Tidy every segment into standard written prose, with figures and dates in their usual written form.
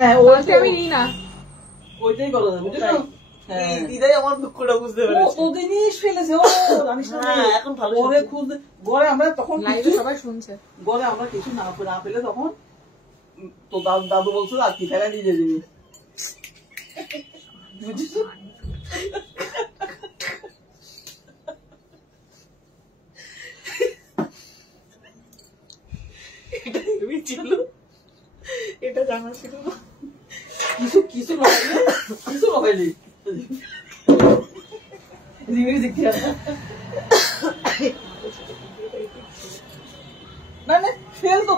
হ্যাঁ ওইটা আমি নিই না, ওইটাই করা যাবে বুঝছো। দিদাই আমার দুঃখটা বুঝতে পেরেছে। ও জিনিস ফেলেছে ও জানিস না। এখন ভালো ঘরে খুঁজতে, ঘরে আমরা তখন লাইভে সবাই শুনছে, ঘরে আমরা কিছু না পেলে তখন তো দাদু বলছো আর কি ফেলে দিয়ে দিবি বুঝছো। এটা এমনি ছিল, এটা জানা ছিল না। কিছু কিছু লাগাইলি না না ফেল তো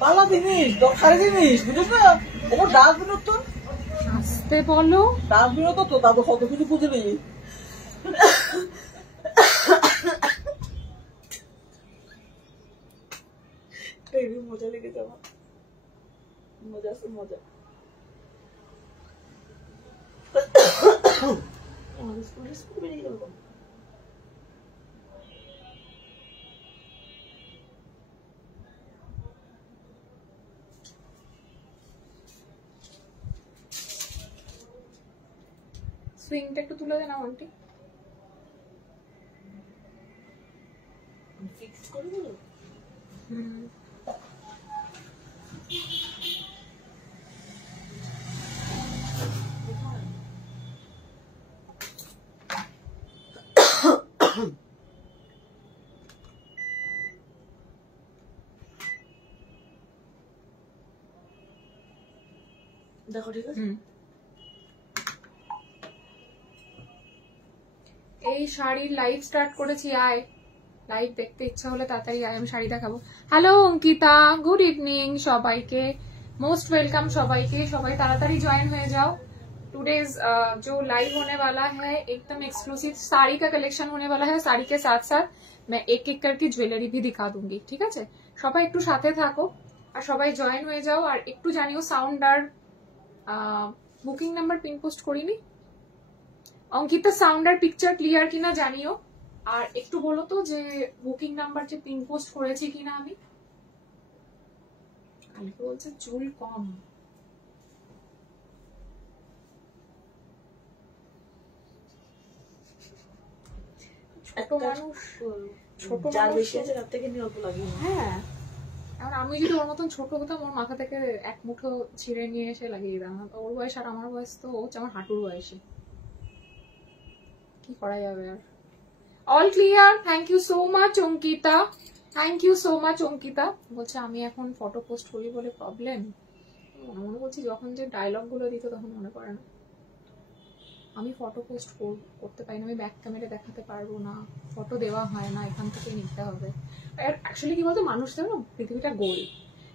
পালা জিনিস দরকারি জিনিস বুঝিস না। ওর ডাস্টবিন তো আসতে বলো, ডাস্টবিন তো দাদু কত কিছু খুঁজে নেই। মজা লেগেছে আমার, মজা আছে মজা। বেরিয়ে গেল সুইংটা একটু তুলে দেন আন্টি। ফিক্স করে দিল। দেখো ঠিক আছে। এই শাড়ির লাইভ স্টার্ট করেছি, আয় লাইভ দেখতে ইচ্ছা হলে তাড়াতাড়ি আয়, আমি শাড়ি দেখাবো। হ্যালো অঙ্কিতা, গুড ইভিনিং সবাইকে, मोस्ट वेलकम সবাইকে, সবাই তাড়াতাড়ি ज्वाइन হয়ে যাও। टुडेज जो लाइव होने वाला है एकदम एक्सक्लूसिव साड़ी का कलेक्शन होने वाला है। साड़ी के साथ साथ मैं एक एक करके ज्वेलरी भी दिखा दूंगी, ঠিক আছে? সবাই একটু সাথে থাকো আর সবাই জয়েন হয়ে যাও। আর একটু জানিও সাউন্ড আর বুকিং নাম্বার পিন পোস্ট করিনি। অঙ্কিতা সাউন্ড আর পিকচার ক্লিয়ার কিনা জানিও। আর একটু বলো তো যে বুকিং নাম্বার যে পিন পোস্ট করেছি কিনা আমি। কালকে বলছে চুল কম, ছোট মানুষ, ছোট যার বেশি আছে তার থেকে নিয়ে অল্প লাগে। হ্যাঁ, আর আমি যদি ওর মতন ছোট হতাম ওর মাথা থেকে এক মুঠো ছিঁড়ে নিয়ে এসে লাগিয়ে দিতাম। ওর বয়স আর আমার বয়স তো হচ্ছে আমার হাঁটুর বয়সে, কি করা যাবে আর। All clear, thank you so much Ankita, thank you so much Ankita. বলছে আমি এখন ফটো পোস্ট করি বলে প্রবলেম। মনে বলছি যখন যে ডায়লগ গুলো দিত তখন মনে পড়ে না। আমি ফটো পোস্ট করতে পারি না, আমি ব্যাক ক্যামেরা দেখাতে পারবো না, ফটো দেওয়া হয় না, এখান থেকে নিতে হবে। অ্যাকচুয়ালি কি বলতো, মানুষদের না পৃথিবীটা গোল,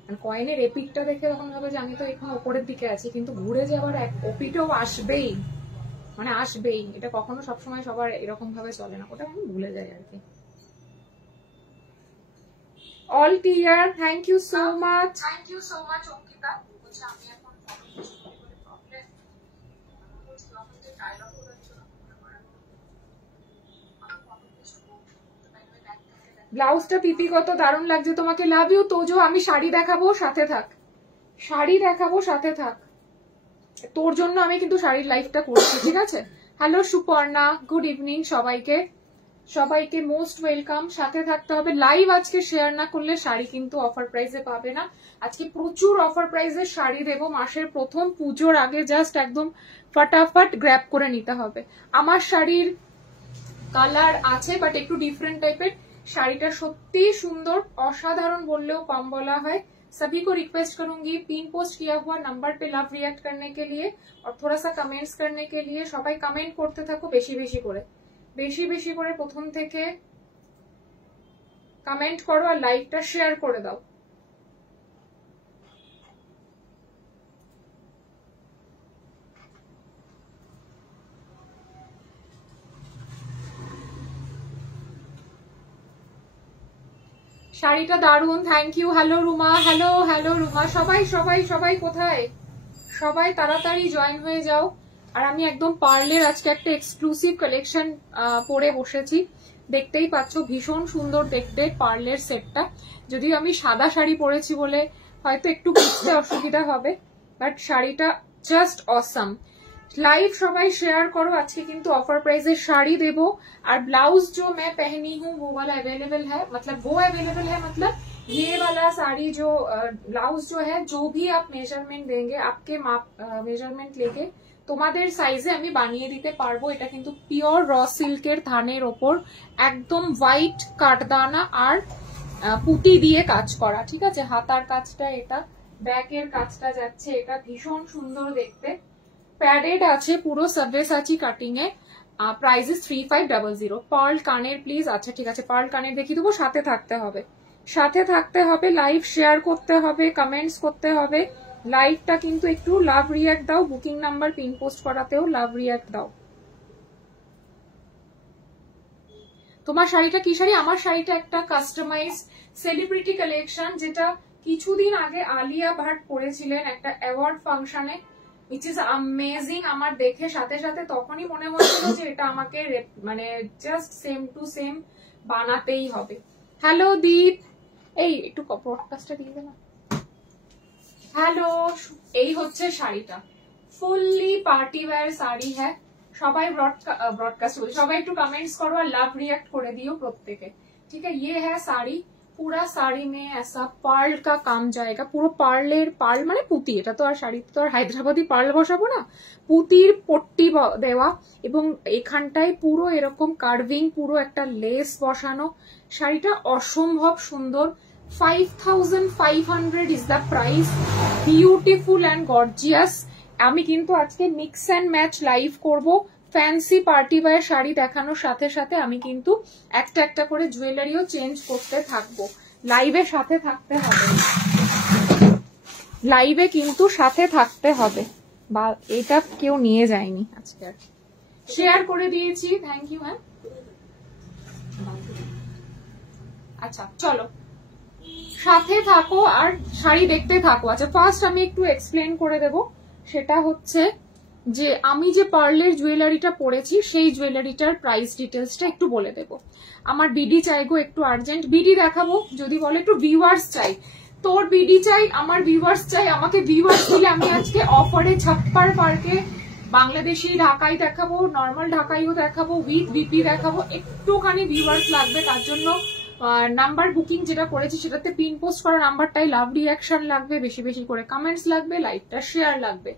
মানে কয়েনের এপিকটা দেখে তখন ভাবে যে আমি তো এখন ওপরের দিকে আছি, কিন্তু ঘুরে যে আবার ওপিটাও আসবেই, মানে আসবেই, এটা কখনো সবসময় সবার এরকম ভাবে চলে না, ওটা আমি ভুলে যাই আর কি। All clear, thank you so much, thank you so much Ankita. বলছে আমি এখন ফটো পোস্ট করি বলে প্রবলেম। ব্লাউজটা পিপি কত দারুণ লাগছে তোমাকে, লাভ ইউ তোজো। আমি শাড়ি দেখাবো, সাথে থাক, শাড়ি দেখাবো, সাথে থাক। তোর জন্য আমি কিন্তু শাড়ির লাইভটা করছি, ঠিক আছে? হ্যালো সুপর্ণা, গুড ইভিনিং সবাইকে, সবাইকে মোস্ট ওয়েলকাম। সাথে থাকতে হবে। লাইভ আজকে শেয়ার না করলে শাড়ি কিন্তু অফার প্রাইসে পাবে না। আজকে প্রচুর অফার প্রাইসে শাড়ি দেবো। মাসের প্রথম পুজোর আগে জাস্ট একদম ফটাফট গ্র্যাব করে নিতে হবে। আমার শাড়ির কালার আছে বাট একটু ডিফারেন্ট টাইপের। শাড়িটা সত্যি সুন্দর, অসাধারণ বললেও कम बोला है। सभी को रिक्वेस्ट करूंगी पिन पोस्ट किया हुआ नंबर पे लव रिएक्ट करने के लिए और थोड़ा सा कमेंट्स करने के लिए। সবাই কমেন্ট করতে থাকো বেশি বেশি করে, বেশি বেশি করে প্রথম থেকে কমেন্ট করো আর লাইভটা শেয়ার করে দাও। শাড়িটা দারুন, thank you. Hello Ruma, hello hello Ruma. সবাই সবাই সবাই কোথায়? সবাই তাড়াতাড়ি জয়েন হয়ে যাও। আর আমি একদম পার্লের আজকে একটা এক্সক্লুসিভ কালেকশন পরে বসেছি, দেখতেই পাচ্ছ ভীষণ সুন্দর দেখতে পার্লের সেটটা। যদিও আমি সাদা শাড়ি পরেছি বলে হয়তো একটু বুঝতে অসুবিধা হবে, বাট শাড়িটা জাস্ট অসাম। लाइव सबाई शेयर करो, আজকে কিন্তু ऑफर प्राइस শাড়ি দেবো। और ब्लाउज जो मैं पहनी हूँ वो वाला अवेलेबल है, मतलब वो अवेलेबल है, मतलब ये वाला साड़ी जो ब्लाउज जो है, जो भी आप मेजरमेंट देंगे आपके माप मेजरमेंट लेके তোমাদের সাইজে আমি বানিয়ে দিতে পারবো। এটা কিন্তু পিওর র সিল্কের থানের ওপর একদম হোয়াইট কাটদানা আর পুঁতি দিয়ে কাজ করা, ঠিক আছে। হাতার কাজটা এটা, ব্যাকের কাজটা যাচ্ছে, এটা ভীষণ সুন্দর দেখতে। প্যাডেড আছে পুরো সব্যসাচী কাটিং এ। প্রাইস 3500। পার্ল কানের প্লিজ। আচ্ছা ঠিক আছে, পার্ল কানের দেখিয়ে দেবো। সাথে থাকতে হবে, সাথে থাকতে হবে, লাইভ শেয়ার করতে হবে, কমেন্টস করতে হবে। লাইভটা কিন্তু একটু লাভ রিয়াক্ট দাও, বুকিং নাম্বার পিন পোস্ট করাতেও লাভ রিয়াক্ট দাও। তোমার শাড়িটা কি শাড়ি? আমার শাড়িটা একটা কাস্টমাইজ সেলিব্রিটি কালেকশন, যেটা কিছুদিন আগে আলিয়া ভাট পরেছিলেন একটা অ্যাওয়ার্ড ফাংশনে, which is amazing। আমার দেখে সাথে সাথে তখনই মনে হচ্ছিল যে এটা আমাকে মানে জাস্ট সেম টু সেম বানাতেই হবে। হ্যালো দীপ, এই একটু পডকাস্টটা দিয়ে দে না। হ্যালো, এই হচ্ছে শাড়িটা, ফুললি পার্টি ওয়্যার শাড়ি হ্যাঁ। সবাই ব্রডকাস্ট বলি, সবাই একটু কমেंट्स करो और लव रिएक्ट করে দিও প্রত্যেকে, ठीक है। ये है साड़ी, पूरा साड़ी में ऐसा पार्ल का काम जाएगा, পুরো পার্লের, পার্ল মানে পুঁতি, এটা তো আর শাড়িতে তো আর হায়দ্রাবাদি পার্ল বসাবো না, পুঁতির পট্টি দেওয়া এবং এখানটায় পুরো এরকম কার্ভিং, পুরো একটা লেস বসানো। শাড়িটা অসম্ভব সুন্দর। 5500 is the price, beautiful and gorgeous. আমি কিন্তু আজকে মিক্স অ্যান্ড ম্যাচ লাইভ করব, ফ্যান্সি পার্টি ওয়্যার শাড়ি দেখানোর সাথে সাথে আমি কিন্তু একটা একটা করে জুয়েলারিও চেঞ্জ করতে থাকবো। লাইভে সাথে থাকতে হবে, লাইভে কিন্তু সাথে থাকতে হবে। বা এটা কেউ নিয়ে যায়নি আজকে, আর শেয়ার করে দিয়েছি, থ্যাংক ইউ। হ্যাঁ আচ্ছা চলো সাথে থাকো আর শাড়ি দেখতে থাকো। আচ্ছা ফার্স্ট আমি একটু এক্সপ্লেন করে দেব, সেটা হচ্ছে যে আমি যে পার্লের জুয়েলারিটা পরেছি সেই জুয়েলারিটার প্রাইস ডিটেলসটা একটু বলে দেব। আমার বিডি চাই গো, একটু আর্জেন্ট বিডি দেখাবো, যদি বলে একটু ভিউয়ার্স চাই, তোর বিডি চাই, আমার ভিউয়ার্স চাই। আমাকে ভিউয়ার্স দিলে আমি আজকে অফারে ছাপ্পার পার্কে বাংলাদেশি ঢাকাই দেখাবো, নর্মাল ঢাকাইও দেখাবো, উইথ বিপি দেখাবো। একটুখানি ভিউয়ার্স লাগবে, তার জন্য নাম্বার বুকিং যেটা করেছি সেটাতে পিন পোস্ট করা নাম্বারটাই লাভ রিয়াকশন লাগবে, বেশি বেশি করে কমেন্টস লাগবে, লাইভটা শেয়ার লাগবে।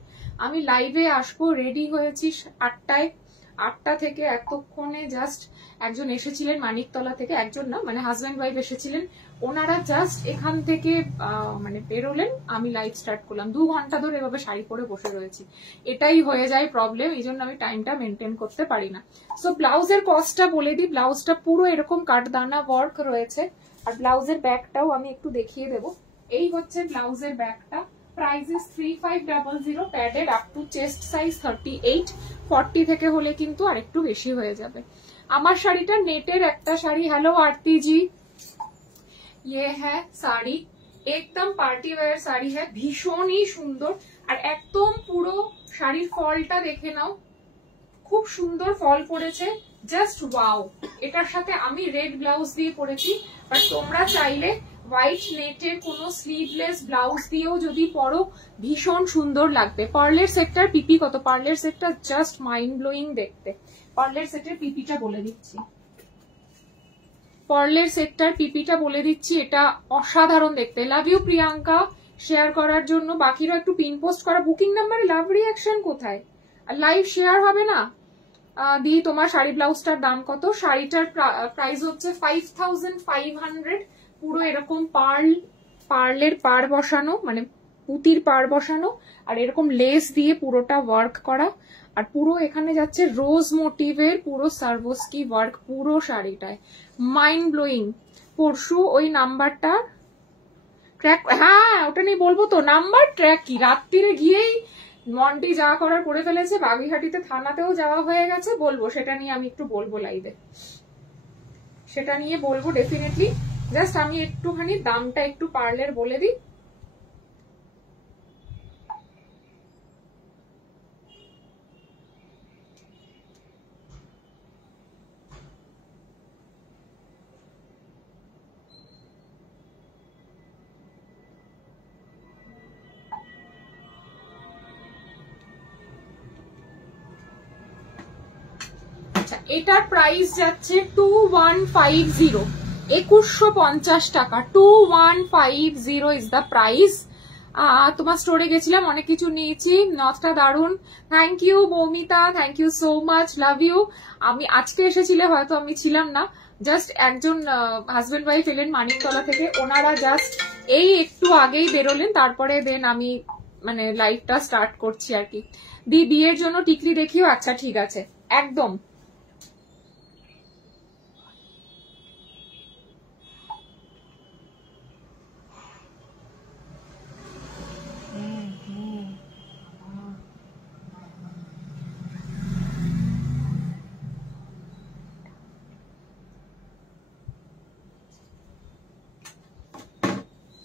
আমি লাইভে আসবো, রেডি হয়েছি 8টায়। 8টা থেকে এতক্ষণে জাস্ট একজন এসেছিলেন মানিকতলা থেকে, একজন না মানে হাজব্যান্ড ওয়াইফ এসেছিলেন, ওনারা জাস্ট এখান থেকে মানে বেরোলেন, আমি লাইভ স্টার্ট করলাম। 2 ঘন্টা ধরে এভাবে শাড়ি পরে বসে রয়েছি, এটাই হয়ে যায় প্রবলেম, এই জন্য আমি টাইমটা মেনটেন করতে পারি না। সো ব্লাউজের কস্টটা বলে দিই, ব্লাউজটা পুরো এরকম কাটদানা ওয়ার্ক রয়েছে, আর ব্লাউজের ব্যাগটাও আমি একটু দেখিয়ে দেব। এই হচ্ছে ব্লাউজের ব্যাগটা, price is 3500, padded up to chest size 38, 40 থেকে হলে কিন্তু আরেকটু বেশি হয়ে যাবে। আমার শাড়িটা নেটের একটা শাড়ি। হ্যালো আরতি জি, ये है শাড়ি, একদম পার্টি ওয়্যার শাড়ি है, ভীষণই সুন্দর। আর একদম পুরো শাড়ির ফলটা দেখে নাও, খুব সুন্দর ফল পড়েছে, জাস্ট ওয়াও। এটার সাথে আমি রেড ব্লাউজ দিয়ে পরেছি, বাট তোমরা চাইলে হোয়াইট নেটের কোনো স্লিভলেস ব্লাউজ দিয়েও যদি পরো ভীষণ সুন্দর লাগবে। পার্লের সেটটার পিপি কত? পার্লের সেটটা জাস্ট মাইন্ড ব্লোয়িং দেখতে। পার্লের সেটের পিপিটা বলে দিচ্ছি, পার্লের সেটটার পিপিটা বলে দিচ্ছি, এটা অসাধারণ দেখতে। লাভ ইউ প্রিয়াঙ্কা শেয়ার করার জন্য, বাকিরা একটু পিন পোস্ট করা। বুকিং নাম্বারে লাভ রিয়াকশন কোথায়? আর লাইভ শেয়ার হবে না। দি তোমার শাড়ি ব্লাউজটার দাম কত? শাড়িটার প্রাইস হচ্ছে 5500, পুরো এরকম পার্লের পাড় বসানো, মানে পুঁতির পাড় বসানো, আর এরকম লেস দিয়ে পুরোটা ওয়ার্ক করা, আর পুরো এখানে যাচ্ছে রোজ মোটিভের পুরো সার্ভোস্কি ওয়ার্ক পুরো শাড়িটায়, মাইন্ড ব্লোয়িং। পরশু ওই নাম্বারটা ট্র্যাক, হ্যাঁ ওটা নিয়ে বলবো তো, নাম্বার ট্র্যাক কি রাত্রিরে গিয়েই মন্টি যা করার করে ফেলেছে, বাগুইহাটিতে থানাতেও যাওয়া হয়ে গেছে, বলবো সেটা নিয়ে, আমি একটু বলবো লাইভে, সেটা নিয়ে বলবো ডেফিনেটলি। জাস্ট আমি একটুখানি দামটা একটু পার্লের বলে দিই। এটার প্রাইস যাচ্ছে 2150, 2150 টাকা। 2150 ইজ দ্য প্রাইস। তোমার স্টোরে গেছিলাম, অনেক কিছু নিয়েছি, নথটা দারুন। Thank you Moumita, thank you so much, love you. আমি আজকে এসেছিলে, হয়তো আমি ছিলাম না, জাস্ট একজন হাজবেন্ড ওয়াইফ এলেন মানিকতলা থেকে, ওনারা জাস্ট এই একটু আগেই বেরোলেন, তারপরে দেন আমি মানে লাইভটা স্টার্ট করছি আর কি। দি বিয়ের জন্য টিকলি দেখিও, আচ্ছা ঠিক আছে, একদম।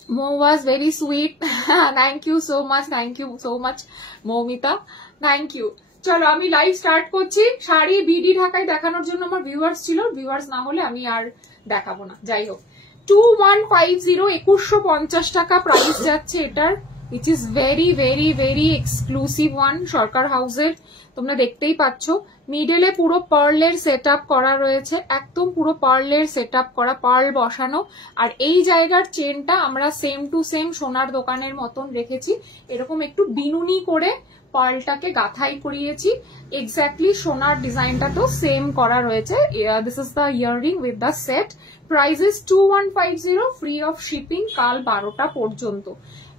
Mo was very sweet. Thank you so much. Thank you so much, Momita. Thank you. চলো আমি লাইভ স্টার্ট করছি। শাড়ি বিডি ঢাকায় দেখানোর জন্য আমার ভিউয়ার্স ছিল, ভিউয়ার্স না হলে আমি আর দেখাবো না। যাই হোক, 2150, 2150 টাকা প্রাইস যাচ্ছে এটার, which is very very very exclusive one, সরকার হাউসের। তোমরা দেখতেই পাচ্ছ মিডলে পুরো পার্লের সেট আপ করা রয়েছে, একদম পুরো পার্লের সেট আপ করা, পার্ল বসানো। আর এই জায়গার চেনটা আমরা সেম টু সেম সোনার দোকানের মতন রেখেছি, এরকম একটু বিনুনি করে পার্লটাকে গাথাই করিয়েছি। এক্স্যাক্টলি সোনার ডিজাইনটা তো সেম করা রয়েছে। This is the earring with the set. Price is 2150, free of shipping কাল 12টা পর্যন্ত।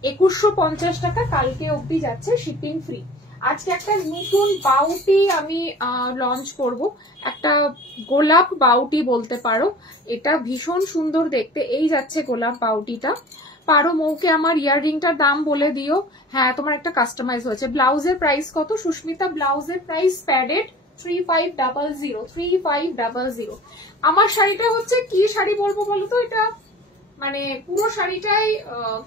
2150 টাকা, কালকে অব্দি যাচ্ছে শিপিং ফ্রি। আজকে একটা নতুন বাউটি আমি লঞ্চ করব, একটা গোলাপ বাউটি বলতে পারো। এটা ভীষণ সুন্দর দেখতে, এই যাচ্ছে গোলাপ বাউটিটা। পারো মৌকে আমার ইয়াররিংটার দাম বলে দিও। হ্যাঁ, তোমার একটা কাস্টমাইজ হয়েছে। ব্লাউজের প্রাইস কত সুস্মিতা? ব্লাউজের প্রাইস প্যাডেড 3500, 3500। আমার শাড়িটা হচ্ছে কি শাড়ি বলবো বলো তো, এটা মানে পুরো শাড়িটাই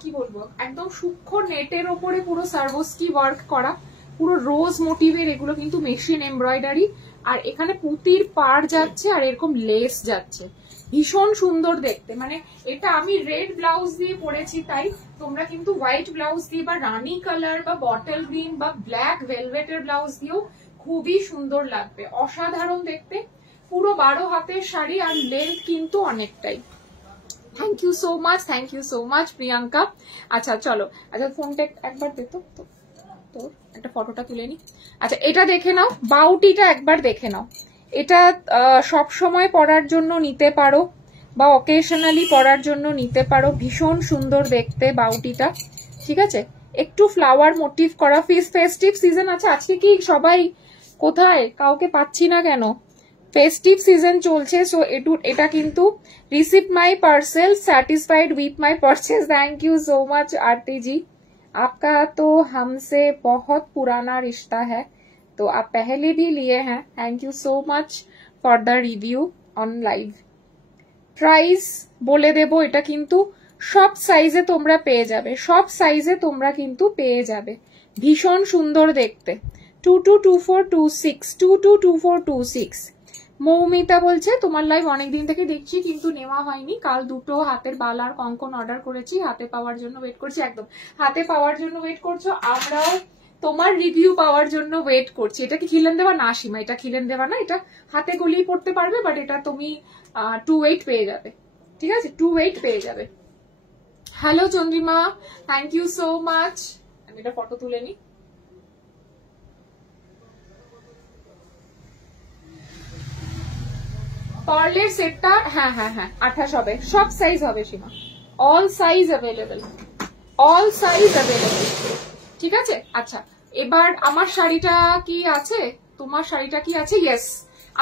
কি বলবো, একদম সূক্ষ্ম নেটের ওপরে পুরো সার্ভোস্কি ওয়ার্ক করা, পুরো রোজ মোটিভের, এগুলো কিন্তু মেশিন এমব্রয়ডারি। আর এখানে পুঁতির পাড় যাচ্ছে আর এরকম লেস যাচ্ছে, ভীষণ সুন্দর দেখতে। মানে এটা আমি রেড ব্লাউজ দিয়ে পরেছি, তাই তোমরা কিন্তু হোয়াইট ব্লাউজ দিয়ে বা রানি কালার বা বটল গ্রিন বা ব্ল্যাক ভেলভেটের ব্লাউজ দিয়েও খুবই সুন্দর লাগবে, অসাধারণ দেখতে। পুরো 12 হাতের শাড়ি আর লেন্থ কিন্তু অনেকটাই। Thank you so much, thank you so much Priyanka. আচ্ছা চলো, আচ্ছা ফোনটা একবার দে তো, তোর একটা ফটোটা তুলে নি। আচ্ছা এটা দেখে নাও, বাউটিটা একবার দেখে নাও। এটা সব সময় পরার জন্য নিতে পারো বা অকেশনালি পরার জন্য নিতে পারো, ভীষণ সুন্দর দেখতে বাউটিটা। ঠিক আছে, একটু ফ্লাওয়ার মোটিভ করা, ফেস্টিভ সিজন আছে আজকে। কি সবাই কোথায়, কাউকে পাচ্ছি না কেন? ফেস্টিভ সিজন চলছে, সো এটা কিন্তু receive my parcel, satisfied with my purchase. Thank you so much Aarti ji, आपका तो हमसे बहुत पुराना रिश्ता है, तो आप पहले भी लिए हैं। Thank you so much for the review on live. Price বলে দেব, এটা কিন্তু সব সাইজে তোমরা পেয়ে যাবে, সব সাইজে তোমরা কিন্তু পেয়ে যাবে, ভীষণ সুন্দর দেখতে। 222426, 222426। মৌমিতা বলছে তোমার লাইভ অনেকদিন থেকে দেখছি কিন্তু নেওয়া হয়নি, কাল দুটো হাতের বালার কঙ্কন অর্ডার করেছি, হাতে পাওয়ার জন্য ওয়েট করছি। একদম হাতে পাওয়ার জন্য ওয়েট করছো, আমরাও তোমার রিভিউ পাওয়ার জন্য ওয়েট করছি। এটা কি খিলেন দেওয়া না সীমা? এটা খিলেন দেওয়া না, এটা হাতে গলিয়ে পড়তে পারবে, বাট এটা তুমি 2/8 পেয়ে যাবে। ঠিক আছে, 2/8 পেয়ে যাবে। Hello Chandrima, thank you so much. আমি এটা ফটো তুলে নিই। পার্লের সেটটা হ্যাঁ 28 হবে, সব সাইজ হবে Seema, all size available, all size available. ঠিক আছে, আচ্ছা এবার আমার শাড়িটা কি আছে, তোমার শাড়িটা কি আছে? ইয়েস,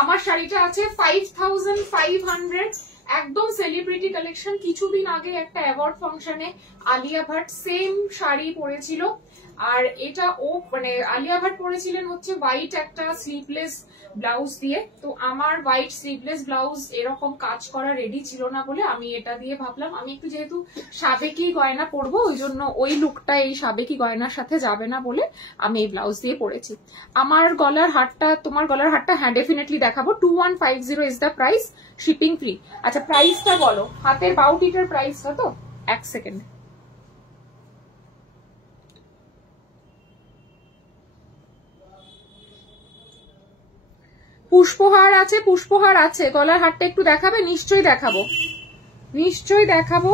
আমার শাড়িটা আছে 5500, একদম সেলিব্রিটি কালেকশন। কিছুদিন আগে একটা অ্যাওয়ার্ড ফাংশনে আলিয়া ভাট সেম শাড়ি পরেছিল, আর এটা ও মানে আলিয়া ভাট পরেছিলেন হচ্ছে হোয়াইট একটা স্লিভলেস ব্লাউজ দিয়ে। তো আমার হোয়াইট স্লিভলেস ব্লাউজ এরকম কাজ করা রেডি ছিল না বলে আমি এটা দিয়ে ভাবলাম আমি একটু যেহেতু সাবেকি গয়না পরবো, ওই জন্য ওই লুকটা এই সাবেকি গয়নার সাথে যাবে না বলে আমি এই ব্লাউজ দিয়ে পরেছি। আমার গলার হারটা, তোমার গলার হারটা হ্যাঁ ডেফিনেটলি দেখাবো। 2150 is the price, shipping free. আচ্ছা প্রাইসটা বলো, হাতের বাউটিটার প্রাইস কত? এক সেকেন্ড। পুষ্পহার আছে, পুষ্পহার আছে। গলার হারটা একটু দেখাবে? নিশ্চয়ই দেখাবো, নিশ্চয়ই দেখাবো।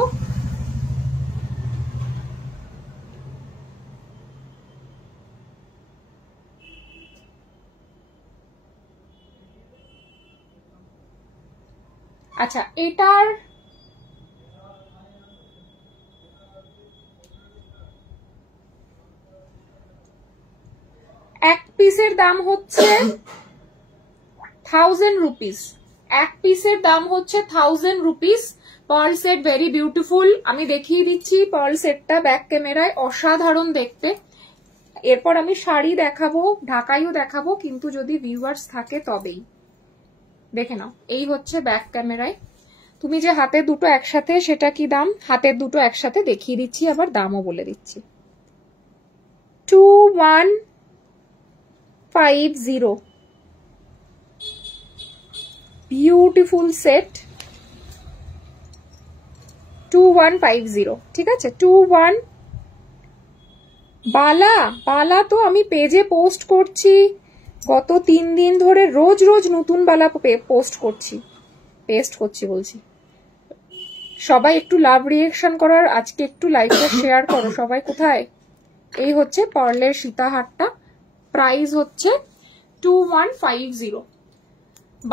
আচ্ছা, এটার এক পিসের দাম হচ্ছে 1000 রুপিস। এক পিসের দাম হচ্ছে 1000 rupees. Pearl set very beautiful. আমি দেখিয়ে দিচ্ছি পার্ল সেটটা ব্যাক ক্যামেরায়, অসাধারণ দেখতে। এরপর আমি শাড়ি দেখাবো, ঢাকাইও দেখাবো, কিন্তু যদি ভিউয়ার্স থাকে তবেই। দেখে নাও, এই হচ্ছে ব্যাক ক্যামেরায়। তুমি যে হাতে দুটো একসাথে, সেটা কি দাম? হাতের দুটো একসাথে দেখিয়ে দিচ্ছি, আবার দামও বলে দিচ্ছি। 2150 বিউটিফুল সেট, 2150। ঠিক আছে, 21। বালা, বালা তো আমি পেজে পোস্ট করছি গত 3 দিন ধরে, রোজ রোজ নতুন বালা পোস্ট করছি, পেস্ট করছি বলছি। সবাই একটু লাভ রিয়েকশন করার, আজকে একটু লাইকটা শেয়ার করো সবাই। কোথায়? এই হচ্ছে পার্লের সীতাহারটা, প্রাইস হচ্ছে 2150।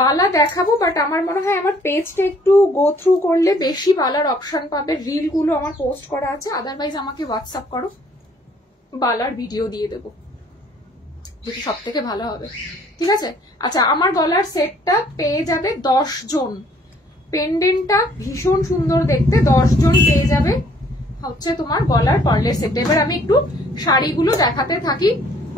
বালা দেখাবো, বাট আমার মনে হয় আমার পেজটা একটু গো থ্রু করলে বেশি বালার অপশন পাবে। রিল গুলো আমার পোস্ট করা আছে, আদারওয়াইজ আমাকে হোয়াটসঅ্যাপ করো, বালার ভিডিও দিয়ে দেবো, যেটা সব থেকে ভালো হবে। ঠিক আছে। আচ্ছা, আমার গলার সেটটা পেয়ে যাবে 10 জন। পেন্ডেন্টটা ভীষণ সুন্দর দেখতে, 10 জন পেয়ে যাবে হচ্ছে তোমার গলার পার্লের সেট। এবার আমি একটু শাড়িগুলো দেখাতে থাকি।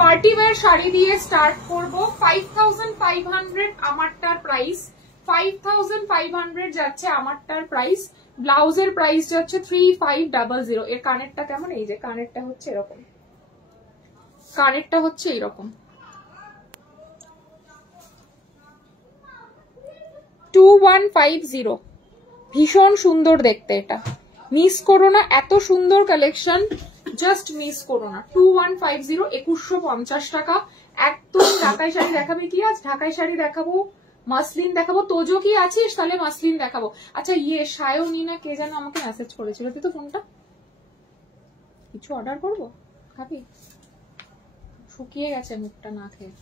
পার্টি ওয়্যার শাড়ি দিয়ে স্টার্ট করব। 5500 আমারটার প্রাইস, 5500 যাচ্ছে আমারটার প্রাইস। ব্লাউজের প্রাইস যাচ্ছে 3500। এর কানেরটা কেমন? এই যে কানেরটা হচ্ছে এরকম, কানেরটা হচ্ছে এরকম। 2150, ভীষণ সুন্দর দেখতে। এটা মিস করো না, এত সুন্দর কালেকশন, জাস্ট মিস করো না। 2150, 2150 টাকা একদম। ঢাকাই শাড়ি দেখাবে কি আজ? ঢাকাই শাড়ি দেখাবো, মাসলিন দেখাবো। তোজো কি আছিস? তাহলে মাসলিন দেখাবো। আচ্ছা, সায়নীনা কে যেন আমাকে মেসেজ করেছিল, তুই তো ফোনটা, কিছু অর্ডার করবো, খাবি? শুকিয়ে গেছে মুখটা না খেয়ে।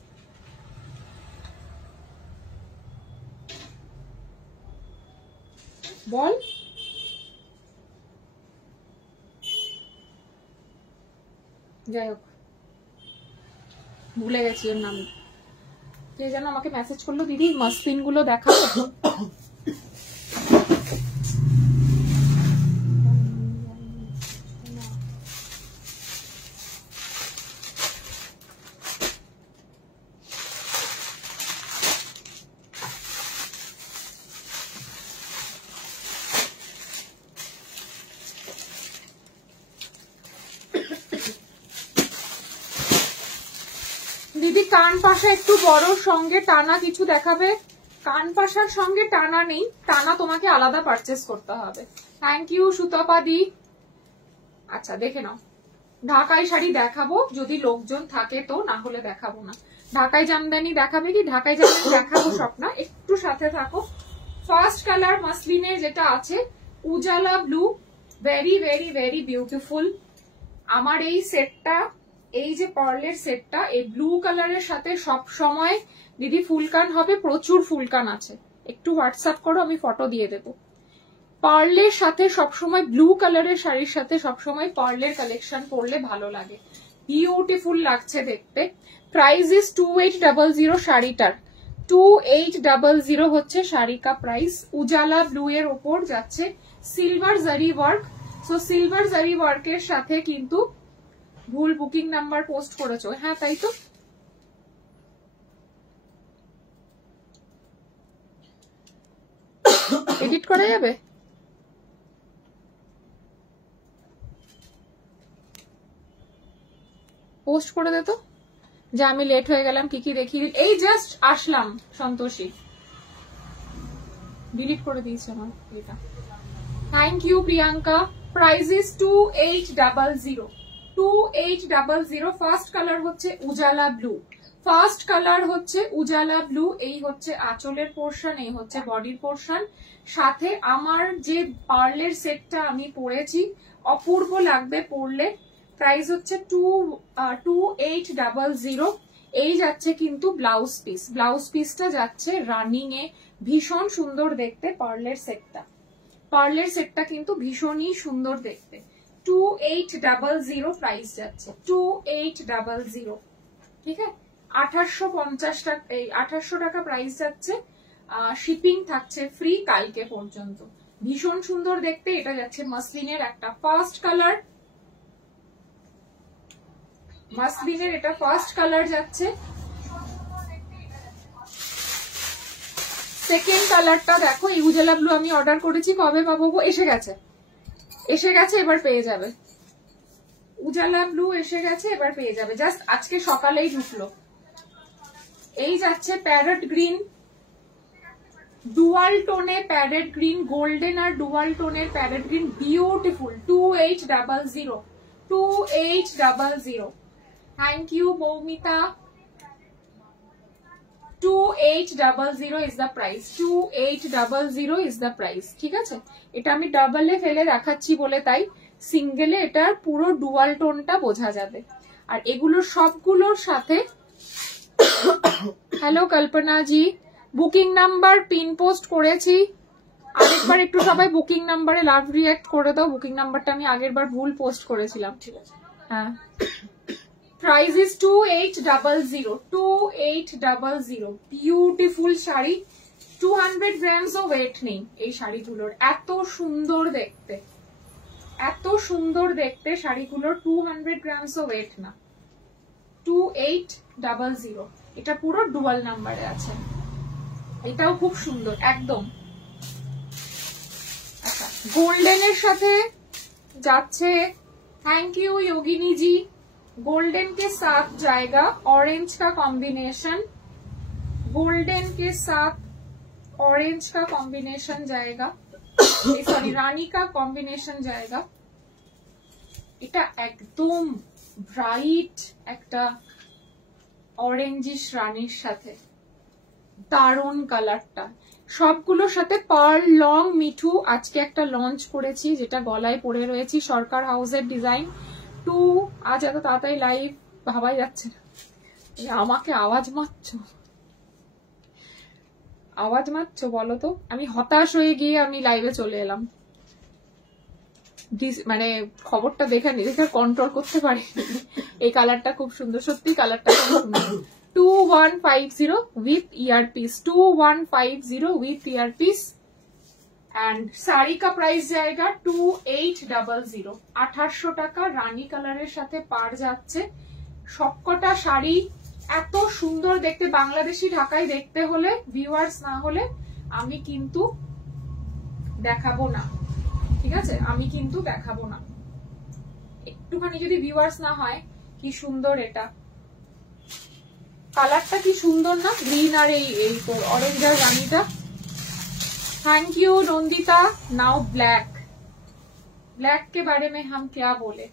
বল। যাই হোক, ভুলে গেছি ওর নাম। কে যেন আমাকে মেসেজ করলো, দিদি মাসলিন গুলো দেখাবো। দিদি কান পাশা একটু বড়, সঙ্গে টানা কিছু দেখাবে। কান পাশার সঙ্গে টানা নেই, টানা তোমাকে আলাদা পারচেস করতে হবে। থ্যাংক ইউ সুতপা দি। আচ্ছা, দেখে নাও, ঢাকাই শাড়ি দেখাবো যদি লোকজন থাকে তো, না হলে দেখাবো না। ঢাকাই জামদানি দেখাবে কি? ঢাকাই জামদানি দেখাবো স্বপ্না, একটু সাথে থাকো। ফার্স্ট কালার মাসলিনে যেটা আছে Ujala blue, very very very beautiful. আমার এই সেটটা, এই যে পার্লের সেটটা, এই ব্লু কালারের সাথে সব সময় দিদি ফুলকান হবে, প্রচুর ফুলকান আছে। একটু হোয়াটসঅ্যাপ করো, আমি ফটো দিয়ে দেব। পার্লের সাথে সবসময়, ব্লু কালারের শাড়ির সাথে সবসময় পার্লের কালেকশন পরলে ভালো লাগে, বিউটিফুল লাগছে দেখতে। প্রাইস ইজ 2800 শাড়িটার, 2800 হচ্ছে শাড়ি কা প্রাইস। উজালা ব্লু এর ওপর যাচ্ছে সিলভার জারি ওয়ার্ক। সো সিলভার জারি ওয়ার্কের সাথে কিন্তু ভুল বুকিং নাম্বার পোস্ট করেছো। হ্যাঁ, তাই তো। এডিট করা যাবে? পোস্ট করে দে তো, যে আমি লেট হয়ে গেলাম, কি কি দেখিয়ে। এই জাস্ট আসলাম সন্তোষী, ডিলিট করে দিয়েছে আমার এটা। Thank you Priyanka. Price is 2800, 2800। First colour হচ্ছে উজালা ব্লু, ফার্স্ট কালার হচ্ছে উজালা ব্লু, এই হচ্ছে আঁচলের পোর্শন, এই হচ্ছে বডির পোর্শন। সাথে আমার যে পার্লের সেটটা আমি পরেছি অপূর্ব লাগবে পরলে। প্রাইস হচ্ছে 2800। এই যাচ্ছে কিন্তু ব্লাউজ পিস, ব্লাউজ পিসটা যাচ্ছে রানিং এ, ভীষণ সুন্দর দেখতে পার্লের সেটটা। পার্লের সেটটা কিন্তু ভীষণই সুন্দর দেখতে। 2800 প্রাইস যাচ্ছে, 2800। ঠিক আছে, 1850 টাকা, এই 1800 টাকা প্রাইস যাচ্ছে। শিপিং থাকছে ফ্রি কালকে পর্যন্ত। ভীষণ সুন্দর দেখতে। এটা যাচ্ছে মাসলিনের একটা ফার্স্ট কালার, মাসলিনের এটা ফার্স্ট কালার যাচ্ছে। সেকেন্ড কালারটা দেখো, এই উজালা ব্লু আমি অর্ডার করেছি, কবে পাবো? এসে গেছে, এসে গেছে, এবার পেয়ে যাবে। উজালা ব্লু এসে গেছে, এবার পেয়ে যাবে, জাস্ট আজকে সকালেই ঢুকলো। এই যাচ্ছে প্যারট গ্রিন, ডুয়াল টোনে প্যারট গ্রিন, গোল্ডেন আর ডুয়াল টোনের parrot green, beautiful. 2800, 2800। Thank you Moumita. 2800 is the price, 2800 is the price। ঠিক আছে, এটা আমি ডাবলে ফেলে দেখাচ্ছি বলে তাই, সিঙ্গেলে এটার পুরো ডুয়াল টোনটা বোঝা যাবে। আর এগুলো সবগুলোর সাথে হ্যালো কল্পনা জি, বুকিং নাম্বার পিন পোস্ট করেছি, আরেকবার একটু সবাই বুকিং নাম্বারে লাভ রিঅ্যাক্ট করে দাও। বুকিং নাম্বারটা আমি আগের বার ভুল পোস্ট করেছিলাম। ঠিক আছে। হ্যাঁ, price is 2800, 2800। Beautiful sari, 200 grams ও ওয়েট নেই এই শাড়িগুলোর। এত সুন্দর দেখতে, এত সুন্দর দেখতে শাড়িগুলোর, 200 গ্রামস ও ওয়েট না। 2800, এটা পুরো ডুয়াল নাম্বারে আছে। এটাও খুব সুন্দর একদম। আচ্ছা, গোল্ডেনের সাথে যাচ্ছে, thank you Yogini ji. Golden के साथ जाएगा ऑरेंज का कॉम्बिनेशन, गोल्डन के साथ ऑरेंज का कॉम्बिनेशन जाएगा, सॉरी रानी का कॉम्बिनेशन जाएगा। এটা একদম ব্রাইট একটা অরেঞ্জিশ রানীর সাথে, দারুণ কালারটা। সবগুলোর সাথে পার্ল লং মিঠু আজকে একটা লঞ্চ করেছি, যেটা গলায় পরে রয়েছি, সরকার হাউসের ডিজাইন। আজ এত তাড়াতাড়ি লাইভ ভাবাই যাচ্ছে না। আমাকে আওয়াজ মারছো, আওয়াজ মারছো বলো তো? আমি হতাশ হয়ে গিয়ে আমি লাইভে চলে এলাম, মানে খবরটা দেখে কন্ট্রোল করতে পারি। এই কালারটা খুব সুন্দর, সত্যি কালারটা খুব সুন্দর। 2150 with earpiece, 2150 with earpiece। And sari का प्राइस जाएगा 2800, 1800 টাকা। রানী কালারের সাথে পার যাচ্ছে। সবকটা শাড়ি এত সুন্দর দেখতে। বাংলাদেশি ঢাকায় দেখতে হলে, ভিউয়ার্স না হলে আমি কিন্তু দেখাবো না, ঠিক আছে? আমি কিন্তু দেখাবো না। একটুখানি যদি ভিউয়ার্স না হয়, কি সুন্দর এটা, কালারটা কি সুন্দর না? গ্রিন আর এই অরেঞ্জ আর রানীটা। Thank you Nandita. Now black, black के बारे में हम क्या बोले?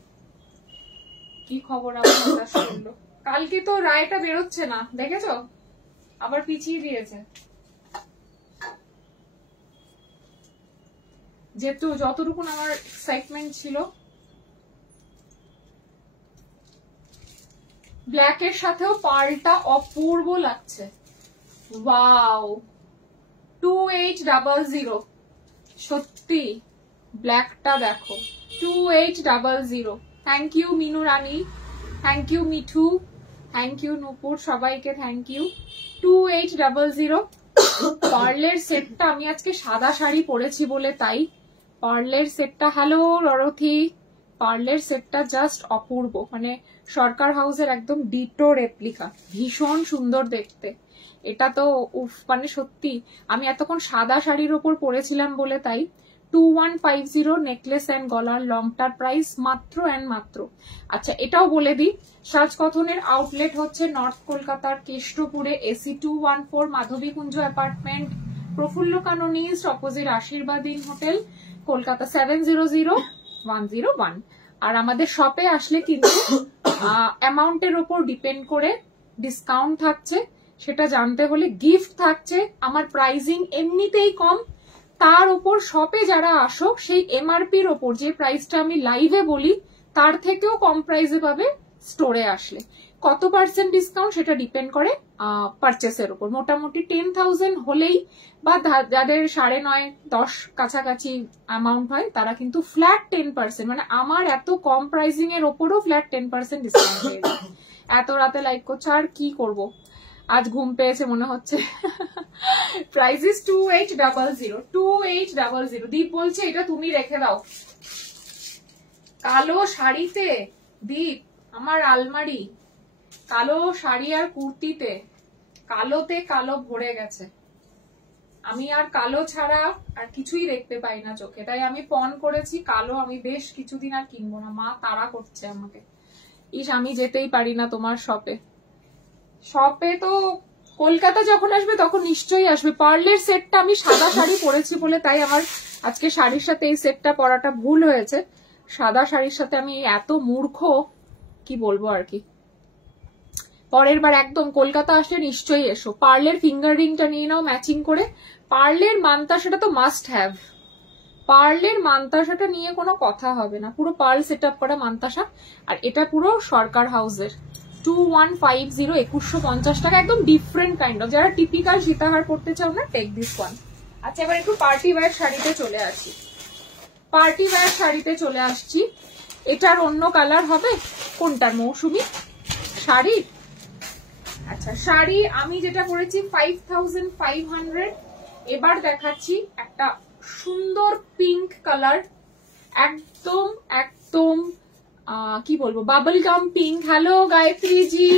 কি খবর আপনারা শুনলো? কালকে তো রায়টা বেরোচ্ছে না, দেখেছো? আবার পিছিয়ে দিয়েছে। যেহেতু যতটুকু আমার এক্সাইটমেন্ট ছিল। ব্ল্যাক এর সাথেও পার্লটা অপূর্ব লাগছে। ওয়াও, 2800। সত্যি ব্ল্যাকটা দেখো, 2800। Thank you Minu Rani, thank you Mithu, thank you Nupur, সবাইকে থ্যাংক ইউ। 2800। পার্লের সেটটা আমি আজকে সাদা শাড়ি পরেছি বলে তাই পার্লের সেটটা, হ্যালো ররথি, পার্লের সেটটা জাস্ট অপূর্ব, মানে সরকার হাউসের একদম ডিটো রেপ্লিকা, ভীষণ সুন্দর দেখতে। এটা তো উফ, মানে সত্যি আমি এতক্ষণ সাদা শাড়ির ওপর পরেছিলাম বলে তাই। 2150 নেকলেস এন্ড গলার লংটার প্রাইস মাত্র এন্ড মাত্র। আচ্ছা, এটাও বলে দিই, সাজকথনের আউটলেট হচ্ছে নর্থ কলকাতার কেষ্টপুরে, এসি 214, মাধবীকুঞ্জ অ্যাপার্টমেন্ট, প্রফুল্ল কানন ইস্ট, অপোজিট আশীর্বাদ ইন হোটেল, কলকাতা 700101। আর আমাদের শপে আসলে কিন্তু অ্যামাউন্টের ওপর ডিপেন্ড করে ডিসকাউন্ট থাকছে, সেটা জানতে হলে গিফট থাকছে, আমার প্রাইজিং এমনিতেই কম, তার উপর শপে যারা আসো সেই এমআরপির ওপর যে প্রাইসটা আমি লাইভে বলি তার থেকেও কম প্রাইসে পাবে স্টোরে আসলে। কত পার্সেন্ট ডিসকাউন্ট সেটা ডিপেন্ড করে পারচেসের উপর। মোটামুটি 10,000 হলেই বা যাদের 9.5-10 কাছাকাছি অ্যামাউন্ট হয় তারা কিন্তু ফ্ল্যাট 10%, মানে আমার এত কম প্রাইসিং এর ওপরও ফ্ল্যাট 10% ডিসকাউন্ট পেয়ে যায়। এত রাতে লাইক করছো, আর কি করব, আজ ঘুম পেয়েছে মনে হচ্ছে। Price is 2800, 2800। দীপ বলছে এটা তুমি রেখে দাও। কালো শাড়িতে দীপ, আমার আলমারি কালো শাড়ি আর কুর্তিতে কালোতে কালো ভরে গেছে। আমি আর কালো ছাড়া আর কিছুই দেখতে পাই না চোখে, তাই আমি পণ করেছি কালো আমি বেশ কিছুদিন আর কিনবো না। মা তাড়া করছে আমাকে, ইস আমি যেতেই পারি না তোমার শপে। শপে তো কলকাতা যখন আসবে তখন নিশ্চয়ই আসবে। পার্লের সেটটা আমি সাদা শাড়ি পরেছি বলে তাই আমার আজকে শাড়ির সাথে এই সেটটা পরাটা ভুল হয়েছে। সাদা শাড়ির সাথে আমি এত মূর্খ কি বলবো আর কি। পরের বার একদম কলকাতা আসলে নিশ্চয়ই এসো। পার্লের ফিঙ্গার রিংটা নিয়ে নাও ম্যাচিং করে। পার্লের মানতাসাটা তো মাস্ট হ্যাভ, পার্লের মানতাসাটা নিয়ে কোনো কথা হবে না। পুরো পার্ল সেট আপ করা মানতাসা, আর এটা পুরো সরকার হাউসের 2150, 2150 টাকা, একদম ডিফারেন্ট কাইন্ড অফ। যারা টিপিক্যাল সীতাহার পড়তে চাও না, টেক দিস ওয়ান। আচ্ছা এবার একটু পার্টি ওয়্যার শাড়িতে চলে আসি। পার্টি ওয়্যার শাড়িতে চলে আসছি। এটার অন্য কালার হবে কোনটার মৌসুমি শাড়ি? আচ্ছা শাড়ি আমি যেটা করেছি 5500। এবার দেখাচ্ছি একটা সুন্দর পিঙ্ক কালার, একদম একদম কি বলবো bubble gum pink. Hello Gayatri ji,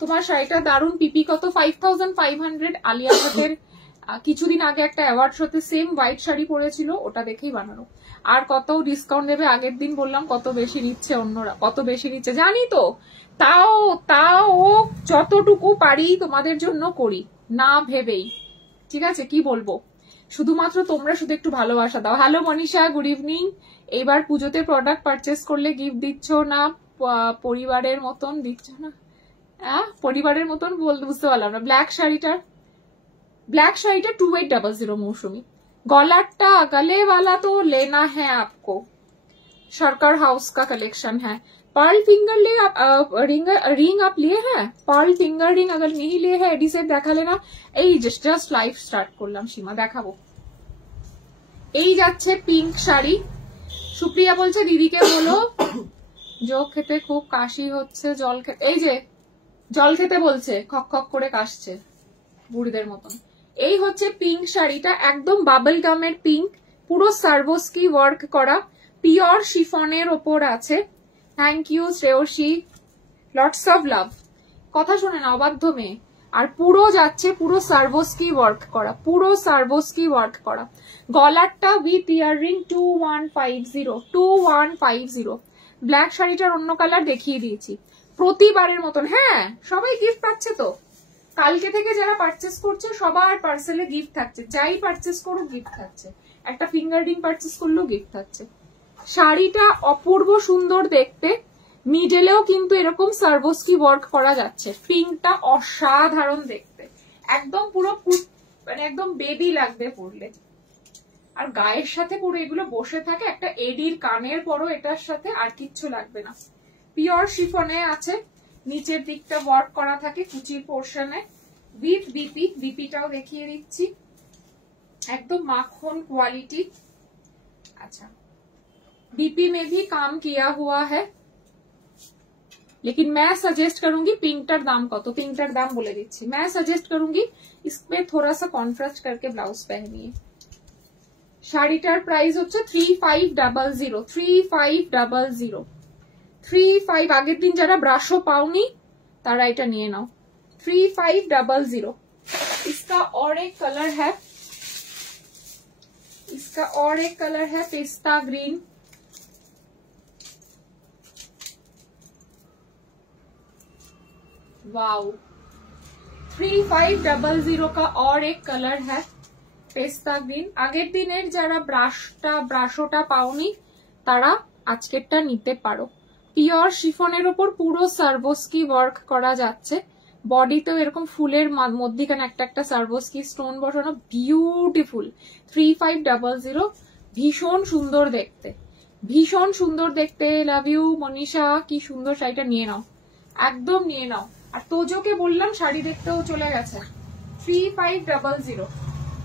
তোমার শাড়িটা দারুণ। পিপি কত? 5500। আলিয়া ভাটের কিছুদিন আগে একটা অ্যাওয়ার্ড শোতে সেম হোয়াইট শাড়ি পরেছিল, ওটা দেখেই বানানো। আর কত ডিসকাউন্ট দেবে? আগের দিন বললাম কত বেশি নিচ্ছে অন্যরা, কত বেশি নিচ্ছে জানি তো। তাও যতটুকু পারি তোমাদের জন্য করি, না ভেবেই। ঠিক আছে, কি বলবো, শুধুমাত্র তোমরা শুধু একটু ভালোবাসা দাও। Hello Manisha, good evening. এইবার পুজোতে প্রোডাক্ট পারচেস করলে গিফট দিচ্ছ না পরিবারের মতন দিচ্ছ না? পরিবারের মতন বুঝতে পারলাম না। ব্ল্যাক শাড়িটা 2800 মৌসুমি। गॉलरटा गले वाला तो लेना है आपको, सरकार हाउस का कलेक्शन है। पर्ल फिंगर ले आप रिंग आप लिए हैं? पर्ल फिंगर रिंग अगर नहीं लिए है एडी से देखा लेना। এই জাস্ট লাইভ স্টার্ট করলাম সীমা, দেখাবো। এই যাচ্ছে পিঙ্ক শাড়ি। সুপ্রিয়া বলছে দিদিকে বলো জল খেতে খুব কাশি হচ্ছে, জল খেতে, এই যে জল খেতে বলছে, খক খক করে কাশছে বুড়িদের মতন। এই হচ্ছে পিঙ্ক শাড়িটা, একদম বাবল গামের পিঙ্ক, পুরো সার্ভোস্কি ওয়ার্ক করা, পিওর শিফনের ওপর আছে। Thank you Shreyasi, lots of love. কথা শুনে না অবাধ্য মেয়ে। আর পুরো যাচ্ছে পুরো সার্ভোস্কি ওয়ার্ক করা, পুরো সার্ভোস্কি ওয়ার্ক করা। গলারটা উইথ ইয়াররিং 2150। ব্ল্যাক শাড়িটার অন্য কালার দেখিয়ে দিয়েছি প্রতিবারের মতন। হ্যাঁ সবাই গিফট পাচ্ছে তো, কালকে থেকে যারা পারচেস করছে সবার পার্সেলে গিফট থাকছে, যাই পারচেস করো গিফট থাকছে। একটা ফিঙ্গার রিং পারচেস করলেও গিফট থাকছে। শাড়িটা অপূর্ব সুন্দর দেখতে, মিডলেও কিন্তু এরকম সার্ভোস্কি ওয়ার্ক করা যাচ্ছে। পিঙ্কটা অসাধারণ দেখতে, একদম পুরো মানে একদম বেবি লাগবে পরলে। আর গায়ের সাথে পুরো এগুলো বসে থাকে, একটা এডির কানের পরও এটার সাথে, আর কিচ্ছু লাগবে না। পিওর শিফনে আছে, নিচের দিকটা ওয়ার্ক করা থাকে কুচির পোর্শনে উইথ বিপি। বিপিটাও দেখিয়ে দিচ্ছি, একদম মাখন क्वालिटी। अच्छा बीपी में भी काम किया हुआ है, लेकिन मैं सजेस्ट करूंगी पिंकटर दाम कत, पिंकटर दाम बोले दीची। मैं सजेस्ट करूंगी इसमें थोड़ा सा कॉन्ट्रास्ट करके ब्लाउज पहनिए। শাড়িটার প্রাইস হচ্ছে 3500। 3500। আগের দিন যারা ব্রাশও পাওনি তারা এটা নিয়ে নাও। 3500। इसका और एक कलर है, इसका और एक कलर है पिस्ता ग्रीन। वाओ, 3500 का और एक कलर है পেস্তা গ্রিন। আগের দিনের যারা ব্রাশোটা পাওনি তারা আজকেরটা নিতে পারো। পিওর শিফনের ওপর পুরো সার্ভোস্কি ওয়ার্ক করা যাচ্ছে, বডিতেও এরকম ফুলের মধ্যিখানে একটা একটা সার্ভোস্কি স্টোন বসানো, বিউটিফুল। 3500, ভীষণ সুন্দর দেখতে, ভীষণ সুন্দর দেখতে। লাভ ইউ মনীষা, কি সুন্দর শাড়িটা, নিয়ে নাও, একদম নিয়ে নাও। আর তোজোকে বললাম শাড়ি দেখতেও চলে গেছে। 3500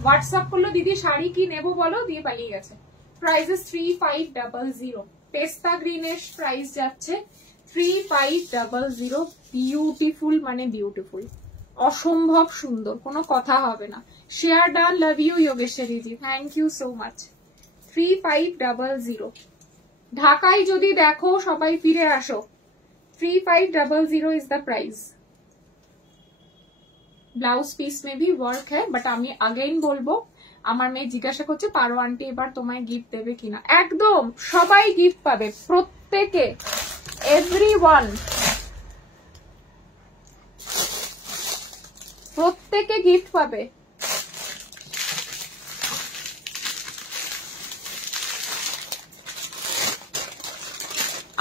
হোয়াটসঅ্যাপ করলো, দিদি শাড়ি কি নেবো বলো, দিয়ে পালিয়ে গেছে। প্রাইস 3500, পেস্তা গ্রিনেশ প্রাইস যাচ্ছে 3500। বিউটিফুল মানে বিউটিফুল, অসম্ভব সুন্দর, কোনো কথা হবে না। Share done, love you Yogeshwari ji, thank you so much. 3500 ঢাকায় যদি দেখো সবাই ফিরে আসো। 3500 is the price. Blouse piece maybe work হ্যাঁ, বাট আমি আগেইন বলবো, আমার মেয়ে জিজ্ঞাসা করছে পারো আন্টি এবার তোমায় গিফট দেবে কিনা। একদম সবাই গিফট পাবে, প্রত্যেকে, এভরিওয়ান, প্রত্যেকে গিফট পাবে।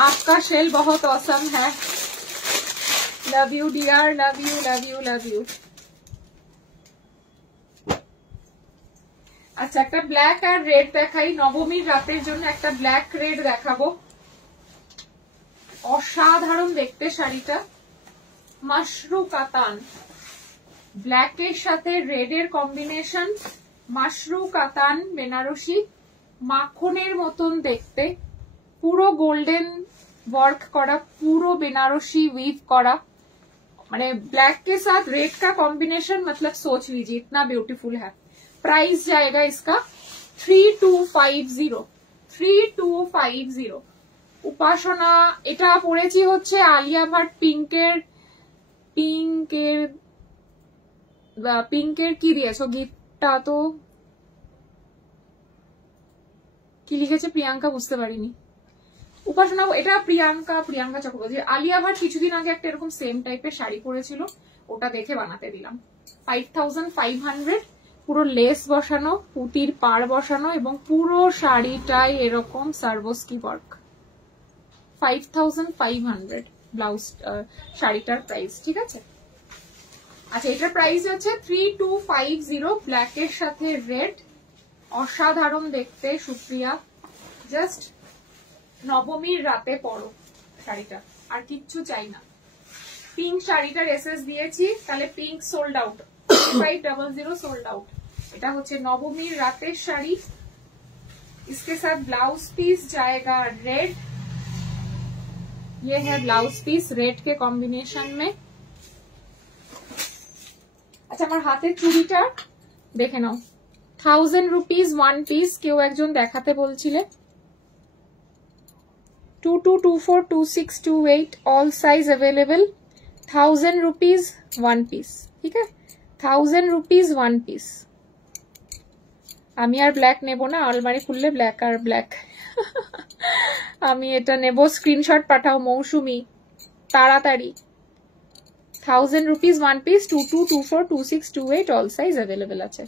आपका शेल बहुत औसम है। Love you dear, love you love you love you. আচ্ছা একটা ব্ল্যাক আর রেড দেখাই, নবমীর রাতের জন্য একটা ব্ল্যাক রেড দেখাবো। অসাধারণ দেখতে শাড়িটা, মাশরু কাতান, ব্ল্যাকের সাথে রেড এর কম্বিনেশন, মাশরু কাতান বেনারসি, মাখনের মতন দেখতে, পুরো গোল্ডেন वर्क करा, पूरो बेनारसी वीव करा, माने ब्लैक के साथ रेड का कॉम्बिनेशन, मतलब सोच लीजिए इतना ब्यूटीफुल है। प्राइस जाएगा इसका 3250, 3250। उपासना এটা পরেছি হচ্ছে আলিয়া ভাট পিঙ্কের কি দিয়েছো গিফটটা, তো কি লিখেছে প্রিয়াঙ্কা বুঝতে পারিনি। উপাসনা এটা প্রিয়াঙ্কা চক্রবর্তী। আলিয়া ভাট কিছুদিন আগে একটা এরকম সেম টাইপের শাড়ি পরেছিল, ওটা দেখে বানাতে দিলাম। 5500, পুরো লেস বসানো, পুতির পাড় বসানো এবং পুরো শাড়িটাই এরকম সার্ভোস্কি ওয়ার্ক। 5500 ব্লাউজ শাড়িটার প্রাইস, ঠিক আছে। আচ্ছা এটার প্রাইস হচ্ছে 3250, ব্ল্যাকের সাথে রেড, অসাধারণ দেখতে। সুপ্রিয়া, জাস্ট নবমীর রাতে পরো শাড়িটা, আর কিচ্ছু চাই না। পিঙ্ক শাড়িটার এসএস দিয়েছি, তাহলে pink sold out, 500 sold out. এটা হচ্ছে নবমীর রাতের শাড়ি। इसके साथ ब्लाउज पीस जाएगा रेड, ये है ब्लाउज पीस रेड के कॉम्बिनेशन में। अच्छा আমার হাতের চুড়িটা দেখে নাও, 1000 রুপিস ওয়ান পিস, কেউ একজন দেখাতে বলছিলে। 22242628 all size available, 1000 rupees one piece, ठीक है, 1000 रुपीज वन पीस। আমি আর ব্ল্যাক নেব না, আলমারি খুললে ব্ল্যাক আর ব্ল্যাক। আমি এটা নেব, স্ক্রিনশট পাঠাও মৌসুমি তাড়াতাড়ি। 1000 rupees one piece, 22242628 all size available আছে।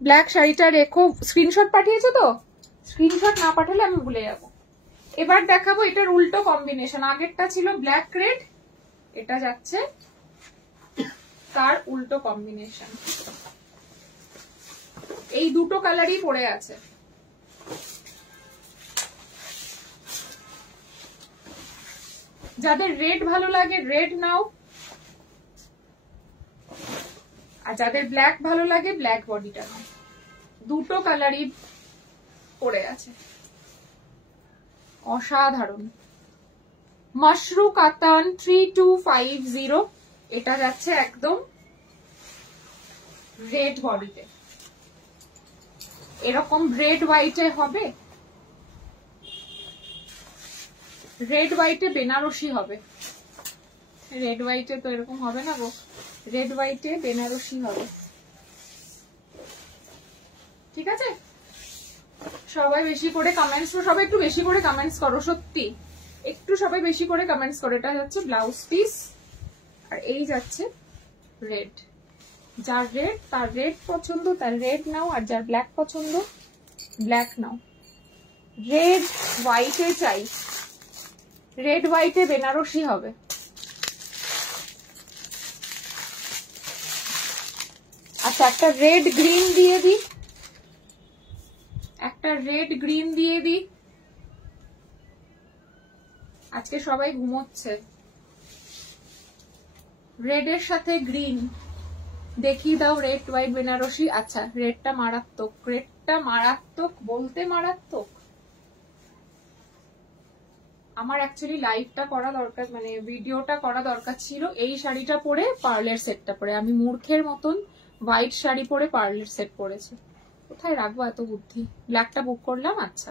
ব্ল্যাক শাড়িটা রেখো, স্ক্রিনশট পাঠিয়েছো তো, স্ক্রিনশট না পাঠালে আমি ভুলে যাব। এবার দেখাবো এটার উল্টো কম্বিনেশন, আগেরটা ছিল ব্ল্যাক রেড, এটা যাচ্ছে তার উল্টো কম্বিনেশন। এই দুটো কালারই পড়ে আছে। যাদের রেড ভালো লাগে রেড নাও, আর যাদের ব্ল্যাক ভালো লাগে ব্ল্যাক বডিটা নাও, দুটো কালারই পড়ে আছে। অসাধারণ। মাশরু কাতান 3250, এটা যাচ্ছে একদম রেড বডিতে, এরকম রেড হোয়াইটে হবে, রেড হোয়াইটে বেনারসি হবে। রেড হোয়াইটে তো এরকম হবে না গো, রেড হোয়াইটে বেনারসি হবে, ঠিক আছে। সবাই বেশি করে কমেন্টস, সবাই একটু বেশি করে কমেন্টস করো, সত্যি একটু সবাই বেশি করে কমেন্টস করো। এটা হচ্ছে ব্লাউজ পিস, আর এই যাচ্ছে রেড। যার রেড তার রেড পছন্দ তার রেড নাও, আর যার ব্ল্যাক পছন্দ ব্ল্যাক নাও। রেড হোয়াইটে চাই, রেড হোয়াইটে বেনারসি হবে। আচ্ছা একটা রেড গ্রিন দিয়ে দি, একটা রেড গ্রিন দিয়ে দি। আজকে সবাই ঘুমোচ্ছে। রেড এর সাথে গ্রিন দেখিয়ে দাও, রেড হোয়াইট বেনারসি। আচ্ছা রেডটা মারাত্মক, রেডটা মারাত্মক বলতে মারাত্মক। আমার অ্যাকচুয়ালি লাইভটা করা দরকার, মানে ভিডিওটা করা দরকার ছিল এই শাড়িটা পরে পার্লের সেটটা পরে। আমি মূর্খের মতন হোয়াইট শাড়ি পরে পার্লের সেট পরেছি। কোথায় রাখবো এত বুদ্ধি? ব্ল্যাকটা বুক করলাম। আচ্ছা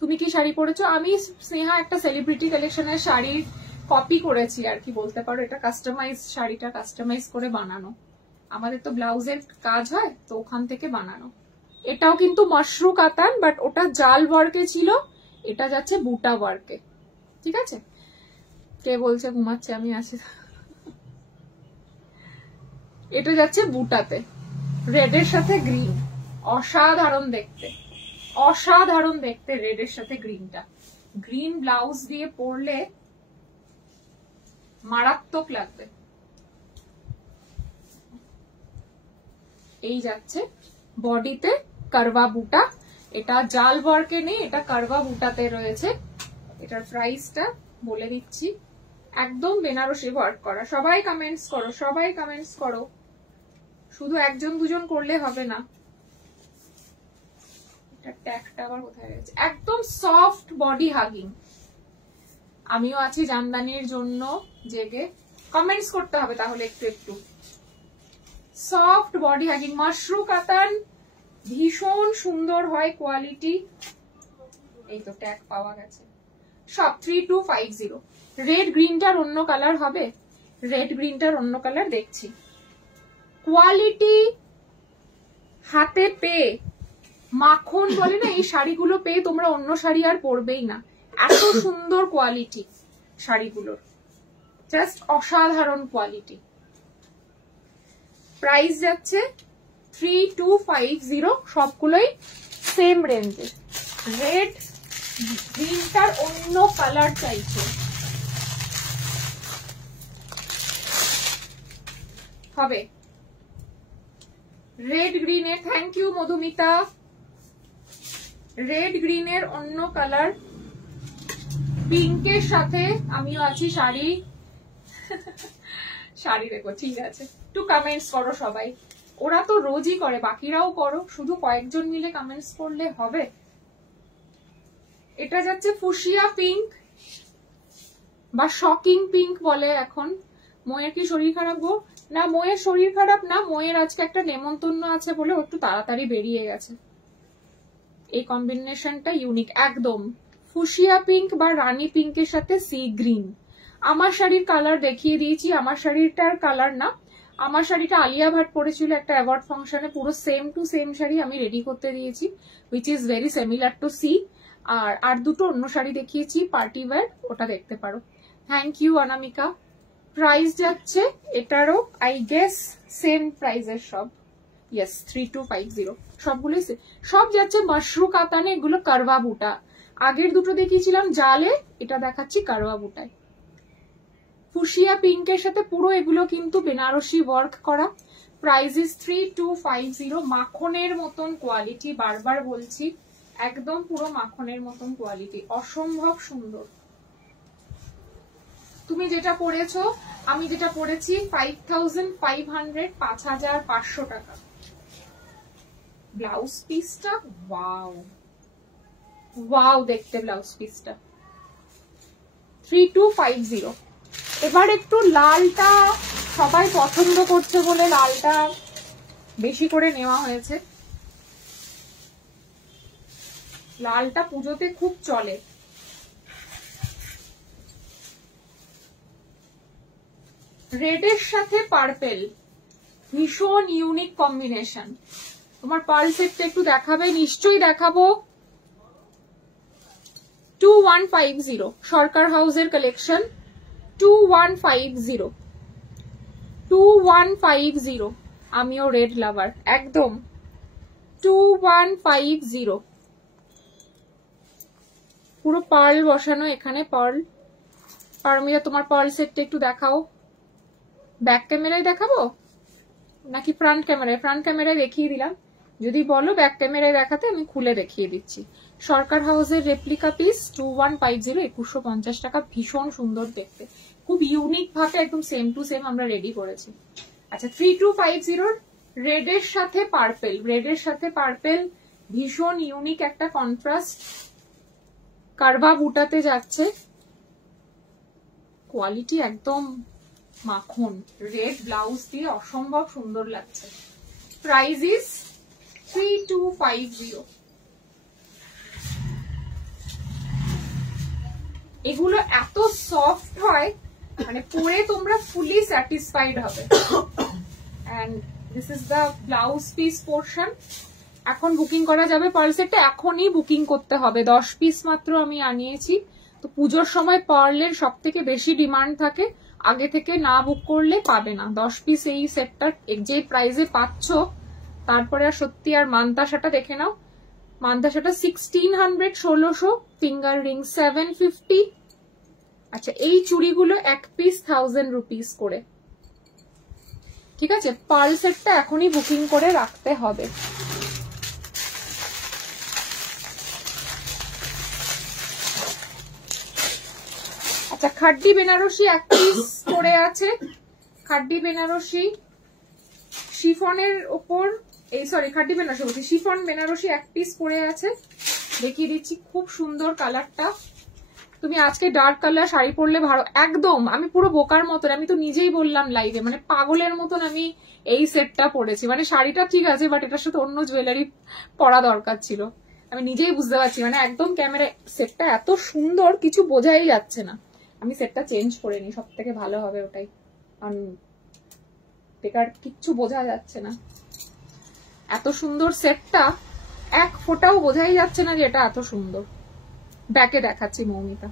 তুমি কি শাড়ি পরেছো? আমি স্নেহা একটা সেলিব্রিটি কালেকশনের শাড়ির কপি করেছি আর কি বলতে পারো। এটা কাস্টমাইজ, শাড়িটা কাস্টমাইজ করে বানানো। আমাদের তো ব্লাউজের কাজ হয়, তো ওখান থেকে বানানো। এটাও কিন্তু মাশরু কাতান, বাট ওটা জাল ওয়ার্কে ছিল, এটা যাচ্ছে বুটা ওয়ার্কে। ঠিক আছে? কে বলছে ঘুমাচ্ছে? আমি আসি। এটা যাচ্ছে বুটাতে, রেড এর সাথে গ্রিন। অসাধারণ দেখতে, অসাধারণ দেখতে রেড এর সাথে গ্রিনটা। গ্রিন ব্লাউজ দিয়ে পরলে মারাত্মক লাগবে। এই যাচ্ছে বডিতে কারবা বুটা। এটা জাল ওয়ার্কে নেই, এটা কারবা বুটাতে রয়েছে। এটার প্রাইসটা বলে দিচ্ছি, একদম বেনারসি ওয়ার্ক করা। সবাই কমেন্টস করো, সবাই কমেন্টস করো, শুধু একজন দুজন করলে হবে না। এটা ট্যাগটা আবার কোথায় গেছে? একদম সফট বডি হাগিং। আমিও আছি জামদানির জন্য জেগে। কমেন্টস করতে হবে তাহলে একটু একটু। সফট বডি হাগিং, মাশরু কাতান, ভীষণ সুন্দর হয় কোয়ালিটি। এই তো ট্যাগ পাওয়া গেছে। সব 3250। রেড গ্রিনটার অন্য কালার হবে, রেড গ্রিনটার অন্য কালার দেখছি। কোয়ালিটি হাতে পেয়ে, মাখন বলে না, এই শাড়িগুলো পেয়ে তোমরা অন্য শাড়ি আর পরবেই না। এত সুন্দর কোয়ালিটি শাড়িগুলোর, জাস্ট অসাধারণ কোয়ালিটি। প্রাইস যাচ্ছে 3250, সবগুলোই সেম রেঞ্জে। রেড গ্রিনটার অন্য কালার চাইছে হবে। রেড গ্রিনের, থ্যাংক ইউ মধুমিতা। রেড গ্রিনের অন্য কালার, পিঙ্কের সাথে আমিও আছি। শাড়ি শাড়ি দেখো, ঠিক আছে। একটু কমেন্টস করো সবাই, ওরা তো রোজই করে, বাকিরাও করো, শুধু কয়েকজন মিলে কমেন্টস করলে হবে? এটা যাচ্ছে ফুশিয়া পিঙ্ক বা শকিং পিঙ্ক বলে এখন। ময়ের কি শরীর খারাপ গো? না ময়ের শরীর খারাপ না, ময়ের আজকে একটা নেমন্তন্ন আছে বলে একটু তাড়াতাড়ি বেরিয়ে গেছে। এই কম্বিনেশনটা ইউনিক একদম। ফুশিয়া পিঙ্ক বা রানী পিঙ্কের সাথে সি গ্রিন। আমার শাড়ির কালার দেখিয়ে দিয়েছি, আমার শাড়িটার কালার না, আমার শাড়িটা আলিয়া ভাট পরেছিল একটা অ্যাওয়ার্ড ফাংশনে, পুরো সেম টু সেম শাড়ি আমি রেডি করতে দিয়েছি, which is very similar to C. আর দুটো অন্য শাড়ি দেখিয়েছি পার্টি ওয়্যার, ওটা দেখতে পারো। Thank you Anamika. প্রাইস যাচ্ছে এটারও আই গেস সেম প্রাইসের সব। ইয়েস 3250, সবগুলোই সব যাচ্ছে মাশরু কাতানে। এগুলো কারওয়া বুটা। আগের দুটো দেখিয়েছিলাম জালে, এটা দেখাচ্ছি কারওয়া বুটায়। ফুশিয়া পিঙ্কের সাথে পুরো এগুলো কিন্তু বেনারসি ওয়ার্ক করা। Price is 3250। মাখনের মতন কোয়ালিটি, বারবার বলছি, একদম পুরো মাখনের মতন কোয়ালিটি, অসম্ভব সুন্দর। তুমি যেটা পরেছো, আমি যেটা পরেছি 5500, 5500 টাকা। ব্লাউজ পিসটা ওয়াও ওয়াও দেখতে, ব্লাউজ পিসটা 3250। এবার একটু লালটা সবাই পছন্দ করছে বলে লালটা বেশি করে নেওয়া হয়েছে। লালটা পুজোতে খুব চলে। রেডের সাথে পার্পেল, ভীষণ ইউনিক কম্বিনেশন। তোমার পার্ল সেটটা একটু দেখাবে? নিশ্চয়ই দেখাবো। 2150, সরকার হাউসের কালেকশন। 2150, আমিও রেড লাভার একদম। 2150, পুরো পার্ল বসানো এখানে, পার্ল। পারমিতা তোমার পার্ল সেটটা একটু দেখাও। ব্যাক ক্যামেরায় দেখাবো? নাকি ফ্রন্ট ক্যামেরায়? ফ্রন্ট ক্যামেরায় দেখিয়ে দিলাম, যদি বলো ব্যাক ক্যামেরায় দেখাতে আমি খুলে দেখিয়ে দিচ্ছি। সরকার হাউসের রেপ্লিকা পিস 2150, 2150 টাকা। ভীষণ সুন্দর দেখতে, খুব ইউনিক ভাবে একদম সেম টু সেম আমরা রেডি করেছি। আচ্ছা 3250 রেডের সাথে পার্পেল, রেডের সাথে পার্পেল ভীষণ ইউনিক একটা কন্ট্রাস্ট, কারভা বুটাতে যাচ্ছে, কোয়ালিটি একদম মাখন, রেড ব্লাউজ দিয়ে অসম্ভব সুন্দর লাগছে। Price is 3250। এগুলো এত সফট হয়, মানে পরে তোমরা ফুলি স্যাটিসফাইড হবে। And this is the blouse piece portion. এখন বুকিং করা যাবে পার্ল সেটটা, এখনই বুকিং করতে হবে। 10 পিস মাত্র আমি আনিয়েছি। তো পুজোর সময় পার্লের সব থেকে বেশি ডিমান্ড থাকে, আগে থেকে না বুক করলে পাবে না। 10 পিস এই সেটটা যে প্রাইসে পাচ্ছ, তারপরে আর সত্যি। আর মান্তাসাটা দেখে নাও, মান্তাসাটা 1600, 1600, ফিঙ্গার রিং 750। আচ্ছা এই চুড়িগুলো এক পিস 1000 রুপিস করে, ঠিক আছে। পার্ল সেটটা এখনই বুকিং করে রাখতে হবে। আচ্ছা খাড্ডি বেনারসি এক পিস করে আছে, খাড্ডি বেনারসি শিফনের ওপর, এই সরি খাড্ডি বেনারসি বলছি, শিফন বেনারসি এক পিস পরে আছে, দেখিয়ে দিচ্ছি। খুব সুন্দর কালারটা। তুমি আজকে ডার্ক কালার শাড়ি পরলে ভালো, একদম আমি পুরো বোকার মতন, আমি তো নিজেই বললাম লাইভে, মানে পাগলের মতন আমি এই সেটটা পরেছি। মানে শাড়িটা ঠিক আছে, বাট এটার সাথে অন্য জুয়েলারি পরা দরকার ছিল, আমি নিজেই বুঝতে পারছি। মানে একদম ক্যামেরা সেটটা এত সুন্দর, কিছু বোঝাই যাচ্ছে না। আমি সেটটা চেঞ্জ করে নিই, সব থেকে ভালো হবে ওটাই, কারণ বেকার কিচ্ছু বোঝা যাচ্ছে না। এত সুন্দর সেটটা, এক ফোঁটাও বোঝাই যাচ্ছে না যে এটা এত সুন্দর। ব্যাকে দেখাচ্ছি মৌমিতা,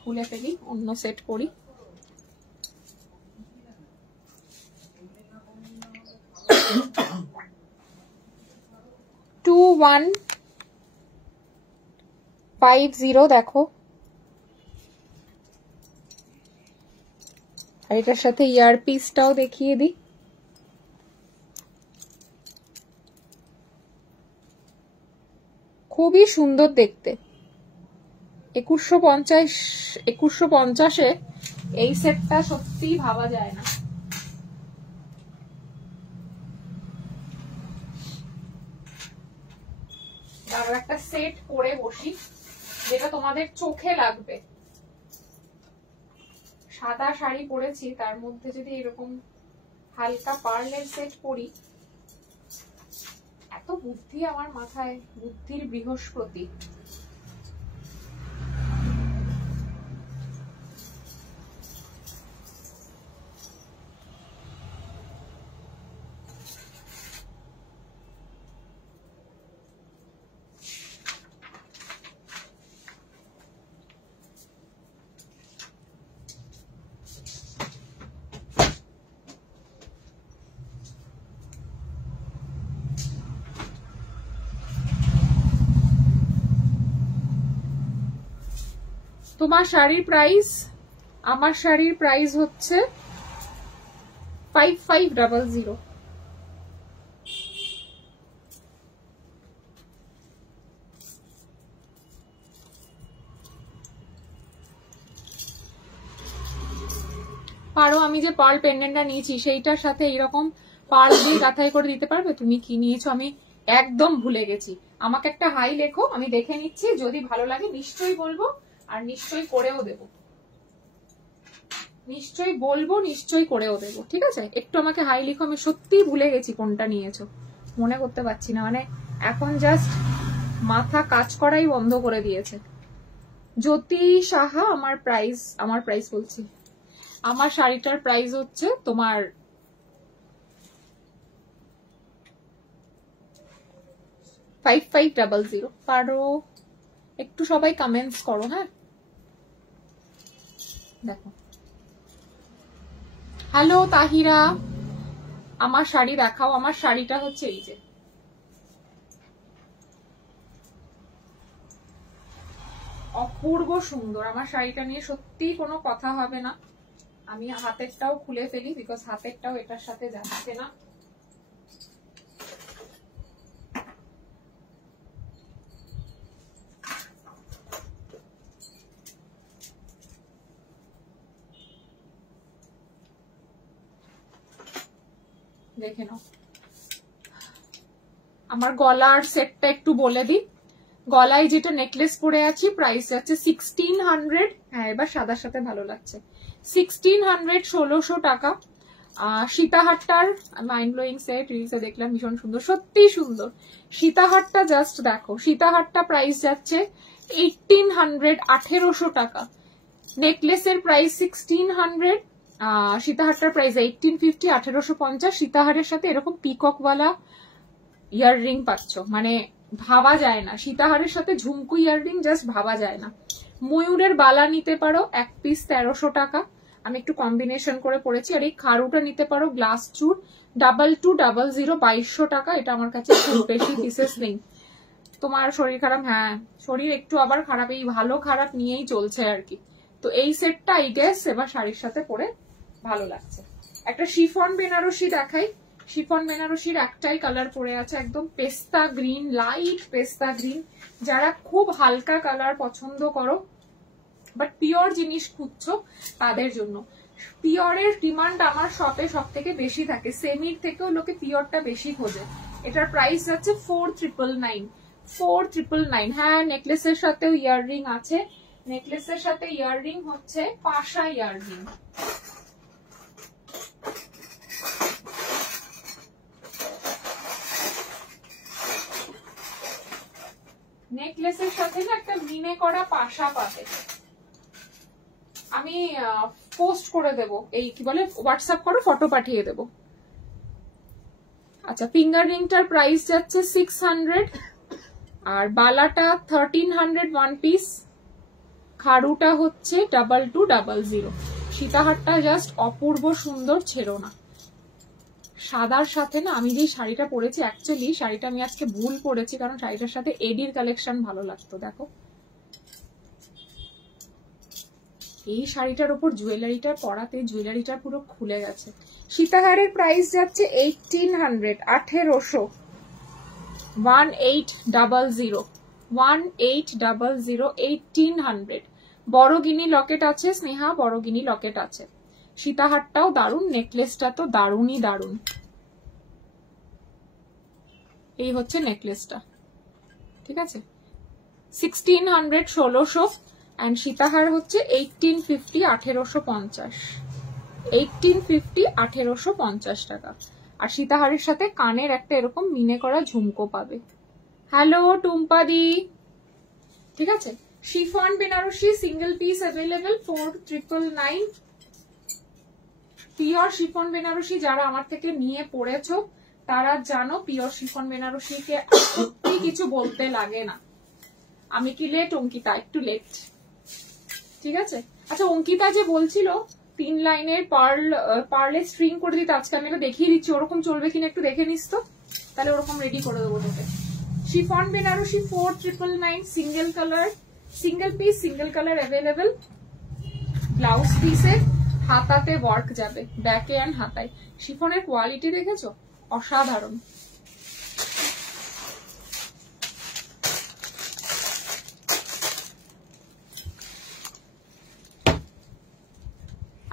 খুলে ফেলি, অন্য সেট করি। টু 2150 দেখো। আর এটার সাথে ইয়ার পিসটাও দেখিয়ে দিই। খুবই সুন্দর দেখতে। 2150 এই সেটটা সত্যি ভাবা যায় না। আরো একটা সেট করে বসি, যেটা তোমাদের চোখে লাগবে। সাদা শাড়ি পরেছি, তার মধ্যে যদি এরকম হালকা পার্লের সেট পরি, এত বুদ্ধি আমার মাথায়, বুদ্ধির বৃহস্পতি। তোমার শাড়ির প্রাইস, আমার শাড়ির প্রাইস হচ্ছে 5500। পারো আমি যে পার্ল পেন্ডেন্টটা নিয়েছি সেইটার সাথে এইরকম পার্ল দিয়ে গাঁথাই করে দিতে পারবে? তুমি কি নিয়েছো আমি একদম ভুলে গেছি। আমাকে একটা হাই লেখো, আমি দেখে নিচ্ছি, যদি ভালো লাগে নিশ্চয়ই বলবো, আর নিশ্চয়ই করেও দেবো। নিশ্চয়ই বলবো, নিশ্চয়ই করেও দেবো, ঠিক আছে? একটু আমাকে হাই লিখো, আমি সত্যিই ভুলে গেছি কোনটা নিয়েছো, মনে করতে পারছি না। মানে এখন জাস্ট মাথা কাজ করাই বন্ধ করে দিয়েছে। জ্যোতি সাহা, আমার প্রাইস বলছি, আমার শাড়িটার প্রাইস হচ্ছে তোমার 5500। পারো একটু সবাই কমেন্টস করো, হ্যাঁ। দেখো, হ্যালো তাহিরা, আমার শাড়ি দেখাও। আমার শাড়িটা হচ্ছে এই যে, অপূর্ব সুন্দর। আমার শাড়িটা নিয়ে সত্যি কোনো কথা হবে না। আমি হাতেরটাও খুলে ফেলি, বিকজ হাতেরটাও এটার সাথে যাচ্ছে না। দেখে নাও। আমার গলার সেটটা একটু বলে দিই। গলায় যেটা নেকলেস পরে আছি প্রাইস যাচ্ছে 1600। হ্যাঁ, এবার সাদার সাথে ভালো লাগছে। 1600, 1600 টাকা। সীতাহারটার মাইন্ড ব্লোয়িং সেট, রিলসে দেখলাম ভীষণ সুন্দর, সত্যি সুন্দর। সীতাহারটা জাস্ট দেখো, সীতাহারটা প্রাইস যাচ্ছে 1800, 1800 টাকা। নেকলেসের প্রাইস 1600, সীতাহারটার প্রাইস 1850, 1850। সীতাহারের সাথে এরকম পিককওয়ালা ইয়াররিং পাচ্ছ, মানে ভাবা যায় না। সীতাহারের সাথে ঝুমকু ইয়াররিং জাস্ট ভাবা যায় না। ময়ূরের বালা নিতে পারো, এক পিস 1300 টাকা। আমি একটু কম্বিনেশন করে পড়েছি। আর এই খারুটা নিতে পারো গ্লাস চুর, 2200, 2200 টাকা। এটা আমার কাছে খুব বেশি পিসেস নেই। তোমার শরীর খারাপ? হ্যাঁ, শরীর একটু আবার খারাপ, এই ভালো খারাপ নিয়েই চলছে আর কি। তো এই সেটটা আই গেস এবার শাড়ির সাথে পরে ভালো লাগছে। একটা শিফন বেনারসি দেখাই। শিফন বেনারসির একটাই কালার পরে আছে, একদম পেস্তা গ্রিন, লাইট পেস্তা গ্রিন। যারা খুব হালকা কালার পছন্দ করো বাট পিওর জিনিস খুঁজছো তাদের জন্য। পিওরের ডিমান্ড আমার শপে সব থেকে বেশি থাকে, সেমির থেকেও লোকে পিওরটা বেশি খোঁজে। এটার প্রাইস যাচ্ছে 4999, 4999। হ্যাঁ, নেকলেসের সাথেও ইয়াররিং আছে। নেকলেসের সাথে ইয়াররিং হচ্ছে পাশা ইয়াররিং। নেকলেসের সাথে না একটা মিনে করা পাশা পাবে। আমি পোস্ট করে দেব, এই কি বলে হোয়াটসঅ্যাপ করো, ফটো পাঠিয়ে দেব। আচ্ছা, ফিঙ্গার রিংটার প্রাইস যাচ্ছে 600, আর বালাটা 1300 ওয়ান পিস। খাড়ুটা হচ্ছে 2200। সীতাহারটা জাস্ট অপূর্ব সুন্দর, ছেড়ো না। সাদার সাথে না আমি যে শাড়িটা পরেছি, অ্যাকচুয়ালি শাড়িটা আমি আজকে ভুল পরেছি, কারণ শাড়িটার সাথে এডির কালেকশন ভালো লাগতো। দেখো এই শাড়িটার উপর জুয়েলারিটা পরাতে জুয়েলারিটা পুরো খুলে গেছে। সীতাহারের প্রাইস যাচ্ছে 1800, 1800, 1800, 1800, 1800। বড় গিনি লকেট আছে স্নেহা, বড় গিনি লকেট আছে। সীতাহারটাও দারুণ, নেকলেসটা তো দারুণই দারুণ। এই হচ্ছে নেকলেসটা, ঠিক আছে। 1600, 1600, এন্ড সীতাহার হচ্ছে 1850, 1850, 1850, 1850 টাকা। আর সীতাহারের সাথে কানের একটা এরকম মিনে করা ঝুমকো পাবে। হ্যালো টুম্পাদি, ঠিক আছে। Chiffon Banarasi single piece available 4999। Pure chiffon Banarasi যারা আমার থেকে নিয়ে পড়েছো তারা জানো, পিওর শিফন বেনারসিকে সত্যি কিছু বলতে লাগে না। আমি কি লেট অঙ্কিতা? একটু লেট, ঠিক আছে। আচ্ছা, অঙ্কিতা যে বলছিল 3 লাইনের পার্লে স্ট্রিং করে দিতে, আজকে আমি দেখিয়ে দিচ্ছি ওরকম চলবে কিনা একটু দেখে নিস তো, তাহলে ওরকম রেডি করে দেবো তোকে। Chiffon Banarasi 4999, single colour, single piece, single colour available. Blouse পিসে হাতাতে ওয়ার্ক যাবে, ব্যাকে অ্যান্ড হাতায়। শিফনের কোয়ালিটি দেখেছো? অসাধারণ।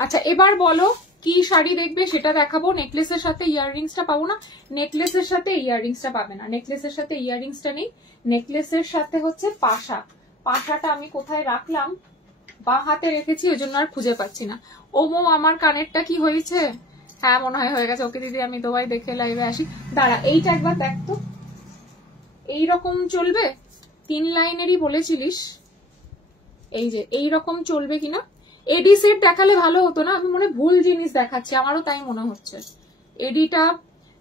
আচ্ছা, এবার বলো কি শাড়ি দেখবে সেটা দেখাবো। নেকলেসের সাথে ইয়াররিংসটা পাবো না, নেকলেসের সাথে ইয়াররিংসটা পাবে না, নেকলেসের সাথে ইয়াররিংসটা নেই। নেকলেসের সাথে হচ্ছে পাশা। পাশাটা আমি কোথায় রাখলাম, বাঁ হাতে রেখেছি, ওই জন্য আর খুঁজে পাচ্ছি না। ওমো, আমার কানেরটা কি হয়েছে? হ্যাঁ, মনে হয় হয়ে গেছে। ওকে দিদি, আমি তোমায় দেখে লাইভে আসি। দাঁড়া, এইটা একবার দেখ তো, এইরকম চলবে? 3 লাইনেরই বলেছিলিস, এই যে এইরকম চলবে কিনা? এডি সেট দেখালে ভালো হতো না? আমি মনে ভুল জিনিস দেখাচ্ছি, আমারও তাই মনে হচ্ছে। এডিটা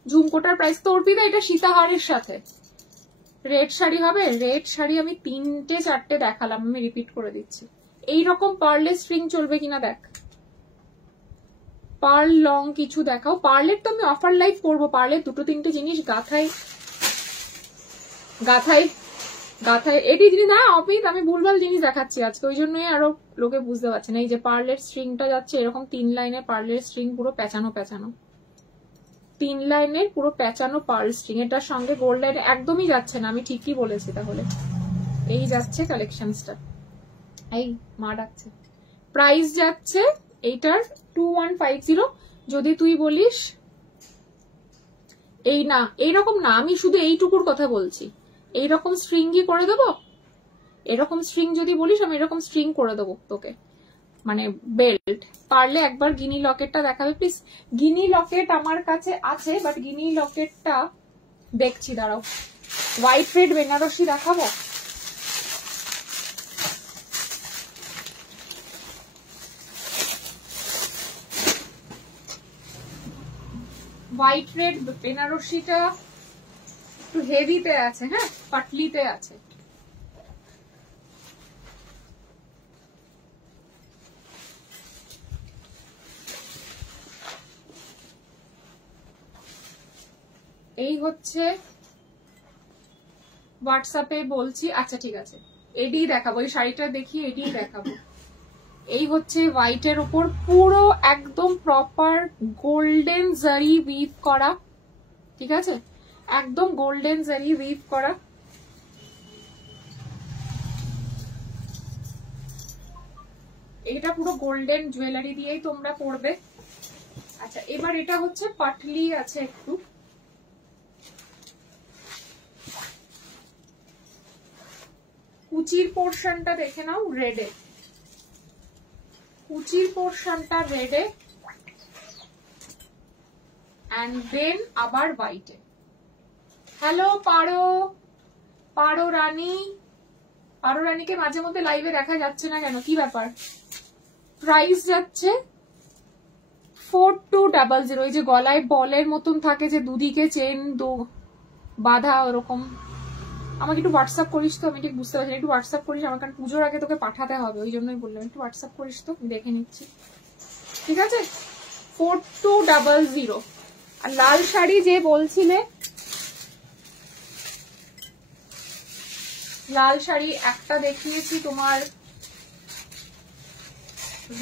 ঝুমকোটার প্রাইস তো অর্পিতা, এটা সীতাহারের সাথে রেড শাড়ি হবে। রেড শাড়ি আমি 3টে 4টে দেখালাম, আমি রিপিট করে দিচ্ছি। এইরকম পার্লের স্ট্রিং চলবে কিনা দেখ। পার্ল লং কিছু দেখাও। পার্লের তো আমি অফার লাইভ করবো। পার্লের 2-3টে জিনিস গাথাই গাথায় এটি জিনিস না অপিত, আমি ভুলভাল জিনিস দেখাচ্ছি আজকে, ওই জন্যই আরো লোকে বুঝতে পারছে না। এই যে পার্লের স্ট্রিংটা যাচ্ছে এরকম 3 লাইনের পার্লের স্ট্রিং, পুরো পেঁচানো পেঁচানো 3 লাইনের পুরো পেঁচানো পার্ল স্ট্রিং, এটার সঙ্গে গোল্ড লাইন একদমই যাচ্ছে না, আমি ঠিকই বলেছি তাহলে। এই যাচ্ছে কালেকশনসটা, এই মা ডাকছে। প্রাইস যাচ্ছে এইটার 2150। যদি তুই বলিস এই না এইরকম না, আমি শুধু এইটুকুর কথা বলছি, এইরকম স্ট্রিংই করে দেবো। এরকম স্ট্রিং যদি বলিস আমি এরকম স্ট্রিং করে দেবো তোকে, মানে বেল্ট। পারলে একবার গিনি লকেটটা দেখাবে প্লিজ। গিনি লকেট আমার কাছে আছে, বাট গিনি লকেটটা দেখছি, দাঁড়াও। হোয়াইট রেড বেনারসি দেখাবো। হোয়াইট রেড বেনারসিটা একটু হেভিতে আছে, হ্যাঁ পাটলিতে আছে। এই হচ্ছে হোয়াটসঅ্যাপে বলছি, আচ্ছা ঠিক আছে এডি দেখাবো, এই শাড়িটা দেখিয়ে এডি দেখাবো। এই হচ্ছে হোয়াইটের উপর পুরো একদম প্রপার গোল্ডেন জারি উইভ করা, ঠিক আছে, একদম গোল্ডেন জারি উইভ করা। এটা পুরো গোল্ডেন জুয়েলারি দিয়েই তোমরা পরবে। আচ্ছা এবার এটা হচ্ছে পাটলি আছে একটু, কুচির পোর্শনটা দেখে নাও রেডে, কুচির পোর্শনটা রেডে এন্ড দেন আবার হোয়াইটে। হ্যালো পারো, পারো রানী, পারো রানীকে মাঝে মধ্যে লাইভে দেখা যাচ্ছে না কেন, কি ব্যাপার? প্রাইস যাচ্ছে 4200। এই যে গলায় বলের মতন থাকে যে দুদিকে চেন বাঁধা ওরকম। আমাকে একটু হোয়াটসঅ্যাপ করিস তো, আমি ঠিক বুঝতে পারছি, একটু হোয়াটসঅ্যাপ করিস আমার, কারণ পুজোর আগে তোকে পাঠাতে হবে, ওই জন্যই বললাম একটু হোয়াটসঅ্যাপ করিস তো, দেখে নিচ্ছি, ঠিক আছে। 4200। আর লাল শাড়ি যে বলছিলে, লাল শাড়ি একটা দেখিয়েছি তোমার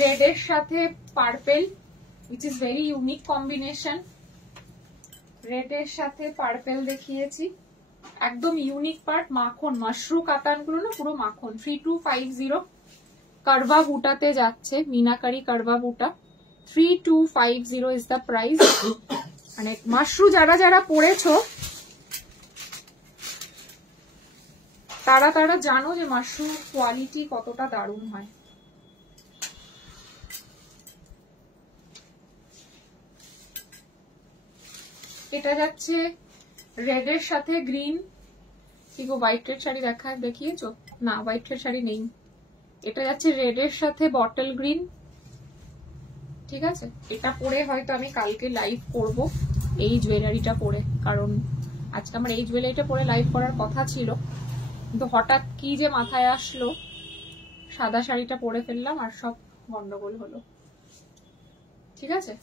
রেড এর সাথে purple, which is very unique combination। Red এর সাথে পার্পেল দেখিয়েছি, একদম ইউনিক পার্ট, মাখন মাশরু কাতান গুলো না পুরো মাখন। 3250 কারবা বুটাতে যাচ্ছে, মিনাকারি কারবা বুটা। 3250 ইজ দ্য প্রাইস। মানে মাশরু যারা যারা পড়েছো তারা তারা জানো যে মাশরু কোয়ালিটি কতটা দারুণ হয়। এটা যাচ্ছে রেড এর সাথে গ্রিন। কি গো হোয়াইট রেড শাড়ি দেখিয়েছো না? হোয়াইট রেড শাড়ি নেই। এটা যাচ্ছে রেড এর সাথে বটল গ্রিন, ঠিক আছে। এটা পরে হয়তো আমি কালকে লাইভ করব এই জুয়েলারিটা পরে, কারণ আজকে আমার এই জুয়েলারিটা পরে লাইভ করার কথা ছিল, কিন্তু হঠাৎ কি যে মাথায় আসলো, সাদা শাড়িটা পরে ফেললাম আর সব গন্ডগোল হলো, ঠিক আছে।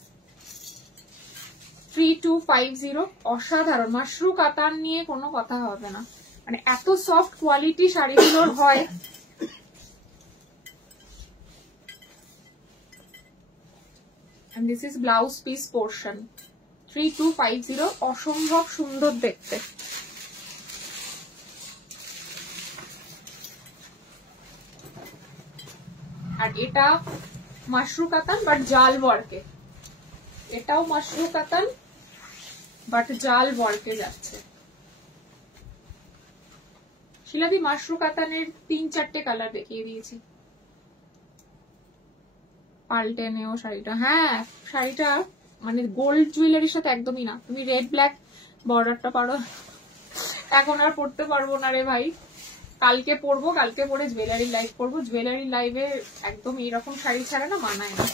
3250 অসাধারণ। মাশরু কাতান নিয়ে কোনো কথা হবে না, মানে এত সফট কোয়ালিটি শাড়িগুলোর হয়। and this is blouse piece portion। 3250 অসম্ভব সুন্দর দেখতে। আর এটা মাশরু কাতান বাট জাল ওয়ার্কে, এটাও মাশরু কাতান বাট জাল ওয়ার্কে যাচ্ছে। শিলাদি মাশরু কাতানের 3-4টে কালার দেখিয়ে দিয়েছি, পাল্টে নেও শাড়িটা। হ্যাঁ শাড়িটা মানে গোল্ড জুয়েলারির সাথে একদমই না। তুমি রেড ব্ল্যাক বর্ডারটা পারো, এখন আর পরতে পারবো না রে ভাই, কালকে পরবো, কালকে পরে জুয়েলারি লাইভ করবো। জুয়েলারি লাইভে একদম এইরকম শাড়ি ছাড়া না মানায় না।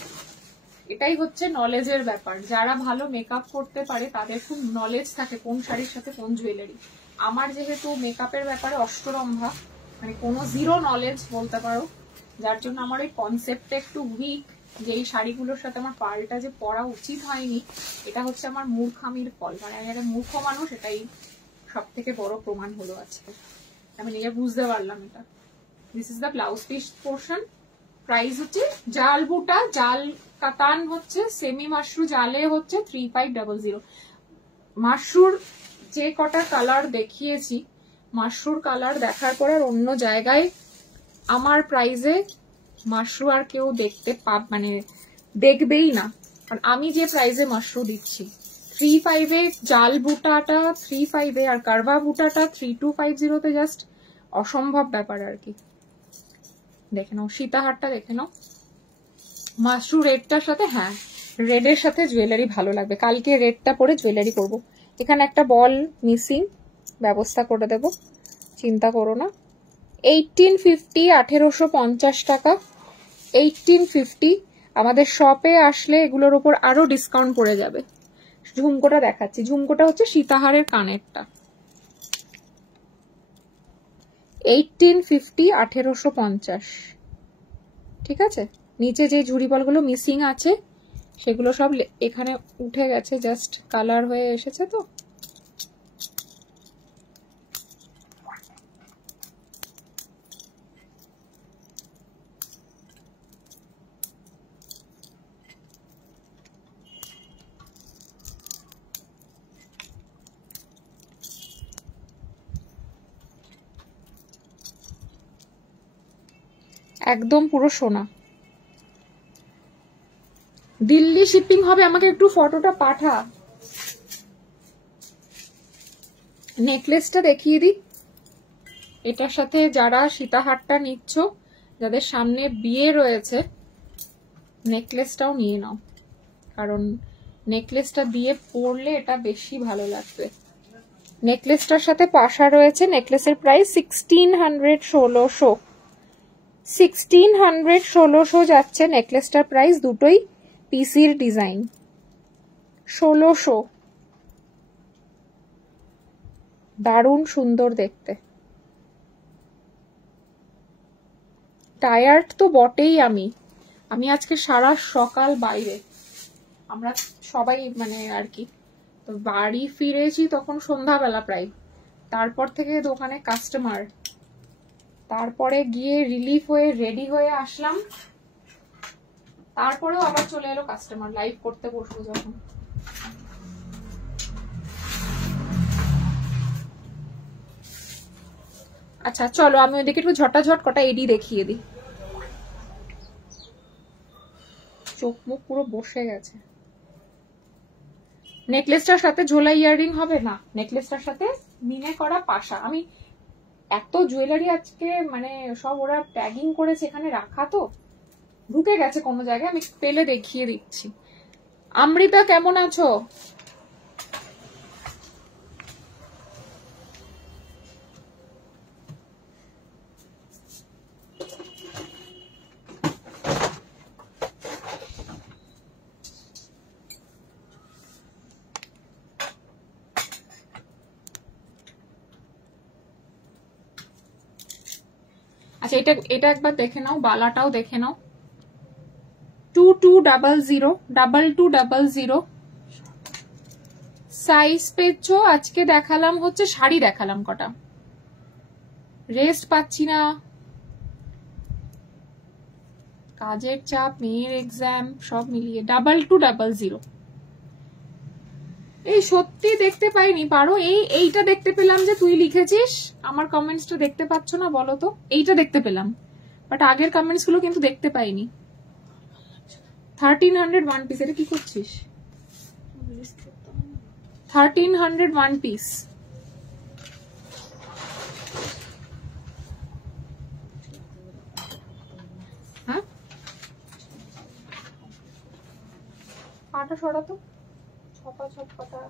এটাই হচ্ছে নলেজের ব্যাপার, যারা ভালো মেকআপ করতে পারে তাদের খুব নলেজ থাকে কোন শাড়ির সাথে কোন জুয়েলারি। আমার যেহেতু মেকআপের ব্যাপারে অষ্টরম্ভা, মানে কোনো জিরো নলেজ বলতে পারো, যার জন্য আমার ওই কনসেপ্টটা একটু উইক, যে এই শাড়িগুলোর সাথে আমার পার্লটা যে পরা উচিত হয়নি, এটা হচ্ছে আমার মূর্খামির ফল। মানে আমি একটা মূর্খ মানুষ, এটাই সব থেকে বড় প্রমাণ হলো আজকে। আমি নিজে বুঝতে পারলাম এটা। This is the blouse piece portion. Price হচ্ছে জাল বুটা, জাল কাতান হচ্ছে, সেমি মাশরু জালে হচ্ছে 3500। মাশরুর যে কটা কালার দেখিয়েছি, মাশরুর কালার দেখার পর আর অন্য জায়গায় আমার প্রাইজে মাশরু আর কেউ দেখতে মানে দেখবেই না, কারণ আমি যে প্রাইজে মাশরু দিচ্ছি 35 জাল বুটাটা 35 আর কারভা বুটাটা 3250 জাস্ট অসম্ভব ব্যাপার আর কি। দেখে নাও সীতাহারটা, দেখে নাও মাশরু রেডটার সাথে, হ্যাঁ রেডের সাথে জুয়েলারি ভালো লাগবে। কালকে রেডটা পরে জুয়েলারি করব। এখানে একটা বল মিসিং, ব্যবস্থা করে দেব, চিন্তা করো না। 1850, 1850 টাকা, 1850। আমাদের শপে আসলে এগুলোর উপর আরো ডিসকাউন্ট পড়ে যাবে। ঝুমকোটা দেখাচ্ছি, ঝুমকোটা হচ্ছে সীতাহারের কানেরটা, 1850, 1850। ঠিক আছে, নিচে যে ঝুড়ি বলগুলো মিসিং আছে সেগুলো সব এখানে উঠে গেছে, জাস্ট কালার হয়ে এসেছে। তো একদম পুরো সোনা। দিল্লি শিপিং হবে, আমাকে একটু ফটোটা পাঠা। নেকলেসটা দেখিয়ে দিই। এটার সাথে যারা সীতাহারটা নিচ্ছ, যাদের সামনে বিয়ে রয়েছে, নেকলেসটাও নিয়ে নাও, কারণ নেকলেসটা দিয়ে পরলে এটা বেশি ভালো লাগবে। নেকলেসটার সাথে পাশা রয়েছে। নেকলেসের প্রাইস 1600, 1600, 1600, 1600 যাচ্ছে নেকলেসটার প্রাইস। দুটোই পিসির ডিজাইন, 1600। দারুণ সুন্দর দেখতে। টায়ার্ড তো বটেই। আমি আজকে সারা সকাল বাইরে, আমরা সবাই মানে আর কি, তো বাড়ি ফিরেছি তখন সন্ধ্যাবেলা প্রায়। তারপর থেকে দোকানে কাস্টমার, তারপরে গিয়ে রিলিফ হয়ে রেডি হয়ে আসলাম, তারপরেও আবার চলে এলো কাস্টমার। লাইভ করতে বসবো যখন। আচ্ছা চলো, আমি ওইদিকে একটু ঝটাঝট কটা এডি দেখিয়ে দিই। চোখ মুখ পুরো বসে গেছে। নেকলেসটার সাথে ঝোলা ইয়াররিং হবে না, নেকলেসটার সাথে মিনে করা পাশা। আমি এত জুয়েলারি আজকে মানে সব ওরা ট্যাগিং করেছে এখানে রাখা, তো ঢুকে গেছে কোনো জায়গায়, আমি পেলে দেখিয়ে দিচ্ছি। অমৃতা কেমন আছো? আচ্ছা এটা একবার দেখে নাও, বালাটাও দেখে নাও। 2200, 2200 সাইজ পেয়েছ। আজকে দেখালাম হচ্ছে শাড়ি, দেখালাম কটা, রেস্ট পাচ্ছি না, কাজের চাপ, মেয়ের এক্সাম সব মিলিয়ে 2200। এই সত্যি দেখতে পাইনি, পারো এইটা দেখতে পেলাম যে তুই লিখেছিস, আমার কমেন্টসটা দেখতে পাচ্ছ না বলো তো? এইটা দেখতে পেলাম, বাট আগের কমেন্টস গুলো কিন্তু দেখতে পাইনি। 1300 ওয়ান পিস, এটা কি করছিস? 1300 ওয়ান পিস। হ্যাঁ পাটা সরাতো, ছপা ছপাটা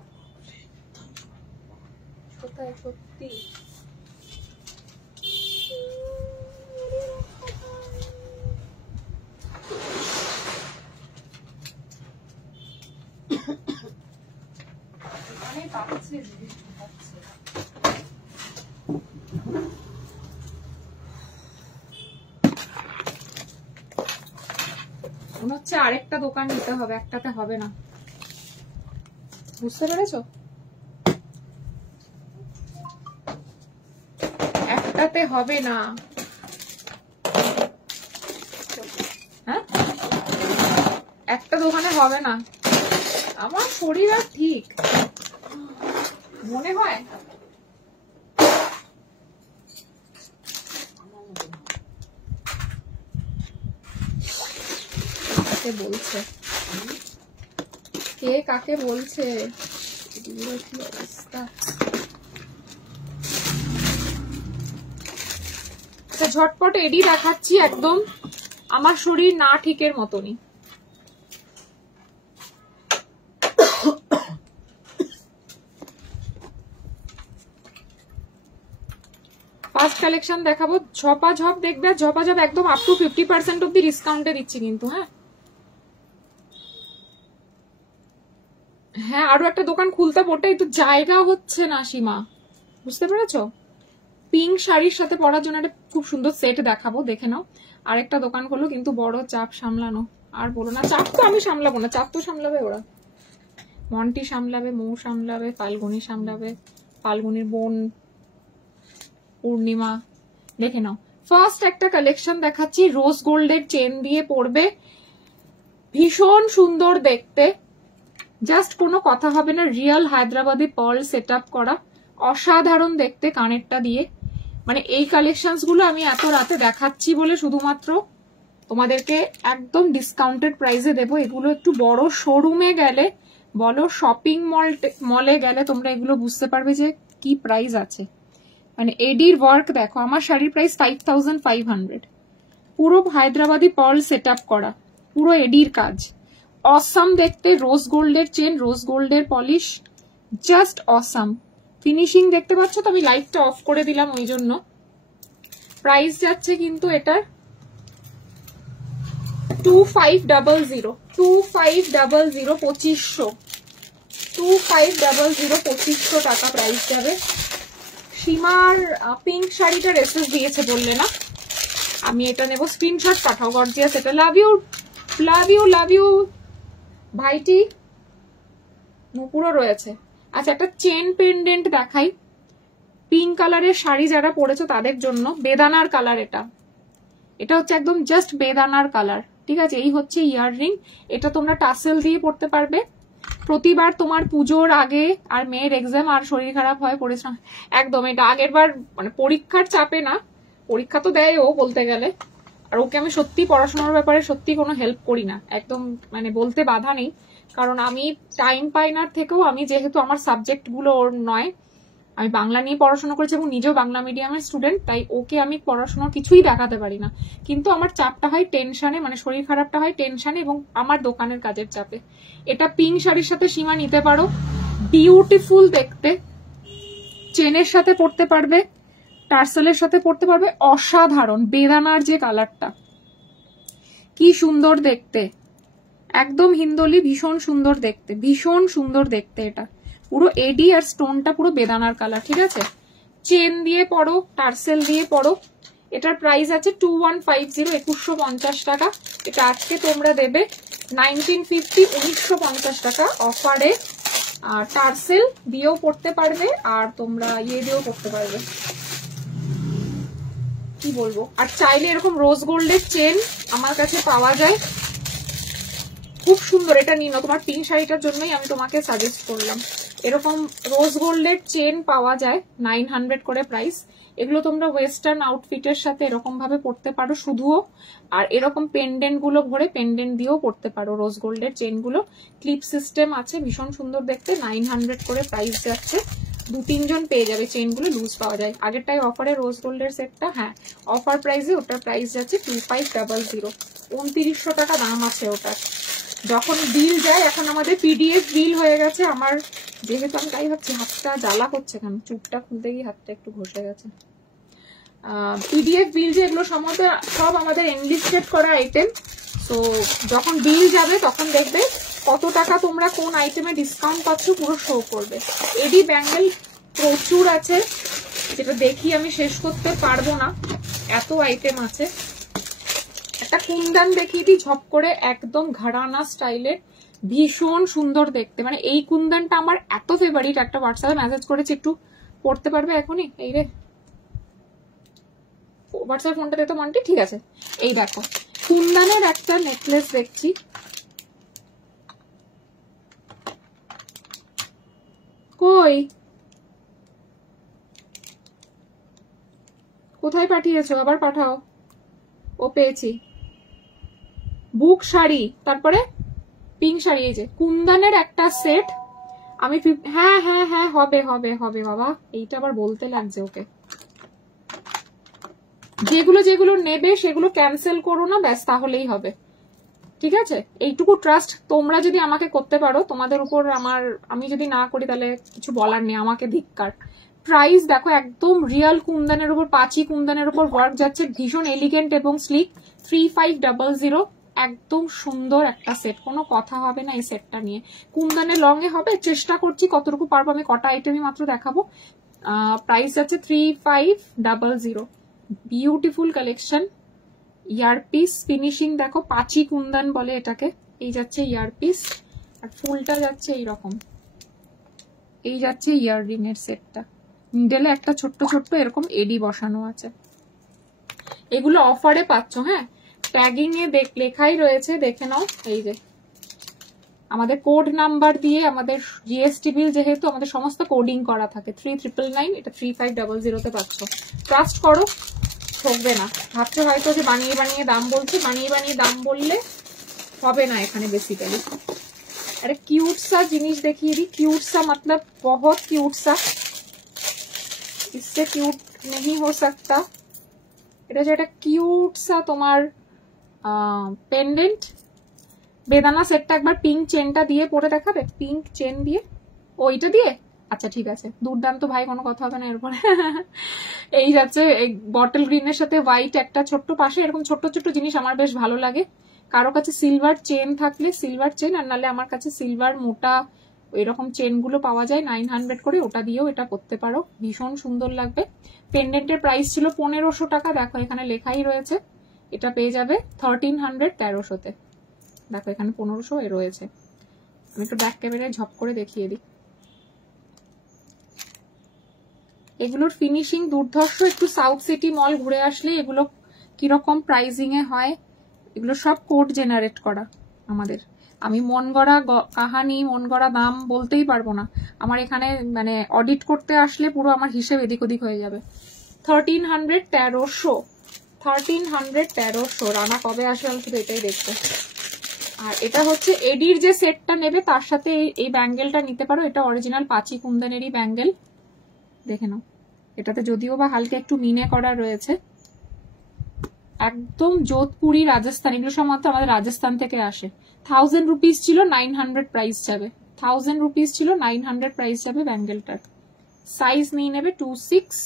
কোথায় সত্যি? মনে হচ্ছে আরেকটা দোকান নিতে হবে, একটাতে হবে না, বুঝতে পেরেছো? একটাতে হবে না। হ্যাঁ, একটা দোকানে হবে না। আমার শরীর আর ঠিক মনে হয়। কাকে বলছে, কে কাকে বলছে, কি অবস্থা। ঝটপট এডি দেখাচ্ছি, একদম আমার শরীর না ঠিকের মতনই। ফার্স্ট কালেকশন দেখাবো, ঝপাঝপ দেখবে। ঝপাঝপ একদম আপ টু 50% অব্দি ডিসকাউন্টে দিচ্ছি কিন্তু। হ্যাঁ, আরো একটা দোকান খুলতে পড়তে একটু জায়গা হচ্ছে না সীমা, বুঝতে পেরেছো? পিঙ্ক শাড়ির সাথে পরার জন্য একটা খুব সুন্দর সেট দেখাবো, দেখে নাও। আরেকটা দোকান খোলো, কিন্তু বড় চাপ সামলানো আর বলো না। চাপ তো আমি সামলাবো না, চাপ তো সামলাবে ওরা। মন্টি সামলাবে, মৌ সামলাবে, ফাল্গুনি সামলাবে, ফাল্গুনির বোন পূর্ণিমা। দেখে নাও, ফার্স্ট একটা কালেকশন দেখাচ্ছি, রোজ গোল্ডের চেন দিয়ে পরবে, ভীষণ সুন্দর দেখতে। জাস্ট কোনো কথা হবে না, real Hyderabadi pearl set up করা, অসাধারণ দেখতে কানেরটা দিয়ে। মানে এই কালেকশনস গুলো আমি এত রাতে দেখাচ্ছি বলে শুধুমাত্র তোমাদেরকে একদম ডিসকাউন্টেড প্রাইসে দেবো। এগুলো একটু বড় শোরুমে গেলে বলো, শপিং মলে গেলে তোমরা এগুলো বুঝতে পারবে যে কি প্রাইস আছে। মানে এডির ওয়ার্ক দেখো, আমার শাড়ির প্রাইস 5500, পুরো হায়দ্রাবাদি পার্ল সেট আপ করা, পুরো এডির কাজ, অসাম দেখতে। রোজ গোল্ডের চেন, রোজ গোল্ডের পলিশ, জাস্ট অসাম ফিনিশিং দেখতে পাচ্ছ তো। আমি লাইটটা অফ করে দিলাম ওই জন্য। প্রাইস যাচ্ছে কিন্তু এটার 2500, 2500 টাকা প্রাইস যাবে। সীমার পিঙ্ক শাড়িটা রেসেস দিয়েছে বললে না, আমি এটা নেবো। স্ক্রিনশট পাঠাও গর্জিয়াস, এটা love you love you love you ভাইটি। নুপুরও রয়েছে। আচ্ছা, একটা চেন পেন্ডেন্ট দেখাই, পিঙ্ক কালারের শাড়ি যারা পরেছো তাদের জন্য। বেদানার কালার, এটা হচ্ছে একদম জাস্ট বেদানার কালার, ঠিক আছে? এই হচ্ছে ইয়াররিং, এটা তোমরা টাসেল দিয়ে পড়তে পারবে। প্রতিবার তোমার পুজোর আগে আর মেয়ের এক্সাম আর শরীর খারাপ হয় পরিশ্রম, একদম এটা আগের বার মানে পরীক্ষার চাপে না, পরীক্ষা তো দেয় ও বলতে গেলে। আর ওকে আমি সত্যি পড়াশোনার ব্যাপারে সত্যি কোনো হেল্প করি না, একদম মানে বলতে বাধা নেই, কারণ আমি টাইম পাই না। থেকেও আমি যেহেতু আমার সাবজেক্ট গুলো ওর নয়, আমি বাংলা নিয়ে পড়াশোনা করেছি এবং নিজেও বাংলা মিডিয়ামের স্টুডেন্ট, তাই ওকে আমি পড়াশোনার কিছুই দেখাতে পারি না। কিন্তু আমার চাপটা হয় টেনশনে, মানে শরীর খারাপটা হয় টেনশনে এবং আমার দোকানের কাজের চাপে। এটা পিঙ্ক শাড়ির সাথে সীমা নিতে পারো, বিউটিফুল দেখতে, চেনের সাথে পরতে পারবে, টার্সেলের সাথে পরতে পারবে, অসাধারণ। বেদানার যে কালারটা কি সুন্দর দেখতে, একদম হিন্দোলি, ভীষণ সুন্দর দেখতে, ভীষণ সুন্দর দেখতে। এটা পুরো এডি আর স্টোনটা পুরো বেদানার কালার, ঠিক আছে? চেন দিয়ে পরো, টার্সেল দিয়ে পরো। এটার প্রাইস আছে 2150, 2150 টাকা। এটা আজকে তোমরা দেবে 1950, 1950 টাকা অফারে। আর টার্সেল দিয়েও পড়তে পারবে আর তোমরা ইয়ে দিয়েও পড়তে পারবে, কি বলবো। আর চাইলে এরকম রোজ গোল্ডের চেন আমার কাছে পাওয়া যায়, খুব সুন্দর। এটা নিয়ে নাও, তোমার পিঙ্ক শাড়িটার জন্যই আমি তোমাকে সাজেস্ট করলাম। এরকম রোজ গোল্ডের চেন পাওয়া যায়, 900 করে প্রাইস। এগুলো তোমরা ওয়েস্টার্ন আউটফিটের সাথে এরকম ভাবে পরতে পারো শুধুও, আর এরকম পেন্ডেন্ট গুলো ভরে পেন্ডেন্ট দিয়েও পরতে পারো। রোজ গোল্ডের চেন গুলো ক্লিপ সিস্টেম আছে, ভীষণ সুন্দর দেখতে, 900 করে প্রাইস যাচ্ছে। 2-3 জন পেয়ে যাবে, চেন গুলো লুজ পাওয়া যায়। আগেরটাই অফারে রোজ গোল্ডের সেটটা, হ্যাঁ অফার প্রাইসে, ওটার প্রাইস যাচ্ছে 2500, 2900 টাকা দাম আছে ওটার। যখন বিল যায়, এখন আমাদের পিডিএফ বিল হয়ে গেছে আমার, যেহেতু আমি তাই ভাবছি হাতটা জ্বালা করছে, কেন চুপটা খুলতে গিয়ে হাতটা একটু ঘষে গেছে। পিডিএফ বিল যে এগুলো সব আমাদের এনলিস্টেড করা আইটেম, তো যখন বিল যাবে তখন দেখবে কত টাকা তোমরা কোন আইটেমে ডিসকাউন্ট পাচ্ছ, পুরো শো করবে। এডি ব্যাঙ্গেল প্রচুর আছে, যেটা দেখি আমি শেষ করতে পারবো না, এত আইটেম আছে। একটা কুন্দন দেখিয়ে দিই ঝপ করে, একদম ঘরানা স্টাইলের, ভীষণ সুন্দর দেখতে। মানে এই কুন্দনটা আমার এত ফেভারিট, একটা হোয়াটসঅ্যাপে মেসেজ করেছি, একটু পড়তে পারবে এখনই? এই রে, হোয়াটসঅ্যাপ ফোনটা দে তো মন্টি। ঠিক আছে, এই দেখো কুন্দনের একটা নেকলেস দেখছি, কই কোথায় পাঠিয়েছো, আবার পাঠাও। ও পেয়েছি, বুক শাড়ি, তারপরে পিঙ্ক শাড়ি, এই যে কুন্দনের একটা সেট। আমি হ্যাঁ হ্যাঁ হ্যাঁ হবে হবে হবে বাবা, এইটা আবার বলতে লাগছে ওকে। যেগুলো যেগুলো নেবে সেগুলো ক্যান্সেল করো না, ব্যাস তাহলেই হবে, ঠিক আছে? এইটুকু ট্রাস্ট তোমরা যদি আমাকে করতে পারো, তোমাদের উপর আমার, আমি যদি না করি তাহলে কিছু বলার নেই, আমাকে ধিক্কার। প্রাইস দেখো একদম রিয়াল কুন্দনের উপর, পাঁচি কুন্দনের উপর ওয়ার্ক যাচ্ছে, ভীষণ এলিগেন্ট এবং স্লিক। 3500, একদম সুন্দর একটা সেট, কোনো কথা হবে না এই সেটটা নিয়ে। কুন্দনের লং এ হবে, চেষ্টা করছি কতটুকু পারবো, আমি কটা আইটেমই মাত্র দেখাবো। প্রাইস যাচ্ছে 3500, বিউটিফুল কালেকশন। ইয়ারপিস ফিনিশিং দেখো, পাঁচি কুন্দন বলে এটাকে। এই যাচ্ছে ইয়ারপিস, আর ফুলটা যাচ্ছে এইরকম, এই যাচ্ছে ইয়াররিং এর সেটটা। মিডলে একটা ছোট্ট ছোট্ট এরকম এডি বসানো আছে। এগুলো অফারে পাচ্ছ, হ্যাঁ ট্যাগিং এ লেখাই রয়েছে, দেখে নাও। এই যে আমাদের কোড নাম্বার দিয়ে, আমাদের জিএসটি বিল যেহেতু আমাদের সমস্ত কোডিং করা থাকে। 3999, এটা 3500 তে পাচ্ছ। ট্রাস্ট করো, ঠকবে না। ভাবছো হয়তো যে বানিয়ে বানিয়ে দাম বলছি, বানিয়ে বানিয়ে দাম বললে হবে না এখানে বেসিক্যালি। अरे क्यूट सा जिनिस देखिए दी, क्यूट सा मतलब बहुत क्यूट सा, इससे क्यूट नहीं हो सकता। এটা যেটা কিউট সা তোমার পেন্ডেন্ট, বেদানা সেটটা একবার পিঙ্ক চেনটা দিয়ে পরে দেখাবে, পিঙ্ক চেন দিয়ে, ওইটা দিয়ে। আচ্ছা ঠিক আছে, দুর্দান্ত ভাই, কোনো কথা হবে না এরপরে। এই যাচ্ছে বটল গ্রিনের সাথে হোয়াইট একটা ছোট্ট পাশে, এরকম ছোট্ট ছোট্ট জিনিস আমার বেশ ভালো লাগে। কারো কাছে সিলভার চেন থাকলে সিলভার চেন, আর নাহলে আমার কাছে সিলভার মোটা এরকম চেন গুলো পাওয়া যায় 900 করে, ওটা দিয়েও এটা করতে পারো, ভীষণ সুন্দর লাগবে। পেন্ডেন্টের প্রাইস ছিল 1500 টাকা, দেখো এখানে লেখাই রয়েছে। এটা পেয়ে যাবে 1300 1300-তে। দেখো এখানে 1500 রয়েছে। আমি একটু ব্যাক ক্যামেরায় ঝপ করে দেখিয়ে দিই। এগুলোর ফিনিশিং দুর্ধর্ষ। একটু সাউথ সিটি মল ঘুরে আসলে এগুলো কিরকম প্রাইজিং এ হয়, এগুলো সব কোড জেনারেট করা আমাদের। আমি মন গড়া কাহানি, মন গড়া দাম বলতেই পারবো না। আমার এখানে মানে অডিট করতে আসলে পুরো আমার হিসেব এদিক ওদিক হয়ে যাবে। 1300 1300, 1300 1300। রানা কবে আসবে আমি শুধু এটাই দেখবো। আর এটা হচ্ছে এডির যে সেটটা নেবে তার সাথে এই ব্যাঙ্গেলটা নিতে পারো। এটা অরিজিনাল পাঁচি কুন্দনেরই ব্যাঙ্গেল, দেখে নাও। এটাতে যদিও বা হালকা একটু মিনে করা রয়েছে। একদম যোধপুরি রাজস্থান, এগুলো সব মাত্র আমাদের রাজস্থান থেকে আসে। 1000 রুপিস ছিল, 900 প্রাইস যাবে। 1000 রুপিস ছিল, 900 প্রাইস যাবে ব্যাঙ্গেলটার। সাইজ নিয়ে নেবে 26,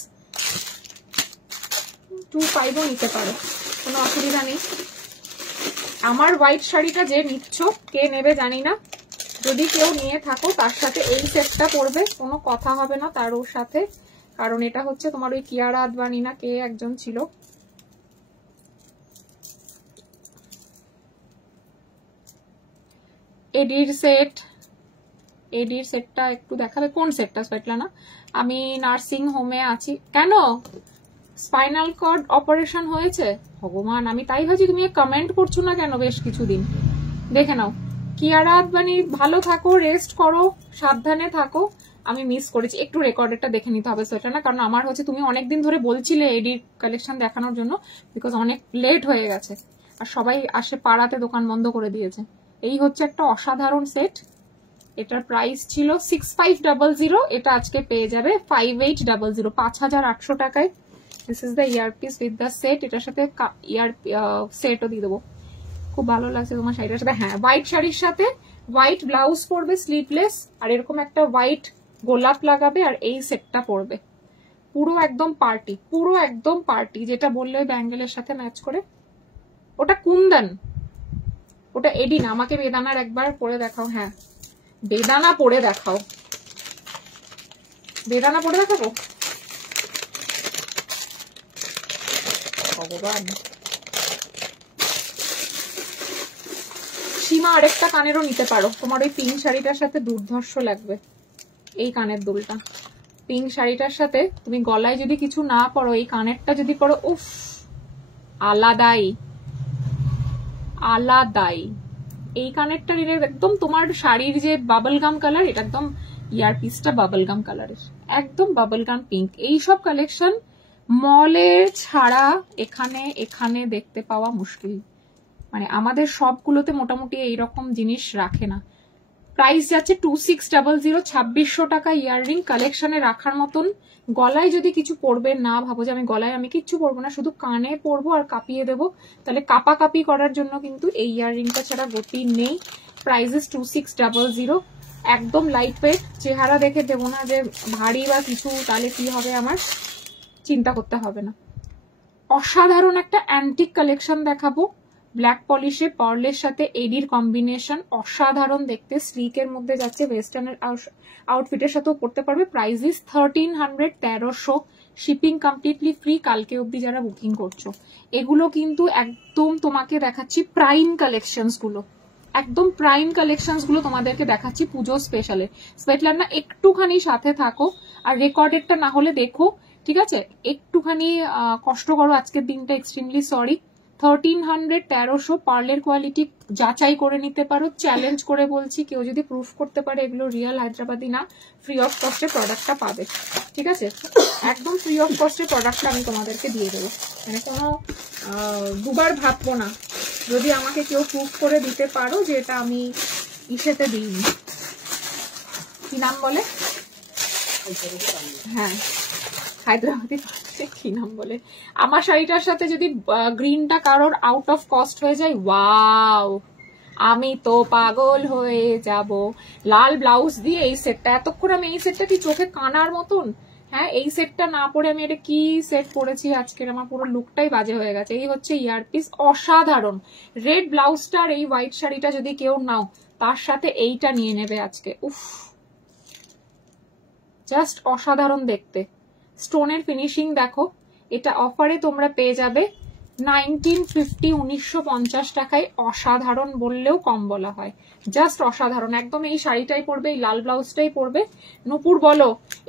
25ও নিতে পারো, কোনো অসুবিধা নেই। আমার হোয়াইট শাড়িটা যে নিচ্ছ, কে নেবে জানি না, যদি কেউ নিয়ে থাকো তার সাথে এই সেটটা পরবে, কোনো কথা হবে না তার ওর সাথে। কারণ এটা হচ্ছে তোমার ওই কিয়ারা আদবানি না কে একজন ছিল, এডির সেট। এডির সেটটা একটু দেখাবে, কোন সেটটা সোয়েটলানা? আমি নার্সিং হোমে আছি। কেন, স্পাইনাল কর্ড অপারেশন হয়েছে? ভগবান, আমি তাই ভাবছি তুমি কমেন্ট করছো না কেন বেশ কিছুদিন। দেখে নাও, কিয়ারা আদবানি, ভালো থাকো, রেস্ট করো, সাবধানে থাকো। আমি মিস করেছি, একটু রেকর্ডেরটা দেখে নিতে হবে সোয়েটলানা, কারণ আমার হচ্ছে তুমি অনেকদিন ধরে বলছিলে এডির কালেকশন দেখানোর জন্য, বিকজ অনেক লেট হয়ে গেছে আর সবাই আসে পাড়াতে দোকান বন্ধ করে দিয়েছে। এই হচ্ছে একটা অসাধারণ সেট। এটার প্রাইস ছিল 6500, এটা আজকে পেয়ে যাবে 5800, 5800 টাকায়। This is the earpiece with the set. এটার সাথে ইয়ার সেটও দিয়ে দেবো। খুব ভালো লাগছে তোমার শাড়িটার সাথে। হ্যাঁ, হোয়াইট শাড়ির সাথে হোয়াইট ব্লাউজ পরবে স্লিভলেস, আর এরকম একটা হোয়াইট গোলাপ লাগাবে, আর এই সেটটা পরবে। পুরো একদম পার্টি, পুরো একদম পার্টি, যেটা বললে ব্যাঙ্গেলের সাথে ম্যাচ করে। ওটা কুন্দন, ওটা এডি না। আমাকে বেদানার একবার পরে দেখাও। হ্যাঁ, বেদানা পরে দেখাও, বেদানা পরে দেখাবো। ভগবান, সীমা আরেকটা কানেরও নিতে পারো, তোমার ওই পিঙ্ক শাড়িটার সাথে দুর্ধর্ষ লাগবে। এই কানের দুলটা পিঙ্ক শাড়িটার সাথে তুমি গলায় যদি কিছু না পরো, এই কানেরটা যদি পরো, উফ আলাদাই আলাদাই। এই কানেরটা নিলে একদম তোমার শাড়ির যে বাবল গাম কালার, এটা একদম ইয়ারপিসটা বাবল গাম কালারের, একদম বাবল গাম পিঙ্ক। এইসব কালেকশন মলে ছাড়া এখানে এখানে দেখতে পাওয়া মুশকিল, মানে আমাদের সবগুলোতে মোটামুটি এইরকম জিনিস রাখে না। প্রাইস যাচ্ছে 2600, 2600 টাকা ইয়াররিং কালেকশনে রাখার মতন। গলায় যদি কিছু পরবে না ভাবো যে আমি গলায় আমি কিচ্ছু পরবো না, শুধু কানে পরবো আর কাঁপিয়ে দেবো, তাহলে কাপাকাপি করার জন্য কিন্তু এই ইয়াররিংটা ছাড়া গতি নেই। প্রাইস 2600, একদম লাইট ওয়েট। চেহারা দেখে দেবো না যে ভারী বা কিছু, তাহলে কি হবে আমার চিন্তা করতে হবে না। অসাধারণ একটা অ্যান্টিক কালেকশন দেখাবো, ব্ল্যাক পলিশে পার্লের সাথে এডির কম্বিনেশন, অসাধারণ দেখতে। স্লিকের মধ্যে যাচ্ছে, ওয়েস্টার্নের আউটফিটের সাথেও পড়তে পারবে। Price 1300, 1300, shipping completely free. কালকে অব্দি যারা বুকিং করছো, এগুলো কিন্তু একদম তোমাকে দেখাচ্ছি প্রাইম কালেকশনস গুলো, একদম প্রাইম কালেকশনস গুলো তোমাদেরকে দেখাচ্ছি পুজো স্পেশালে। স্পেটলার একটুখানি সাথে থাকো, আর রেকর্ডেডটা না হলে দেখো, ঠিক আছে? একটুখানি কষ্ট করো আজকের দিনটা, এক্সট্রিমলি সরি। 1300, 1300, পার্লের কোয়ালিটি যাচাই করে নিতে পারো। চ্যালেঞ্জ করে বলছি, কেউ যদি প্রুফ করতে পারে এগুলো রিয়েল হায়দ্রাবাদি না, ফ্রি অফ কস্টে প্রোডাক্টটা পাবে, ঠিক আছে? একদম ফ্রি অফ কস্টে প্রোডাক্টটা আমি তোমাদেরকে দিয়ে দেবো, মানে কোনো দুবার ভাববো না। যদি আমাকে কেউ প্রুফ করে দিতে পারো যে এটা আমি ইসেতে দিইনি, কি নাম বলে, হ্যাঁ হায়দ্রাবাদি কি নাম বলে, আমার শাড়িটার সাথে যদি গ্রিনটা কারোর আউট অফ কস্ট হয়ে যায়, ওয়াও আমি তো পাগল হয়ে যাব। লাল ব্লাউজ দিয়ে এই সেটটা, এতক্ষণ আমি এই সেটটা কি চোখে কানার মতন, হ্যাঁ এই সেটটা না পরে আমি এটা কি সেট পরেছি আজকের, আমার পুরো লুকটাই বাজে হয়ে গেছে। এই হচ্ছে ইয়ারপিস, অসাধারণ। রেড ব্লাউজটা আর এই হোয়াইট শাড়িটা যদি কেউ নাও, তার সাথে এইটা নিয়ে নেবে আজকে, উফ জাস্ট অসাধারণ দেখতে। স্টোনের ফিনিশিং দেখো, এটা অফারে তোমরা পেয়ে যাবে 1950, 1950 টাকায়। অসাধারণ বললেও কম বলা হয়, জাস্ট অসাধারণ একদম। এই শাড়িটাই পরবে, এই লাল ব্লাউজটাই পরবে। নুপুর বলো,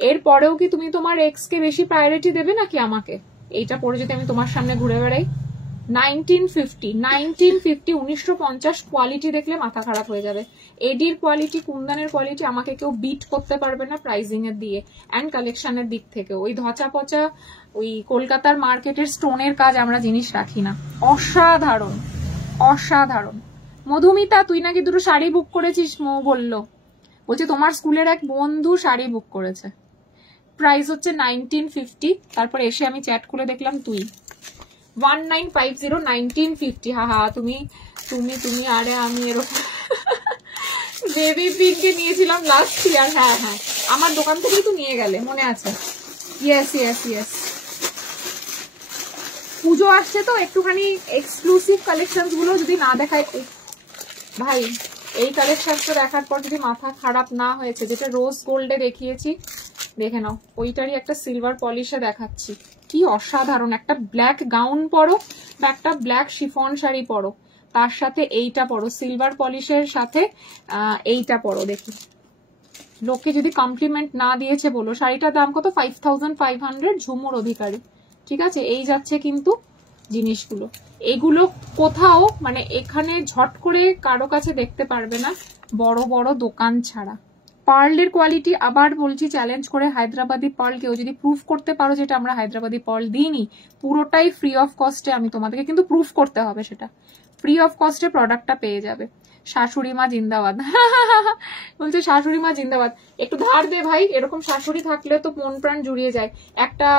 এর পরেও কি তুমি তোমার এক্স কে বেশি প্রায়োরিটি দেবে নাকি আমাকে? এইটা পরে যদি আমি তোমার সামনে ঘুরে বেড়াই, 1950, 1950, কোয়ালিটি দেখলে মাথা খারাপ হয়ে যাবে। এডির কোয়ালিটি, কুন্দানের কোয়ালিটি আমাকে কেউ বিট করতে পারবে না প্রাইজিং এর দিয়ে অ্যান্ড কালেকশনের দিক থেকে। ওই ধচা পচা ওই কলকাতার মার্কেটের স্টোনের কাজ আমরা জিনিস রাখি না। অসাধারণ অসাধারণ। মধুমিতা তুই নাকি দুটো শাড়ি বুক করেছিস, মো বললো, বলছে তোমার স্কুলের এক বন্ধু শাড়ি বুক করেছে। প্রাইস হচ্ছে 1950, তারপর এসে আমি চ্যাট খুলে দেখলাম তুই 1950, 1950। হা হা, তুমি তুমি তুমি আরে আমি এরকম বেবি পিঙ্কে নিয়েছিলাম লাস্ট ইয়ার, হ্যাঁ হ্যাঁ আমার দোকান থেকেই তো নিয়ে গেলে, মনে আছে? Yes yes yes. পুজো আসছে তো একটুখানি এক্সক্লুসিভ কালেকশন গুলো যদি না দেখায় ভাই, এই কালেকশনটা দেখার পর যদি মাথা খারাপ না হয়েছে, যেটা রোজ গোল্ডে দেখিয়েছি দেখে নাও, ওইটারই একটা সিলভার পলিশে দেখাচ্ছি। কি অসাধারণ, একটা ব্ল্যাক গাউন পরো বা একটা ব্ল্যাক শিফন শাড়ি পরো, তার সাথে এইটা পরো, সিলভার পলিশের সাথে এইটা পরো, দেখি লোকে যদি কমপ্লিমেন্ট না দিয়েছে বলো। শাড়িটার দাম কত? 5500, ঝুমুর অধিকারী, ঠিক আছে? এই যাচ্ছে কিন্তু জিনিসগুলো, এগুলো কোথাও মানে এখানে ঝট করে কারো কাছে দেখতে পারবে না, বড় বড় দোকান ছাড়া। পার্লের কোয়ালিটি আবার বলছি চ্যালেঞ্জ করে, হায়দ্রাবাদি পার্ল কেউ যদি প্রুফ করতে পারো যেটা আমরা হায়দ্রাবাদি পার্ল দিইনি, পুরোটাই ফ্রি অফ কস্টে, আমি তোমাদেরকে কিন্তু প্রুফ করতে হবে, সেটা ফ্রি অফ কস্টে প্রোডাক্টটা পেয়ে যাবে। শাশুড়ি মা জিন্দাবাদ বলছে, শাশুড়ি মা জিন্দাবাদ। একটু ধার দে ভাই, এরকম শাশুড়ি থাকলে তো মন প্রাণ জুড়িয়ে যায়। একটা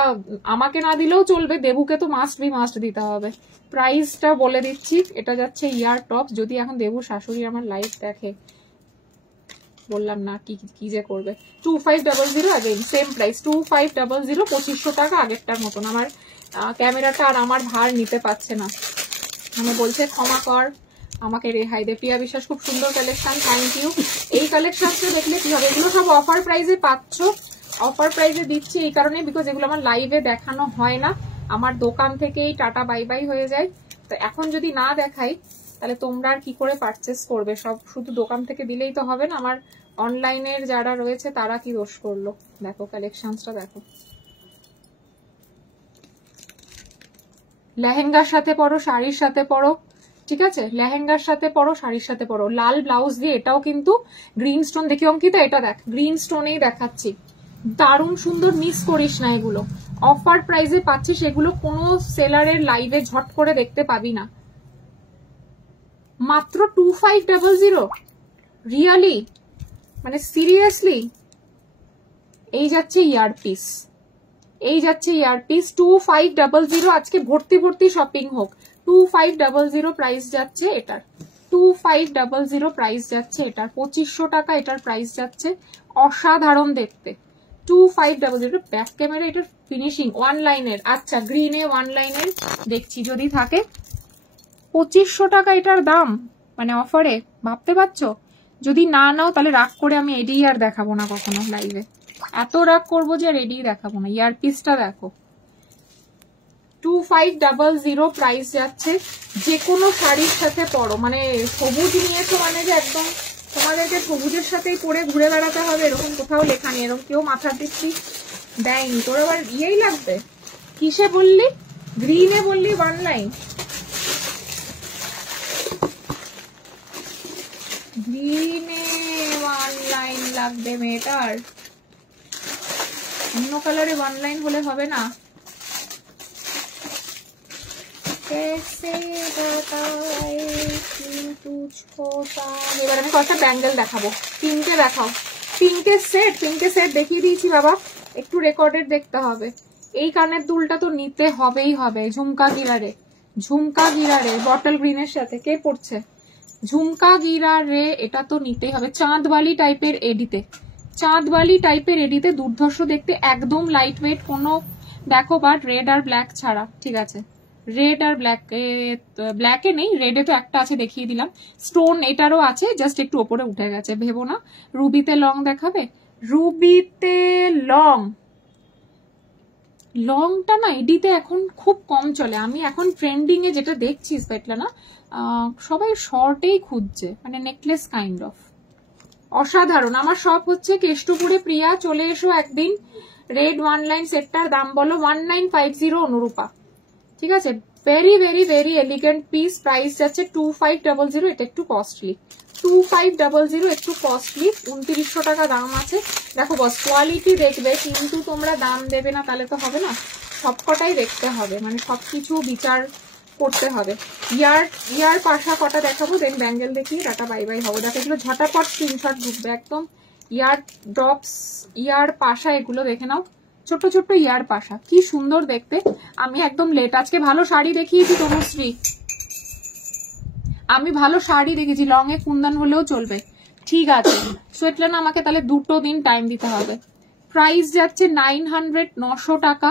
আমাকে না দিলেও চলবে, দেবুকে তো মাস্ট দিতে হবে। প্রাইসটা বলে দিচ্ছি, এটা যাচ্ছে ইয়ার টপ। যদি এখন দেবু শাশুড়ি আমার লাইভ দেখে, বললাম না কি যে করবে। 2500, अगेन সেম প্রাইস 2500, 2500 টাকা আগেরটার মতন। আমার ক্যামেরাটা আর আমার ভার নিতে পারছে না, মানে বলছে ক্ষমা কর, আমাকে রেহাই দে। প্রিয়া বিশ্বাস, খুব সুন্দর কালেকশন, থ্যাংক ইউ। এই কালেকশনটা দেখলে কি হবে, এগুলো সব অফার প্রাইসে পাচ্ছ, অফার প্রাইসে দিচ্ছি এই কারণে বিকজ এগুলো আমার লাইভে দেখানো হয় না, আমার দোকান থেকেই টাটা বাই বাই হয়ে যায়। তো এখন যদি না দেখাই তাহলে তোমরা আর কি করে পারচেস করবে? সব শুধু দোকান থেকে দিলেই তো হবে না, আমার অনলাইনের যারা রয়েছে তারা কি দোষ করলো? দেখো কালেকশনসটা দেখো, লেহেঙ্গার সাথে পরো, শাড়ির সাথে পরো, ঠিক আছে, লেহেঙ্গার সাথে পরো, শাড়ির সাথে পরো। লাল ব্লাউজ দিয়ে, এটাও কিন্তু গ্রিন স্টোন। দেখি অঙ্কিতা, এটা দেখ, গ্রিন স্টোনেই দেখাচ্ছি, দারুণ সুন্দর, মিস করিস না এগুলো। অফার প্রাইসে পাচ্ছিস এগুলো, কোনো সেলারের লাইভে ঝট করে দেখতে পাবি না। মাত্র 2500, রিয়ালি, মানে সিরিয়াসলি। এই যাচ্ছে ইয়ারপিস, এই যাচ্ছে ইয়ারপিস 2500। আজকে ভর্তি ভর্তি শপিং হোক। 2500 প্রাইস যাচ্ছে এটার, 2500 প্রাইস যাচ্ছে এটার, 2500 টাকা এটার প্রাইস যাচ্ছে। অসাধারণ দেখতে, 2500। ব্যাক ক্যামেরা এটার ফিনিশিং ওয়ান লাইনের। আচ্ছা, গ্রিনে ওয়ান লাইনের দেখছি যদি থাকে। 2500 টাকা এটার দাম, মানে অফারে, ভাবতে পারছো? যদি না নাও তাহলে রাগ করে আমি এডি আর দেখাবো না কখনো লাইভে, এত রাগ করবো যে আর এডি দেখাবো না। ইয়ারপিসটা দেখো, 2500 প্রাইস যাচ্ছে। যে কোনো শাড়ির সাথে পরো, মানে সবুজ নিয়েছো মানে যে একদম তোমাদেরকে সবুজের সাথেই পরে ঘুরে বেড়াতে হবে এরকম কোথাও লেখা নেই, এরকম কেউ মাথার দিচ্ছি দেয়নি। তোর আবার ইয়েই লাগবে, কিসে বললি? গ্রিনে বললি ওয়ান লাইন, গ্রিনে ওয়ান লাইন লাগবে মেয়েটার, অন্য কালারে ওয়ান লাইন হলে হবে না। এবার আমি কয়েকটা ব্যাঙ্গেল দেখাবো, পিঙ্কে দেখাও। পিঙ্কের সেট, পিঙ্কের সেট দেখিয়ে দিয়েছি বাবা, একটু রেকর্ডেড দেখতে হবে। এই কানের দুলটা তো নিতে হবেই হবে, ঝুমকা গিরারে, ঝুমকা গিরারে বটল গ্রিনের সাথে। কে পড়ছে? ঝুমকা গিরারে, এটা তো নিতেই হবে। চাঁদবালি টাইপের এডিতে, চাঁদবালি টাইপের এডিতে দুর্ধর্ষ দেখতে, একদম লাইট ওয়েট, কোনো দেখো বাট রেড আর ব্ল্যাক ছাড়া, ঠিক আছে, রেড আর ব্ল্যাক, ব্ল্যাকে নেই, রেডে তো একটা আছে দেখিয়ে দিলাম। স্টোন এটারও আছে, জাস্ট একটু ওপরে উঠে গেছে, ভেবো না। রুবিতে লং দেখাবে? রুবিতে লং, লংটা না এডিতে এখন খুব কম চলে। আমি এখন ট্রেন্ডিং এ যেটা দেখছি না, সবাই শর্টেই খুঁজছে, মানে নেকলেস কাইন্ড অফ। অসাধারণ। আমার সব হচ্ছে কেষ্টপুরে। প্রিয়া চলে এসো একদিন। রেড ওয়ান লাইন সেটটার দাম বলো? 1950 অনুরূপা, ঠিক আছে। Very very very elegant piece, price যাচ্ছে 2500। এটা একটু কস্টলি, 2500 একটু কস্টলি, 2900 টাকা দাম আছে। দেখো বস, কোয়ালিটি দেখবে কিন্তু তোমরা দাম দেবে না, তাহলে তো হবে না। সবকটাই দেখতে হবে, মানে সবকিছু বিচার করতে হবে। ইয়ার পাশা কটা দেখাবো, দেন ব্যাঙ্গেল দেখিয়ে টাটা বাই বাই হবো। দেখো এগুলো ঝটাপট স্ক্রিনশট ঢুকবে একদম। ইয়ার ড্রপস, ইয়ার পাশা, এগুলো দেখে নাও, ছোট ছোট ইয়ার পাশা, কি সুন্দর দেখতে। আমি একদম লেট, আজকে ভালো শাড়ি দেখিয়েছি তনুশ্রী, আমি ভালো শাড়ি দেখেছি। লং এ কুন্দন হলেও চলবে, ঠিক আছে। সোয়েটলানা আমাকে তাহলে 2 দিন টাইম দিতে হবে। প্রাইস যাচ্ছে 900, 900 টাকা,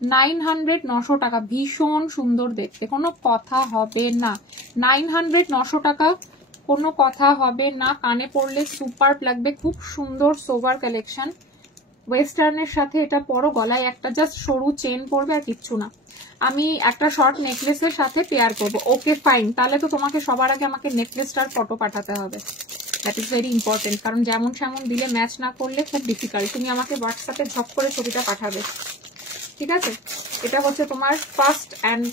900, 900 টাকা। ভীষণ সুন্দর দেখতে, কোনো কথা হবে না। 900, 900 টাকা, কোনো কথা হবে না। কানে পরলে সুপার লাগবে, খুব সুন্দর সোভার কালেকশন। ওয়েস্টার্নের সাথে এটা পরো, গলায় একটা জাস্ট সরু চেন পরবে আর কিচ্ছু না। আমি একটা শর্ট নেকলেসের সাথে পেয়ার করব। ওকে ফাইন, তাহলে তো তোমাকে সবার আগে আমাকে নেকলেসটার ফটো পাঠাতে হবে, দ্যাট ইজ ভেরি ইম্পর্টেন্ট। কারণ যেমন সেমন দিলে ম্যাচ না করলে খুব ডিফিকাল্ট। তুমি আমাকে হোয়াটসঅ্যাপে ঝপ করে ছবিটা পাঠাবে, ঠিক আছে। এটা হচ্ছে তোমার ফার্স্ট অ্যান্ড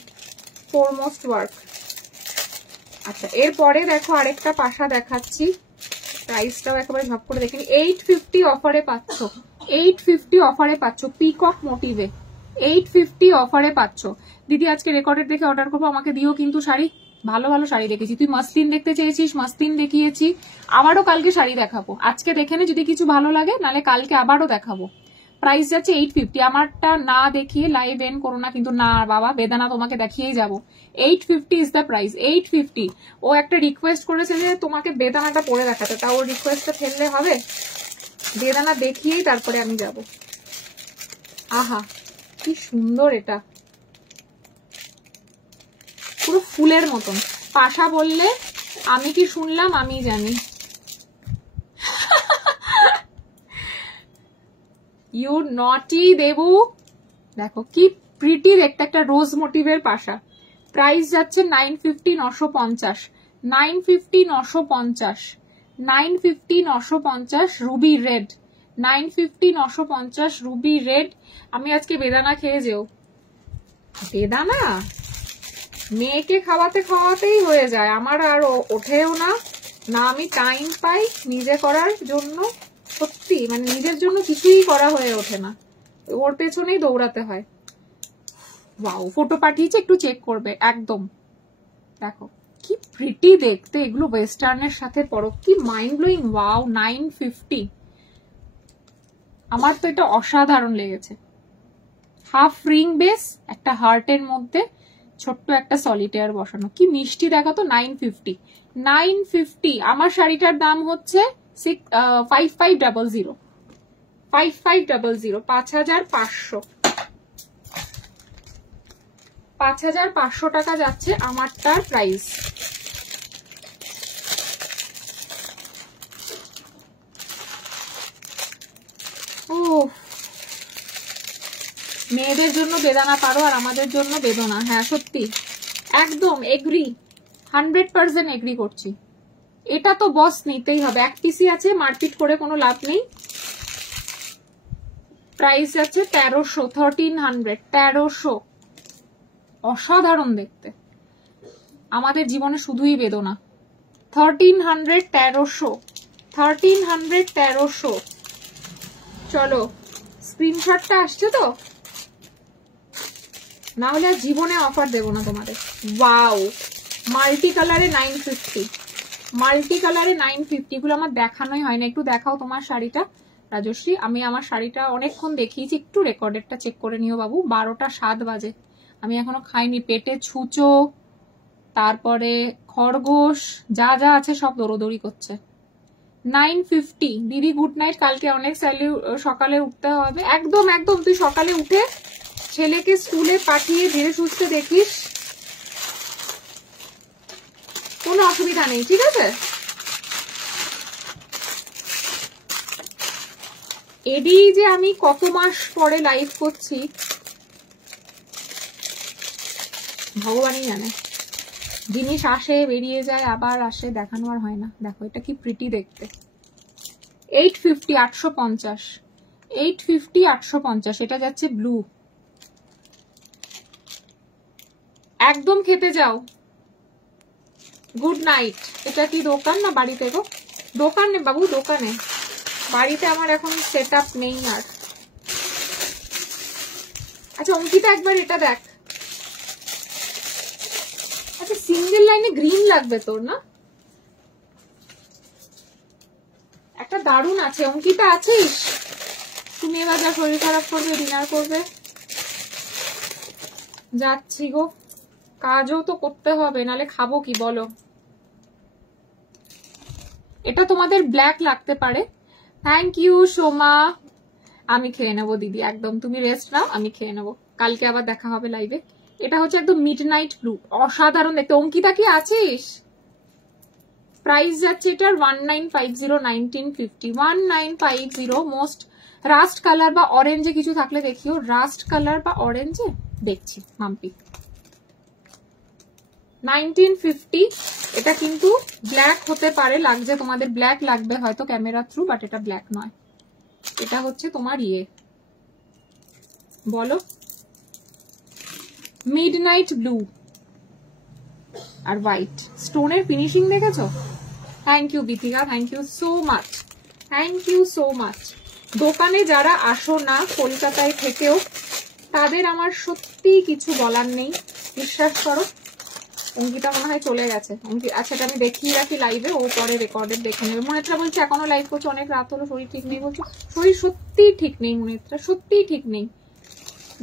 ফোরমোস্ট ওয়ার্ক। আচ্ছা, এরপরে দেখো আরেকটা পাশা দেখাচ্ছি, প্রাইসটাও একেবারে ঝপ করে দেখে নি। 850 অফারে পাচ্ছ, 850 অফারে পাচ্ছ, পিকক মোটিভে 850 অফারে পাচ্ছ। দিদি আজকে রেকর্ডেড দেখে অর্ডার করবো, আমাকে দিও কিন্তু শাড়ি, ভালো ভালো শাড়ি দেখেছি। তুই মাসলিন দেখতে চেয়েছিস, মাসলিন দেখিয়েছি, আবারও কালকে শাড়ি দেখাবো। আজকে দেখে নে, যদি কিছু ভালো লাগে নালে কালকে আবারও দেখাবো। প্রাইস যাচ্ছে 850। আমারটা না দেখিয়ে লাইভ এন্ড করো না কিন্তু, না বাবা, বেদানা তোমাকে দেখিয়েই যাবো। 850 ইজ দ্য প্রাইস, 850। ও একটা রিকোয়েস্ট করেছে যে তোমাকে বেদানাটা পরে দেখাতে, তা ওর রিকোয়েস্টটা ফেললে হবে? বেদানা দেখিয়েই তারপরে আমি যাব। আহা কি সুন্দর, এটা পুরো ফুলের মতন। পাশা বললে আমি কি শুনলাম, আমি জানি। ইউ নটি দেবু, দেখো কি প্রিটি দেখতে, একটা রোজ মোটিভের পাশা। প্রাইস যাচ্ছে 950, 950, 950, 950, 950, 950। Ruby red, 950, 950 Ruby red. আমি আজকে বেদানা খেয়ে যেও, বেদানা মেয়েকে খাওয়াতে খাওয়াতেই হয়ে যায়, আমার আর ওঠেও না, না আমি টাইম পাই নিজে করার জন্য। সত্যি মানে নিজের জন্য কিছুই করা হয়ে ওঠে না, ওর পেছনেই দৌড়াতে হয়। ওয়াও, ফটো পাঠিয়েছে, একটু চেক করবে। একদম দেখো কি প্রিটি দেখতে, এগুলো ওয়েস্টার্নের সাথে পরো, কি মাইন্ড ব্লোয়িং। ওয়াও, 950। আমার তো এটা অসাধারণ লেগেছে। হাফ রিং বেস, একটা হার্টের মধ্যে ছোট্ট একটা সলিটেয়ার বসানো, কি মিষ্টি দেখো তো। 950, 950। আমার শাড়িটার দাম হচ্ছে 5500, 5500, 5500, 5500 টাকা যাচ্ছে আমারটার প্রাইস। ও, মেয়েদের জন্য বেদানা পারো আর আমাদের জন্য বেদনা। হ্যাঁ সত্যি, একদম এগ্রি, 100% এগ্রি করছি। এটা তো বস নিতেই হবে, এক পিসি আছে, মারপিট করে কোনো লাভ নেই। প্রাইস আছে 1300, 1300, 1300। অসাধারণ দেখতে, আমাদের জীবনে শুধুই বেদনা। 1300, 1300, 1300, 1300। চলো, স্ক্রিনশটটা আসছে তো, না হলে আর জীবনে অফার দেবো না তোমাদের। ওয়াও, মাল্টি কালারে 950, মাল্টি কালারে 950। এগুলো আমার দেখানোই হয় না, একটু দেখাও তোমার শাড়িটা রাজশ্রী। আমি আমার শাড়িটা অনেকক্ষণ দেখিয়েছি, একটু রেকর্ডেরটা চেক করে নিও বাবু। 12টা 7 বাজে, আমি এখনো খাইনি। পেটে ছুঁচো, তারপরে খরগোশ, যা যা আছে সব দৌড়দৌড়ি করছে। 950 দিদি, গুড নাইট। কালকে অনেক সকালে উঠতে হবে। একদম একদম, তুই সকালে উঠে ছেলেকে স্কুলে পাঠিয়ে ধীরে সুস্থে দেখিস, কোনো অসুবিধা নেই, ঠিক আছে? এডি যে আমি কত মাস পরে লাইভ করছি ভগবানই জানে। জিনিস আসে, বেরিয়ে যায়, আবার আসে, দেখানো আর হয় না। দেখো এটা কি প্রিটি দেখতে। 850, 850, 850, 850। এটা যাচ্ছে ব্লু। একদম খেতে যাও। Good night. এটা কি দোকান না বাড়িতে গো? দোকানে বাবু, দোকানে। বাড়িতে আমার এখন সেট আপ নেই আর। আচ্ছা অঙ্কিতা, একবার এটা দেখ। আচ্ছা সিঙ্গেল লাইনে গ্রিন লাগবে তোর না? একটা দারুণ আছে। অঙ্কিতা আছিস? তুমি এবার যা শরীর খারাপ করবে, ডিনার করবে। যাচ্ছি গো, কাজও তো করতে হবে, নালে খাবো কি বলো? এটা তোমাদের ব্ল্যাক লাগতে পারে। Thank you Soma. আমি খেয়ে নেবো দিদি, একদম তুমি রেস্ট নাও, আমি খেয়ে নেবো, কালকে আবার দেখা হবে লাইভে। এটা হচ্ছে একদম মিড নাইট ব্লু, অসাধারণ দেখতে। অঙ্কিতা কি আছিস? প্রাইস যাচ্ছে এটার 1950, 1950, 1950। মোস্ট রাস্ট কালার বা অরেঞ্জে কিছু থাকলে দেখিও, রাস্ট কালার বা অরেঞ্জে দেখছি মাম্পি। 1950। এটা কিন্তু ব্ল্যাক হতে পারে, লাগছে তোমাদের ব্ল্যাক লাগবে হয়তো ক্যামেরা থ্রু, বাট এটা ব্ল্যাক নয়। এটা হচ্ছে তোমার ইয়ে বলো, মিডনাইট ব্লু আর হোয়াইট। স্টোনের ফিনিশিং দেখেছো? Thank you Bithika, thank you so much, thank you so much. দোকানে যারা আসো না কলকাতায় থেকেও, তাদের আমার সত্যি কিছু বলার নেই, বিশ্বাস করো। অঙ্কিতা মনে হয় চলে গেছে। আচ্ছা এটা আমি দেখিয়ে রাখি লাইভে, ও পরে রেকর্ডেড দেখে নেবে। মনেত্রা বলছে এখনো লাইভ করছো, অনেক রাত হলো, শরীর ঠিক নেই বলছো। শরীর সত্যিই ঠিক নেই মনেত্রা, সত্যিই ঠিক নেই।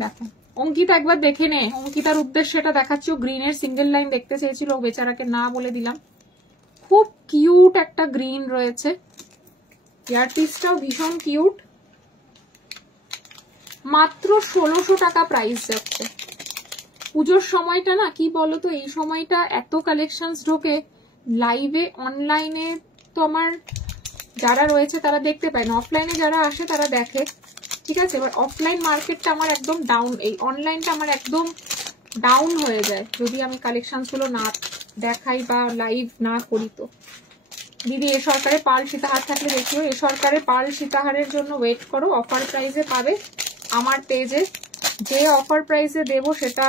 দেখো অঙ্কিতা একবার দেখে নে, অঙ্কিতার উদ্দেশ্যে এটা দেখাচ্ছি। ও গ্রিনের সিঙ্গেল লাইন দেখতে চেয়েছিল, ও বেচারাকে না বলে দিলাম। খুব কিউট একটা গ্রিন রয়েছে, ইয়ার পিসটাও ভীষণ কিউট। মাত্র 1600 টাকা প্রাইস যাচ্ছে। পুজোর সময়টা না কি বলতো, এই সময়টা এত কালেকশনস ঢোকে লাইভে, অনলাইনে তো আমার যারা রয়েছে তারা দেখতে পায় না, অফলাইনে যারা আসে তারা দেখে, ঠিক আছে। এবার অফলাইন মার্কেটটা আমার একদম ডাউন, এই অনলাইনটা আমার একদম ডাউন হয়ে যায় যদি আমি কালেকশনস গুলো না দেখাই বা লাইভ না করি। তো দিদি এ সরকারে পাল সীতাহার থাকলে দেখিও, এ সরকারে পাল সীতাহারের জন্য ওয়েট করো, অফার প্রাইসে পাবে আমার পেজে। যে অফার প্রাইসে দেবো সেটা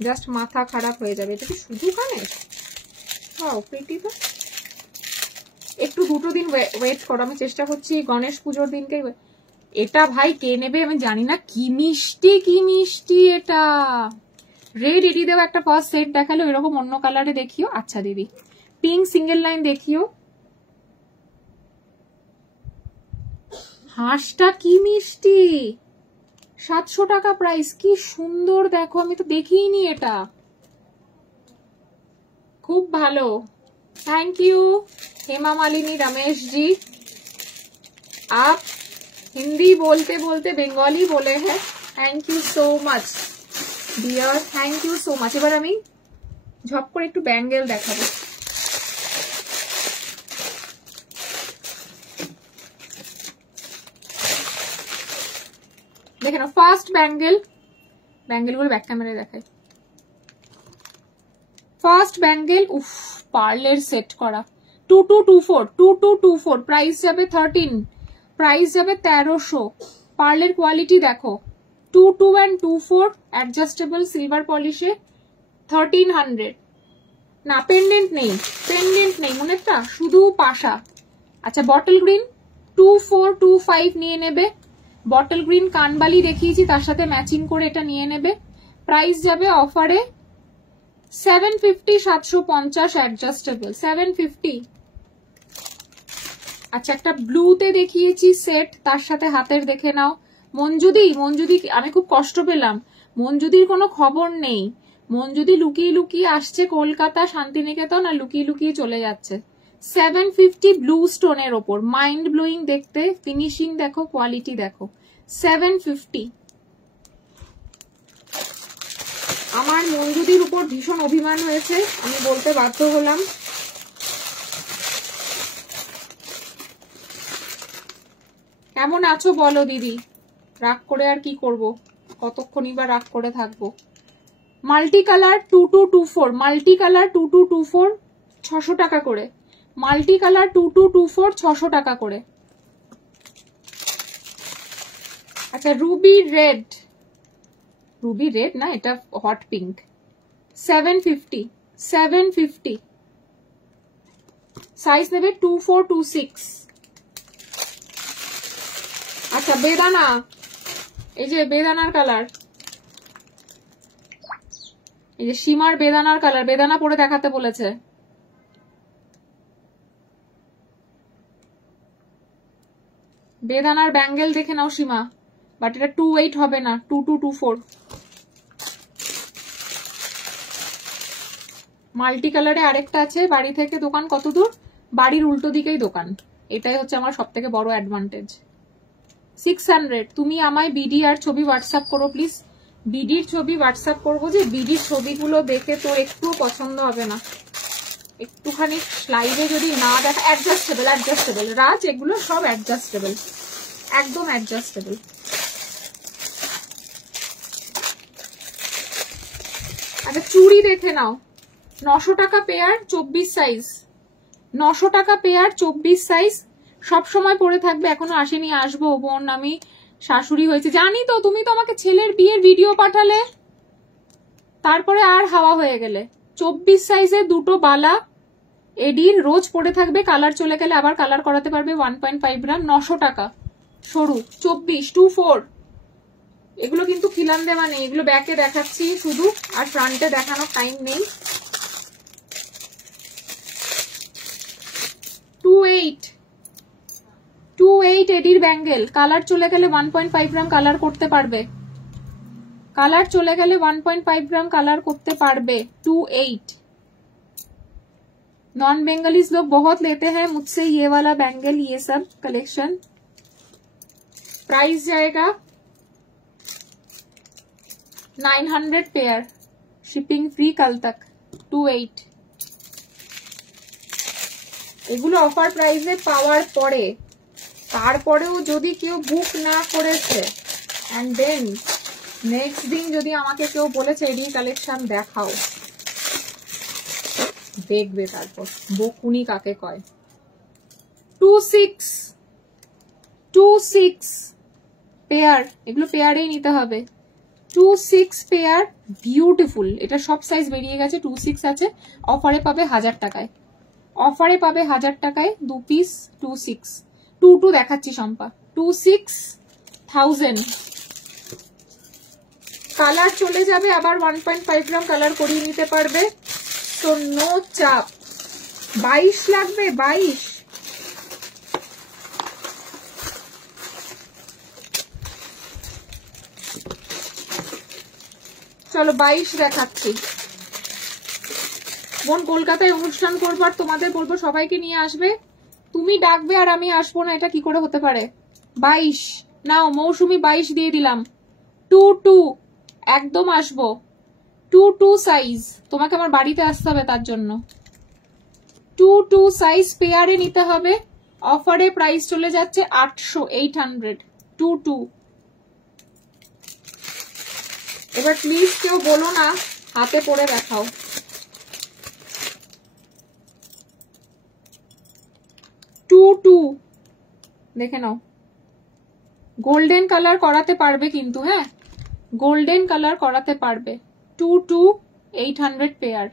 জাস্ট মাথা খারাপ হয়ে যাবে। এটা কি শুধু কানের? হ্যাঁ প্রিটি তো। একটু দুটো দিন ওয়েট করো, আমি চেষ্টা করছি গণেশ পুজোর দিনকে। এটা ভাই কে নেবে আমি জানি না, কি মিষ্টি কি মিষ্টি এটা। রেড এডি দেওয়া একটা ফার্স্ট সেট দেখালো, এরকম অন্য কালারে দেখিও। আচ্ছা দিদি পিঙ্ক সিঙ্গেল লাইন দেখিও। হাঁসটা কি মিষ্টি, 700 টাকা প্রাইস, কি সুন্দর দেখো, আমি তো দেখিনি এটা, খুব ভালো। थैंक यू हेमा मालिनी रमेश जी, आप हिंदी बोलते बोलते बंगाली बोले हैं, thank you so much dear, thank you so much. এবার আমি ঝপ করে একটু ব্যাঙ্গেল দেখাবো। দেখে নাও ফার্স্ট ব্যাঙ্গেল, ব্যাঙ্গেল গুলো ব্যাক ক্যামেরায় দেখাই। ফার্স্ট ব্যাঙ্গেল, উফ পার্লের সেট করা, 2224 প্রাইস যাবে 13, প্রাইস যাবে 1300। পার্লের কোয়ালিটি দেখো, 22 and 24 অ্যাডজাস্টেবল সিলভার পলিশে 1300। না পেন্ডেন্ট নেই, পেন্ডেন্ট নেই মনেরটা, শুধু পাশা। আচ্ছা বটল গ্রিন 2425 নিয়ে নেবে, বটল গ্রিন কানবালি দেখিয়েছি তার সাথে ম্যাচিং করে এটা নিয়ে নেবে। প্রাইস যাবে অফারে 750, 750 অ্যাডজাস্টেবল 750। আচ্ছা একটা ব্লুতে দেখিয়েছি সেট, তার সাথে হাতের দেখে নাও। মঞ্জুদি, মঞ্জুদি আমি খুব কষ্ট পেলাম, মঞ্জুদির কোনো খবর নেই। মঞ্জুদি লুকিয়ে লুকিয়ে আসছে কলকাতা শান্তিনিকেতন আর লুকিয়ে লুকিয়ে চলে যাচ্ছে। 750 ব্লু স্টোনের ওপর, মাইন্ড ব্লোয়িং দেখতে, ফিনিশিং দেখো, কোয়ালিটি দেখো, 750। আমার মঞ্জুদির উপর ভীষণ অভিমান হয়েছে, আমি বলতে বাধ্য হলাম। কেমন আছো বলো দিদি, রাগ করে আর কি করব, কতক্ষণই বা রাগ করে থাকবো। মাল্টি কালার 2224, মাল্টি কালার 2224 600 টাকা করে, মাল্টি কালার 2224 600 টাকা করে। আচ্ছা রুবি রেড, রুবি রেড না এটা হট পিঙ্ক, 750, 750 সাইজ নেবে 2426। আচ্ছা বেদানা, এই যে বেদানার কালার, এই যে সীমার বেদানার কালার, বেদানা পরে দেখাতে বলেছে। বেদানার ব্যাঙ্গেল দেখে নাও সীমা, বাট এটা 28 হবে না, 2224। মাল্টি কালারে আরেকটা আছে, বাড়ি থেকে দোকান কত দূর, বাড়ির উল্টো দিকেই দোকান, এটাই হচ্ছে আমার সব থেকে বড় অ্যাডভান্টেজ। 600, তুমি আমায় বিডি আর ছবি হোয়াটসঅ্যাপ করো প্লিজ, বিডির ছবি হোয়াটসঅ্যাপ করবো, যে বিডির ছবিগুলো দেখে তো একটু পছন্দ হবে না, একটুখানি লাইভে যদি না দেখা। অ্যাডজাস্টেবল, অ্যাডজাস্টেবল রাজ, এগুলো সব অ্যাডজাস্টেবল, একদম অ্যাডজাস্টেবল। আচ্ছা চুড়ি দেখে নাও, 900 টাকা পেয়ার 24 সাইজ, 900 টাকা পেয়ার 24 সাইজ, সব সময় পরে থাকবে, এখনো আসেনি, আসবো বোন, আমি শাশুড়ি হয়েছে জানি তো, তুমি তো আমাকে ছেলের বিয়ের ভিডিও পাঠালে, তারপরে আর হাওয়া হয়ে গেলে। 24 সাইজে দুটো বালা এডির, রোজ পরে থাকবে, কালার চলে গেলে আবার কালার করাতে পারবে, 1.5 গ্রাম, 900 টাকা সরু 24 এগুলো কিন্তু খিলান দেওয়া নেই, এগুলো ব্যাকে দেখাচ্ছি শুধু, আর ফ্রন্টে দেখানোর টাইম নেই। 28 এডির ব্যাঙ্গেল, কালার চলে গেলে 1.5 গ্রাম কালার করতে পারবে, কালার চলে গেলে 1.5 গ্রাম কালার করতে পারবে। 28 नॉन बेंगलीज लोग बहुत लेते हैं मुझसे ये वाला बैंगल, ये सब कलेक्शन। प्राइस जाएगा 900 पेयर, शिपिंग फ्री कल तक। 28 এগুলো অফার প্রাইসে পাওয়ার পরে, তারপরেও যদি কেউ বুক না করেছে এন্ড দেন নেক্সট দিন যদি আমাকে কেউ বলেছে এডি কালেকশন দেখাও, দেখবে তারপর বকুনি কাকে কয়। 26 পেয়ার, এগুলো পেয়ারেই নিতে হবে। 2-6 পেয়ার, বিউটিফুল। এটা সব সাইজ বেরিয়ে গেছে, 2-6 আছে। অফারে পাবে 1000 টাকায়, অফারে পাবে 1000 টাকায় 2 পিস 2-6। 2-2 দেখাচ্ছি শম্পা, 2-6,000। কালার চলে যাবে, আবার 1.5 গ্রাম কালার করিয়ে নিতে পারবে, তো নো চাপ। 22 লাগবে, 22। চলো 22 দেখাচ্ছি। বোন কলকাতায় অনুষ্ঠান করবার, তোমাদের বলবো সবাইকে নিয়ে আসবে। তুমি ডাকবে আর আমি আসবো না, এটা কি করে হতে পারে? 22 নাও মৌসুমি, 22 দিয়ে দিলাম। 2-2 একদম আসবো, 2-2 সাইজ। তোমাকে আমার বাড়িতে আসতে হবে তার জন্য। 2-2 সাইজ পেয়ারে নিতে হবে। অফারে প্রাইস চলে যাচ্ছে 800। 2-2। এবার প্লিজ কেউ বলো না হাতে পরে দেখাও। 2-2 দেখে নাও। গোল্ডেন কালার করাতে পারবে কিন্তু, হ্যাঁ গোল্ডেন কালার করাতে পারবে। 2-2 800 পেয়ার,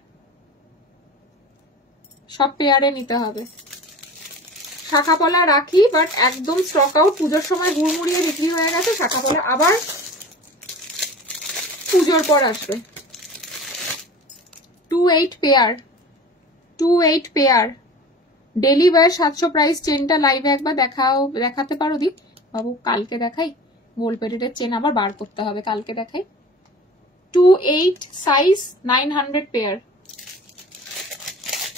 সব পেয়ারে নিতে হবে। শাখা পলা রাখি, বাট একদম স্টক আউট। পুজোর সময় হুড়মুড়িয়ে বিক্রি হয়ে গেছে। শাখা পলা আবার পুজোর পর আসবে। 2-8 pair, 2-8 pair. Daily wear 700 price. চেনটা লাইভে একবার দেখাতে পারো দি বাবু? কালকে দেখাই, গোল পেরিটের চেন আবার বার করতে হবে, কালকে দেখাই। 2-8 সাইজ, 900 পেয়ার।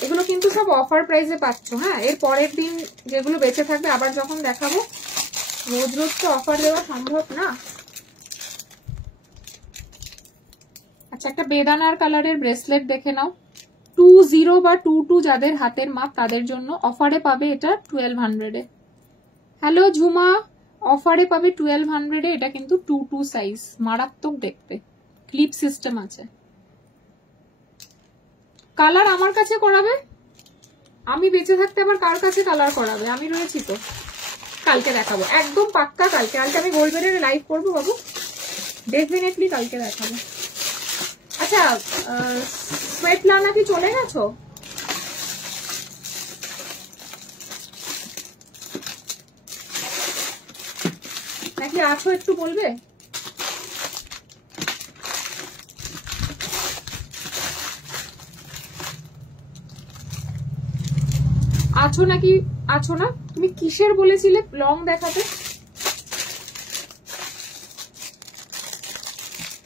এগুলো কিন্তু সব অফার প্রাইসে পাচ্ছ। হ্যাঁ, এর পরের দিন যেগুলো বেঁচে থাকবে আবার যখন দেখাবো, রোজ রোজ তো অফার দেওয়া সম্ভব না। আচ্ছা, একটা বেদানার কালারের ব্রেসলেট দেখে নাও। 2-0 বা 2-2 যাদের হাতের মাপ তাদের জন্য অফারে পাবে এটা 1200 এ। হ্যালো ঝুমা, অফারে পাবে 1200 এ। এটা কিন্তু 2-2 সাইজ, মারাত্মক দেখতে। ক্লিপ সিস্টেম আছে। কালার আমার কাছে করাবে, আমি বেঁচে থাকতে আবার কার কাছে কালার করাবে? আমি রয়েছি তো। কালকে দেখাবো, একদম পাক্কা কালকে। কালকে আমি গোল্ডেনের লাইভ করবো বাবু, ডেফিনেটলি কালকে দেখাবো। আচ্ছা, সোয়েটলানা কি চলে গেছো? নাকি আছো একটু বলবে? আছো নাকি আছো না? তুমি কিসের বলেছিলে লং দেখাতে?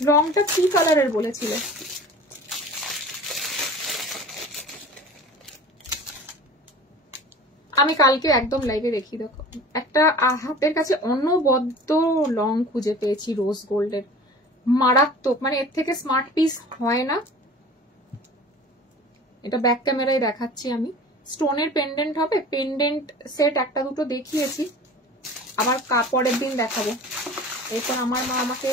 লংটা কি কালারের বলেছিলে? আমি কালকে একদম লাইভে দেখি। দেখো, একটা হাতের কাছে অনবদ্য লং খুঁজে পেয়েছি রোজ গোল্ডের, মারাত্মক। মানে এর থেকে স্মার্ট পিস হয় না। এটা ব্যাক ক্যামেরায় দেখাচ্ছি আমি। স্টোনের পেন্ডেন্ট হবে, পেন্ডেন্ট সেট একটা দুটো দেখিয়েছি, আবার কাপড়ের দিন দেখাবো। এরপর আমার মা আমাকে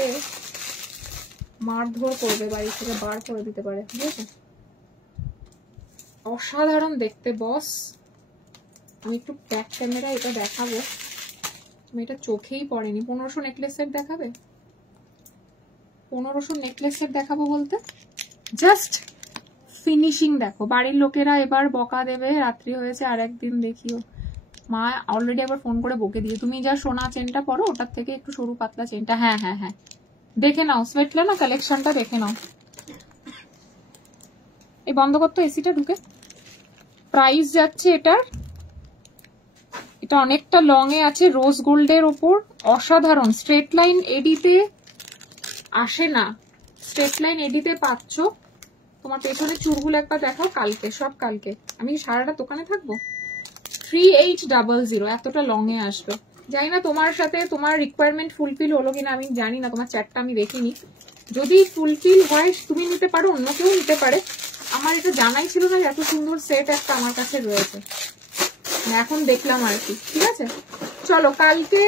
মারধর করবে, বাড়ি থেকে বার করে দিতে পারে, বুঝেছো? অসাধারণ দেখতে বস। আমি একটু ব্যাক ক্যামেরায় এটা দেখাবো, আমি এটা চোখেই পড়েনি। 1500 নেকলেস সেট দেখাবে? 1500 নেকলেস সেট দেখাবো বলতে জাস্ট ফিনিশিং দেখো। বাড়ির লোকেরা এবার বকা দেবে, রাত্রি হয়েছে আর একদিন দেখিও। মা অলরেডি আবার ফোন করে বকে দিয়ে, তুমি যা সোনা চেনটা পরো ওটার থেকে একটু সরু পাতলা চেনটা। হ্যাঁ হ্যাঁ হ্যাঁ, দেখে নাও সোয়েটলানা কালেকশনটা, দেখে নাও। এই বন্ধ করতো এসিটা ঢুকে। প্রাইস যাচ্ছে এটার, এটা অনেকটা লং এ আছে, রোজ গোল্ডের ওপর, অসাধারণ। স্ট্রেট লাইন এডিতে আসে না, স্ট্রেট লাইন এডিতে পাচ্ছ। তোমার পেছনে চুলগুলো একবার দেখাও। কালকে, সব কালকে। আমি সারাটা দোকানে থাকবো। 3800, এতটা লং এ আসবে। জানি না তোমার সাথে তোমার রিকোয়ারমেন্ট ফুলফিল হলো কিনা, আমি জানি না, তোমার চ্যাটটা আমি দেখিনি। যদি ফুলফিল হয় তুমি নিতে পারো, অন্য কেউ নিতে পারে। আমার এটা জানাই ছিল না এত সুন্দর সেট একটা আমার কাছে রয়েছে, এখন দেখলাম আর কি। ঠিক আছে, চলো কালকে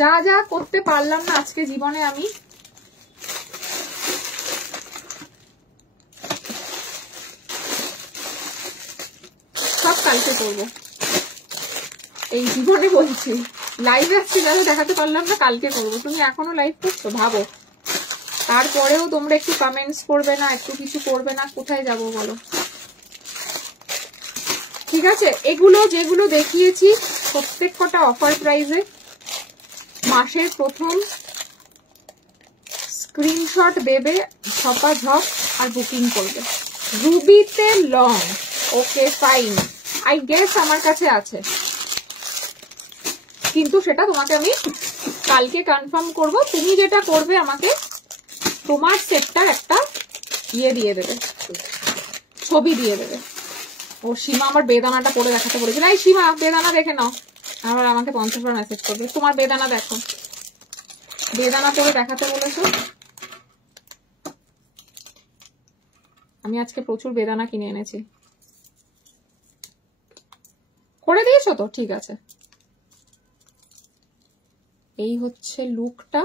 যা যা করতে পারলাম না আজকে জীবনে, আমি সব কালকে করবো। এই জীবনে বলছি, লাইভে আসছি যারা দেখাতে পারলাম না, কালকে করবো। তুমি এখনো লাইভ করছো ভাবো, তারপরেও তোমরা একটু কমেন্টস করবে না, একটু কিছু করবে না, কোথায় যাবো বলো? ঠিক আছে, এগুলো যেগুলো দেখিয়েছি প্রত্যেক কটা অফার প্রাইসে। মাসের প্রথম স্ক্রিনশট দেবে ঝপাঝপ আর বুকিং করবে। রুবিতে long, okay fine, I guess আমার কাছে আছে, কিন্তু সেটা তোমাকে আমি কালকে কনফার্ম করব। তুমি যেটা করবে আমাকে তোমার সেটটার একটা ইয়ে দিয়ে দেবে, ছবি দিয়ে দেবে। ও সীমা আমার বেদানাটা পরে দেখাতে বলেছিল, এই সীমা বেদানা দেখে নাও, আবার আমাকে 50 বার মেসেজ করবে তোমার বেদানা দেখো, বেদানা পরে দেখাতে বলেছো। আমি আজকে প্রচুর বেদানা কিনে এনেছি। করে দিয়েছো তো, ঠিক আছে। এই হচ্ছে লুকটা।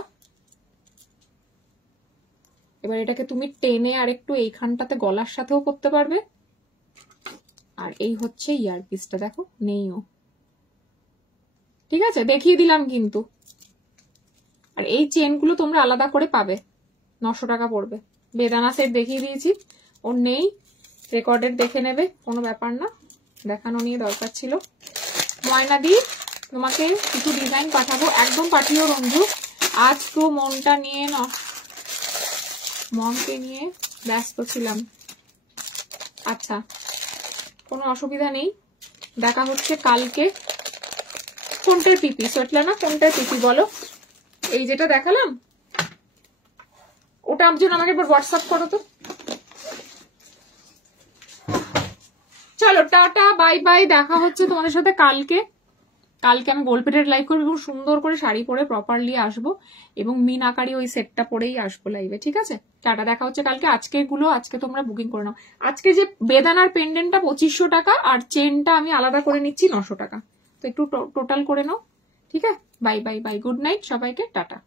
এবার এটাকে তুমি টেনে আর একটু এইখানটাতে গলার সাথেও করতে পারবে। আর এই হচ্ছে ইয়ারপিসটা, দেখো নেইও, ঠিক আছে, দেখিয়ে দিলাম কিন্তু। আর এই চেনগুলো তোমরা আলাদা করে পাবে, 900 টাকা পড়বে। বেদানা সেট দেখিয়ে দিয়েছি, ওর নেই, রেকর্ডেড দেখে নেবে, কোনো ব্যাপার না, দেখানো নিয়ে দরকার ছিল। ময়না দি তোমাকে কিছু ডিজাইন পাঠাবো, একদম পাঠিও রঞ্জু। আজ তো মনটা নিয়ে মনকে নিয়ে ব্যস্ত ছিলাম। আচ্ছা, কোনো অসুবিধা নেই, দেখা হচ্ছে কালকে। কোনটার পিপি সোটলা না, কোনটার পিপি বলো? এই যেটা দেখালাম ওটা জন্য আমাকে একবার হোয়াটসঅ্যাপ করো তো। চলো টাটা বাই বাই, দেখা হচ্ছে তোমাদের সাথে কালকে। কালকে আমি গোলপেটের লাইভ করবো এবং সুন্দর করে শাড়ি পরে প্রপারলি আসবো এবং মিন আকারি ওই সেটটা পরেই আসবো লাইভে, ঠিক আছে? টাটা, দেখা হচ্ছে কালকে। আজকে তোমরা বুকিং করে নাও। আজকে যে বেদানার পেন্ডেন্টটা 2500 টাকা আর চেনটা আমি আলাদা করে নিচ্ছি 900 টাকা, তো একটু টোটাল করে নাও, ঠিক আছে? Bye bye bye, good night সবাইকে, টাটা।